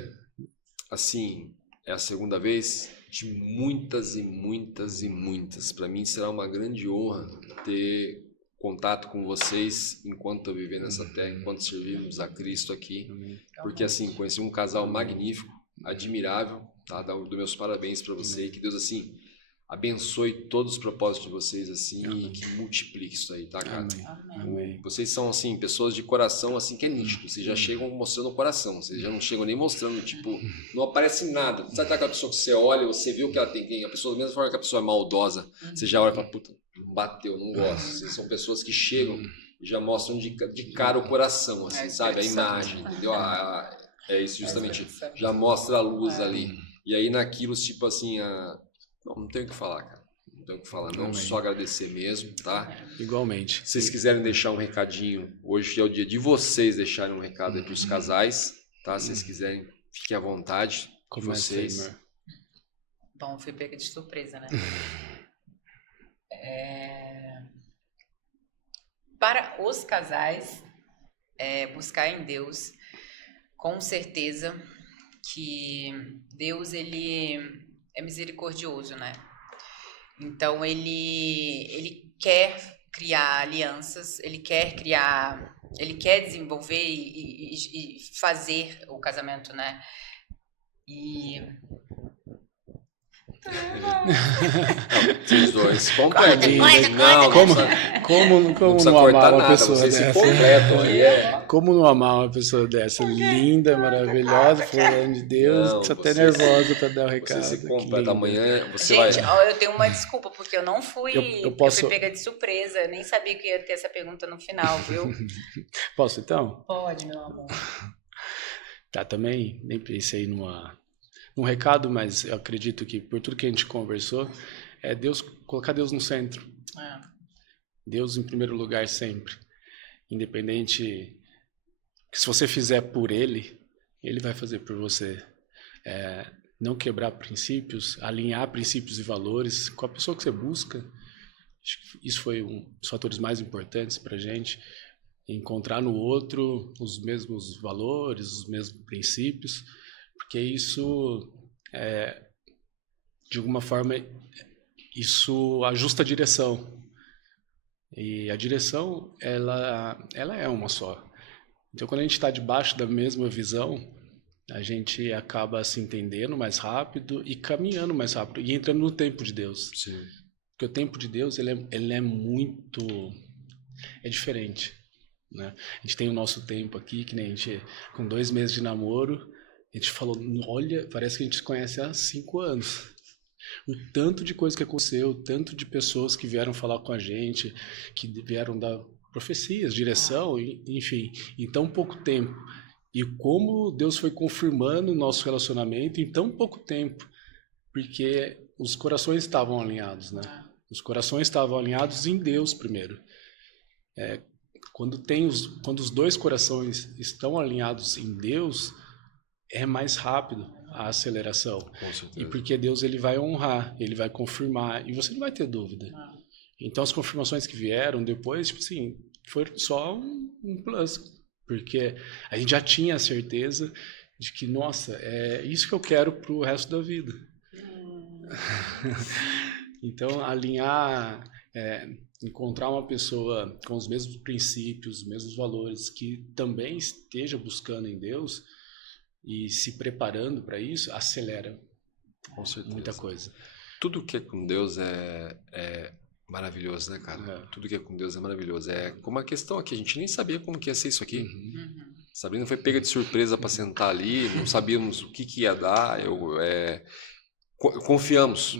assim, é a segunda vez de muitas e muitas e muitas. Para mim será uma grande honra ter contato com vocês enquanto eu viver nessa terra, enquanto servirmos a Cristo aqui. Porque, assim, conheci um casal magnífico, admirável, tá? Dou meus parabéns para você e que Deus, assim... abençoe todos os propósitos de vocês, assim, e que multiplique isso aí, tá, cara? Amém. Vocês são, assim, pessoas de coração, assim, que é nítido. Vocês já chegam mostrando o coração. Vocês já não chegam nem mostrando, tipo, não aparece nada. Sabe aquela pessoa que você olha, você viu que ela tem, a pessoa, da mesma forma que a pessoa é maldosa, você já olha e fala, puta, bateu, não gosto. Vocês são pessoas que chegam e já mostram de cara o coração, assim, sabe? A imagem, entendeu? É isso, justamente. Já mostra a luz ali. E aí, naquilo, tipo, assim, não tenho o que falar, cara. Não tenho o que falar, não. Só agradecer mesmo, tá? Igualmente. Se vocês quiserem deixar um recadinho, hoje é o dia de vocês deixarem um recado aí pros casais, tá? Se vocês quiserem, fiquem à vontade. Com vocês. Aí, bom, fui pega de surpresa, né? Para os casais, buscar em Deus, com certeza que Deus, ele é misericordioso, né? Então, ele quer criar alianças, ele quer desenvolver e fazer o casamento, né? E... Vocês dois completam. Como não amar uma pessoa dessa? Como não amar uma pessoa dessa? Linda, maravilhosa, falando de Deus, que você até nervosa para dar o recado. Você se completa amanhã, você gente, vai... eu tenho uma desculpa, porque eu não fui... Eu fui pega de surpresa, eu nem sabia que ia ter essa pergunta no final, viu? Posso então? Pode, meu amor. Tá, também nem pensei numa um recado, mas eu acredito que por tudo que a gente conversou, é colocar Deus no centro. Deus em primeiro lugar sempre. Independente que se você fizer por Ele vai fazer por você. Não quebrar princípios, alinhar princípios e valores com a pessoa que você busca. Acho que isso foi um dos fatores mais importantes para a gente. Encontrar no outro os mesmos valores, os mesmos princípios, porque isso, de alguma forma, isso ajusta a direção. E a direção, ela é uma só. Então, quando a gente está debaixo da mesma visão, a gente acaba se entendendo mais rápido e caminhando mais rápido e entrando no tempo de Deus. Sim. Porque o tempo de Deus, ele é muito... é diferente, né? A gente tem o nosso tempo aqui, que nem a gente, com 2 meses de namoro, a gente falou, olha, parece que a gente se conhece há 5 anos. O tanto de coisa que aconteceu, o tanto de pessoas que vieram falar com a gente, que vieram dar profecias, direção, enfim, em tão pouco tempo. E como Deus foi confirmando o nosso relacionamento em tão pouco tempo, porque os corações estavam alinhados, né? Os corações estavam alinhados em Deus primeiro. Quando os 2 corações estão alinhados em Deus, é mais rápido a aceleração. Com certeza. E porque Deus ele vai honrar, ele vai confirmar, e você não vai ter dúvida. Então as confirmações que vieram depois, tipo assim, foram só um plus, porque a gente já tinha a certeza de que, nossa, é isso que eu quero pro resto da vida. Então, alinhar, encontrar uma pessoa com os mesmos princípios, os mesmos valores, que também esteja buscando em Deus e se preparando para isso, acelera Com certeza. muita coisa. Tudo que é com Deus é maravilhoso, né, cara? Tudo que é com Deus é maravilhoso. É como a questão aqui, a gente nem sabia como que ia ser isso aqui. Sabrina foi pega de surpresa para sentar ali, não sabíamos o que ia dar. Confiamos.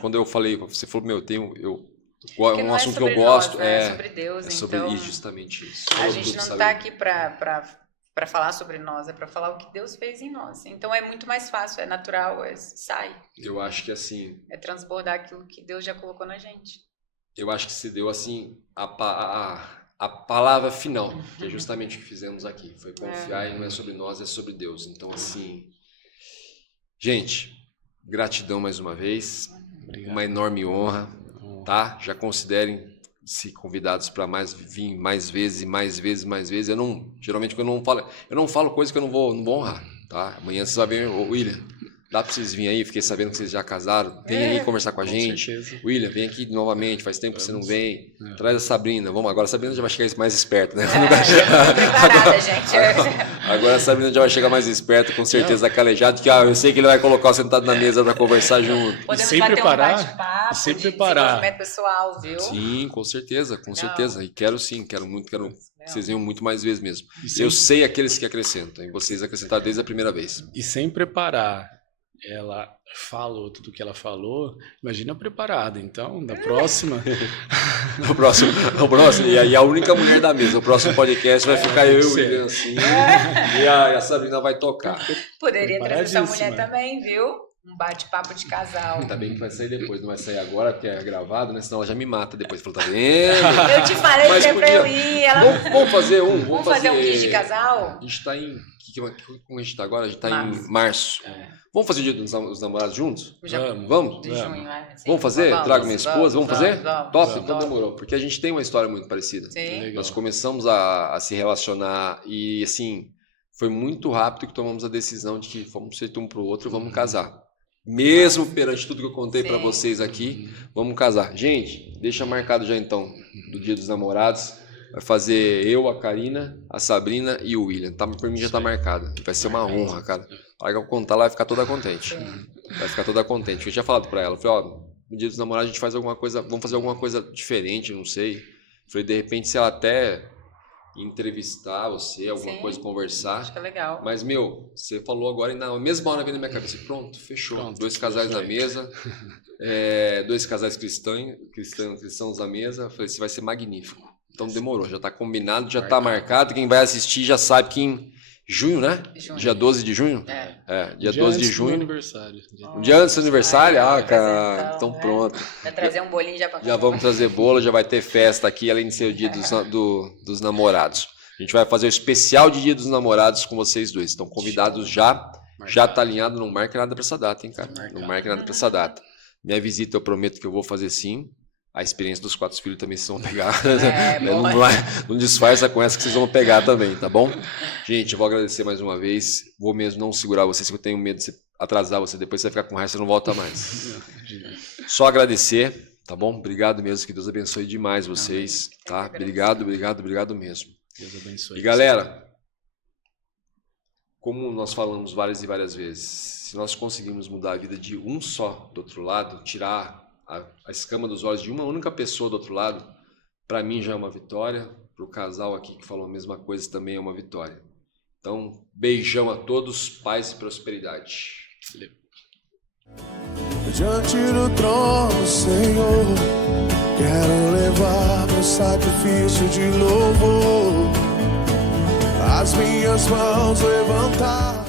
Quando eu falei, você falou, é um assunto que eu gosto. É sobre Deus, sobre então. Justamente isso. A gente não está aqui para falar sobre nós, é para falar o que Deus fez em nós. Então é muito mais fácil, é natural, sai. Eu acho que assim... É transbordar aquilo que Deus já colocou na gente. Eu acho que se deu assim a palavra final, que é justamente o que fizemos aqui. Foi confiar e não é sobre nós, é sobre Deus. Então assim... Gente, gratidão mais uma vez. Obrigado. Uma enorme honra, tá? Já considerem-se convidados para vir mais vezes e mais vezes. Geralmente eu não falo coisa que eu não vou honrar, tá? Amanhã vocês vão ver, William, dá para vocês virem aí, fiquei sabendo que vocês já casaram, vem aí conversar com a gente. Certeza. William, vem aqui novamente, faz tempo que você não vem. Traz a Sabrina, vamos, agora a Sabrina já vai chegar mais esperta, né? Preparada, gente. Agora a Sabrina já vai chegar mais esperta, com certeza, calejado, que eu sei que ele vai colocar o sentado na mesa para conversar junto. Podemos sem bater preparar, um bate-papo, sem de preparar. desenvolvimento pessoal, viu? Sim, com certeza. E quero muito, quero que vocês venham muito mais vezes mesmo. Eu sei aqueles que acrescentam, e vocês acrescentaram desde a primeira vez. E sem preparar, ela falou tudo que ela falou, imagina preparada. Então, da próxima... O próximo, e a única mulher da mesa. O próximo podcast vai ficar eu e o William assim, e a Sabrina vai tocar. Poderia trazer essa mulher também, viu? Um bate-papo de casal. Ainda bem que vai sair depois, não vai sair agora, porque é gravado, né? Senão ela já me mata depois. Falou, tá vendo? Eu te falei que é pra eu ir. Vamos fazer um. Vamos fazer um kit de casal? A gente tá em... Como a gente tá agora? A gente tá em março. Vamos fazer o dia dos namorados juntos? Vamos? De junho, né? Vamos fazer? Trago minha esposa? Vamos fazer? Top, então vamos. Demorou. Porque a gente tem uma história muito parecida. Sim. Nós começamos a se relacionar e, assim, foi muito rápido que tomamos a decisão de que vamos ser um pro outro, vamos casar. Mesmo perante tudo que eu contei para vocês aqui, vamos casar. Gente, deixa marcado já então, do Dia dos Namorados. Vai fazer eu, a Karina, a Sabrina e o William. Por mim já tá marcado. Vai ser uma honra, cara. A hora que eu contar, ela vai ficar toda contente. Vai ficar toda contente. Eu tinha falado para ela, falei, no Dia dos Namorados a gente faz alguma coisa, vamos fazer alguma coisa diferente, não sei. Falei, de repente, se ela até entrevistar você, alguma coisa, conversar. Acho que é legal. Mas, você falou agora e na mesma hora veio na minha cabeça, pronto, fechou. 2 casais na mesa, 2 casais cristãos na mesa. Falei, isso vai ser magnífico. Então demorou, já está combinado, já está marcado. Quem vai assistir já sabe junho, né? Junho. Dia 12 de junho? Dia 12 de junho. Aniversário. Um dia antes do aniversário? Cara, então pronto. Vai trazer um bolinho já pra Já vamos trazer bolo, já vai ter festa aqui, além de ser o dia dos namorados. A gente vai fazer o especial de Dia dos Namorados com vocês dois. Estão convidados já. Já tá alinhado, não marque nada pra essa data, hein, cara? Não marque nada pra essa data. Minha visita eu prometo que eu vou fazer sim. A experiência dos 4 filhos também vocês vão pegar. Não disfarça com essa que vocês vão pegar também, tá bom? Gente, eu vou agradecer mais uma vez. Vou mesmo não segurar vocês, que eu tenho medo de atrasar você. Depois você vai ficar com raiva, você não volta mais. Só agradecer, tá bom? Obrigado mesmo, que Deus abençoe demais vocês, tá? Obrigado mesmo. Deus abençoe. E galera, como nós falamos várias e várias vezes, se nós conseguirmos mudar a vida de um só do outro lado, tirar a escama dos olhos de uma única pessoa do outro lado, para mim já é uma vitória, para o casal aqui que falou a mesma coisa também é uma vitória. Então, beijão a todos, paz e prosperidade. Valeu. Diante do trono, Senhor, quero levar meu sacrifício de louvor, as minhas mãos levantar.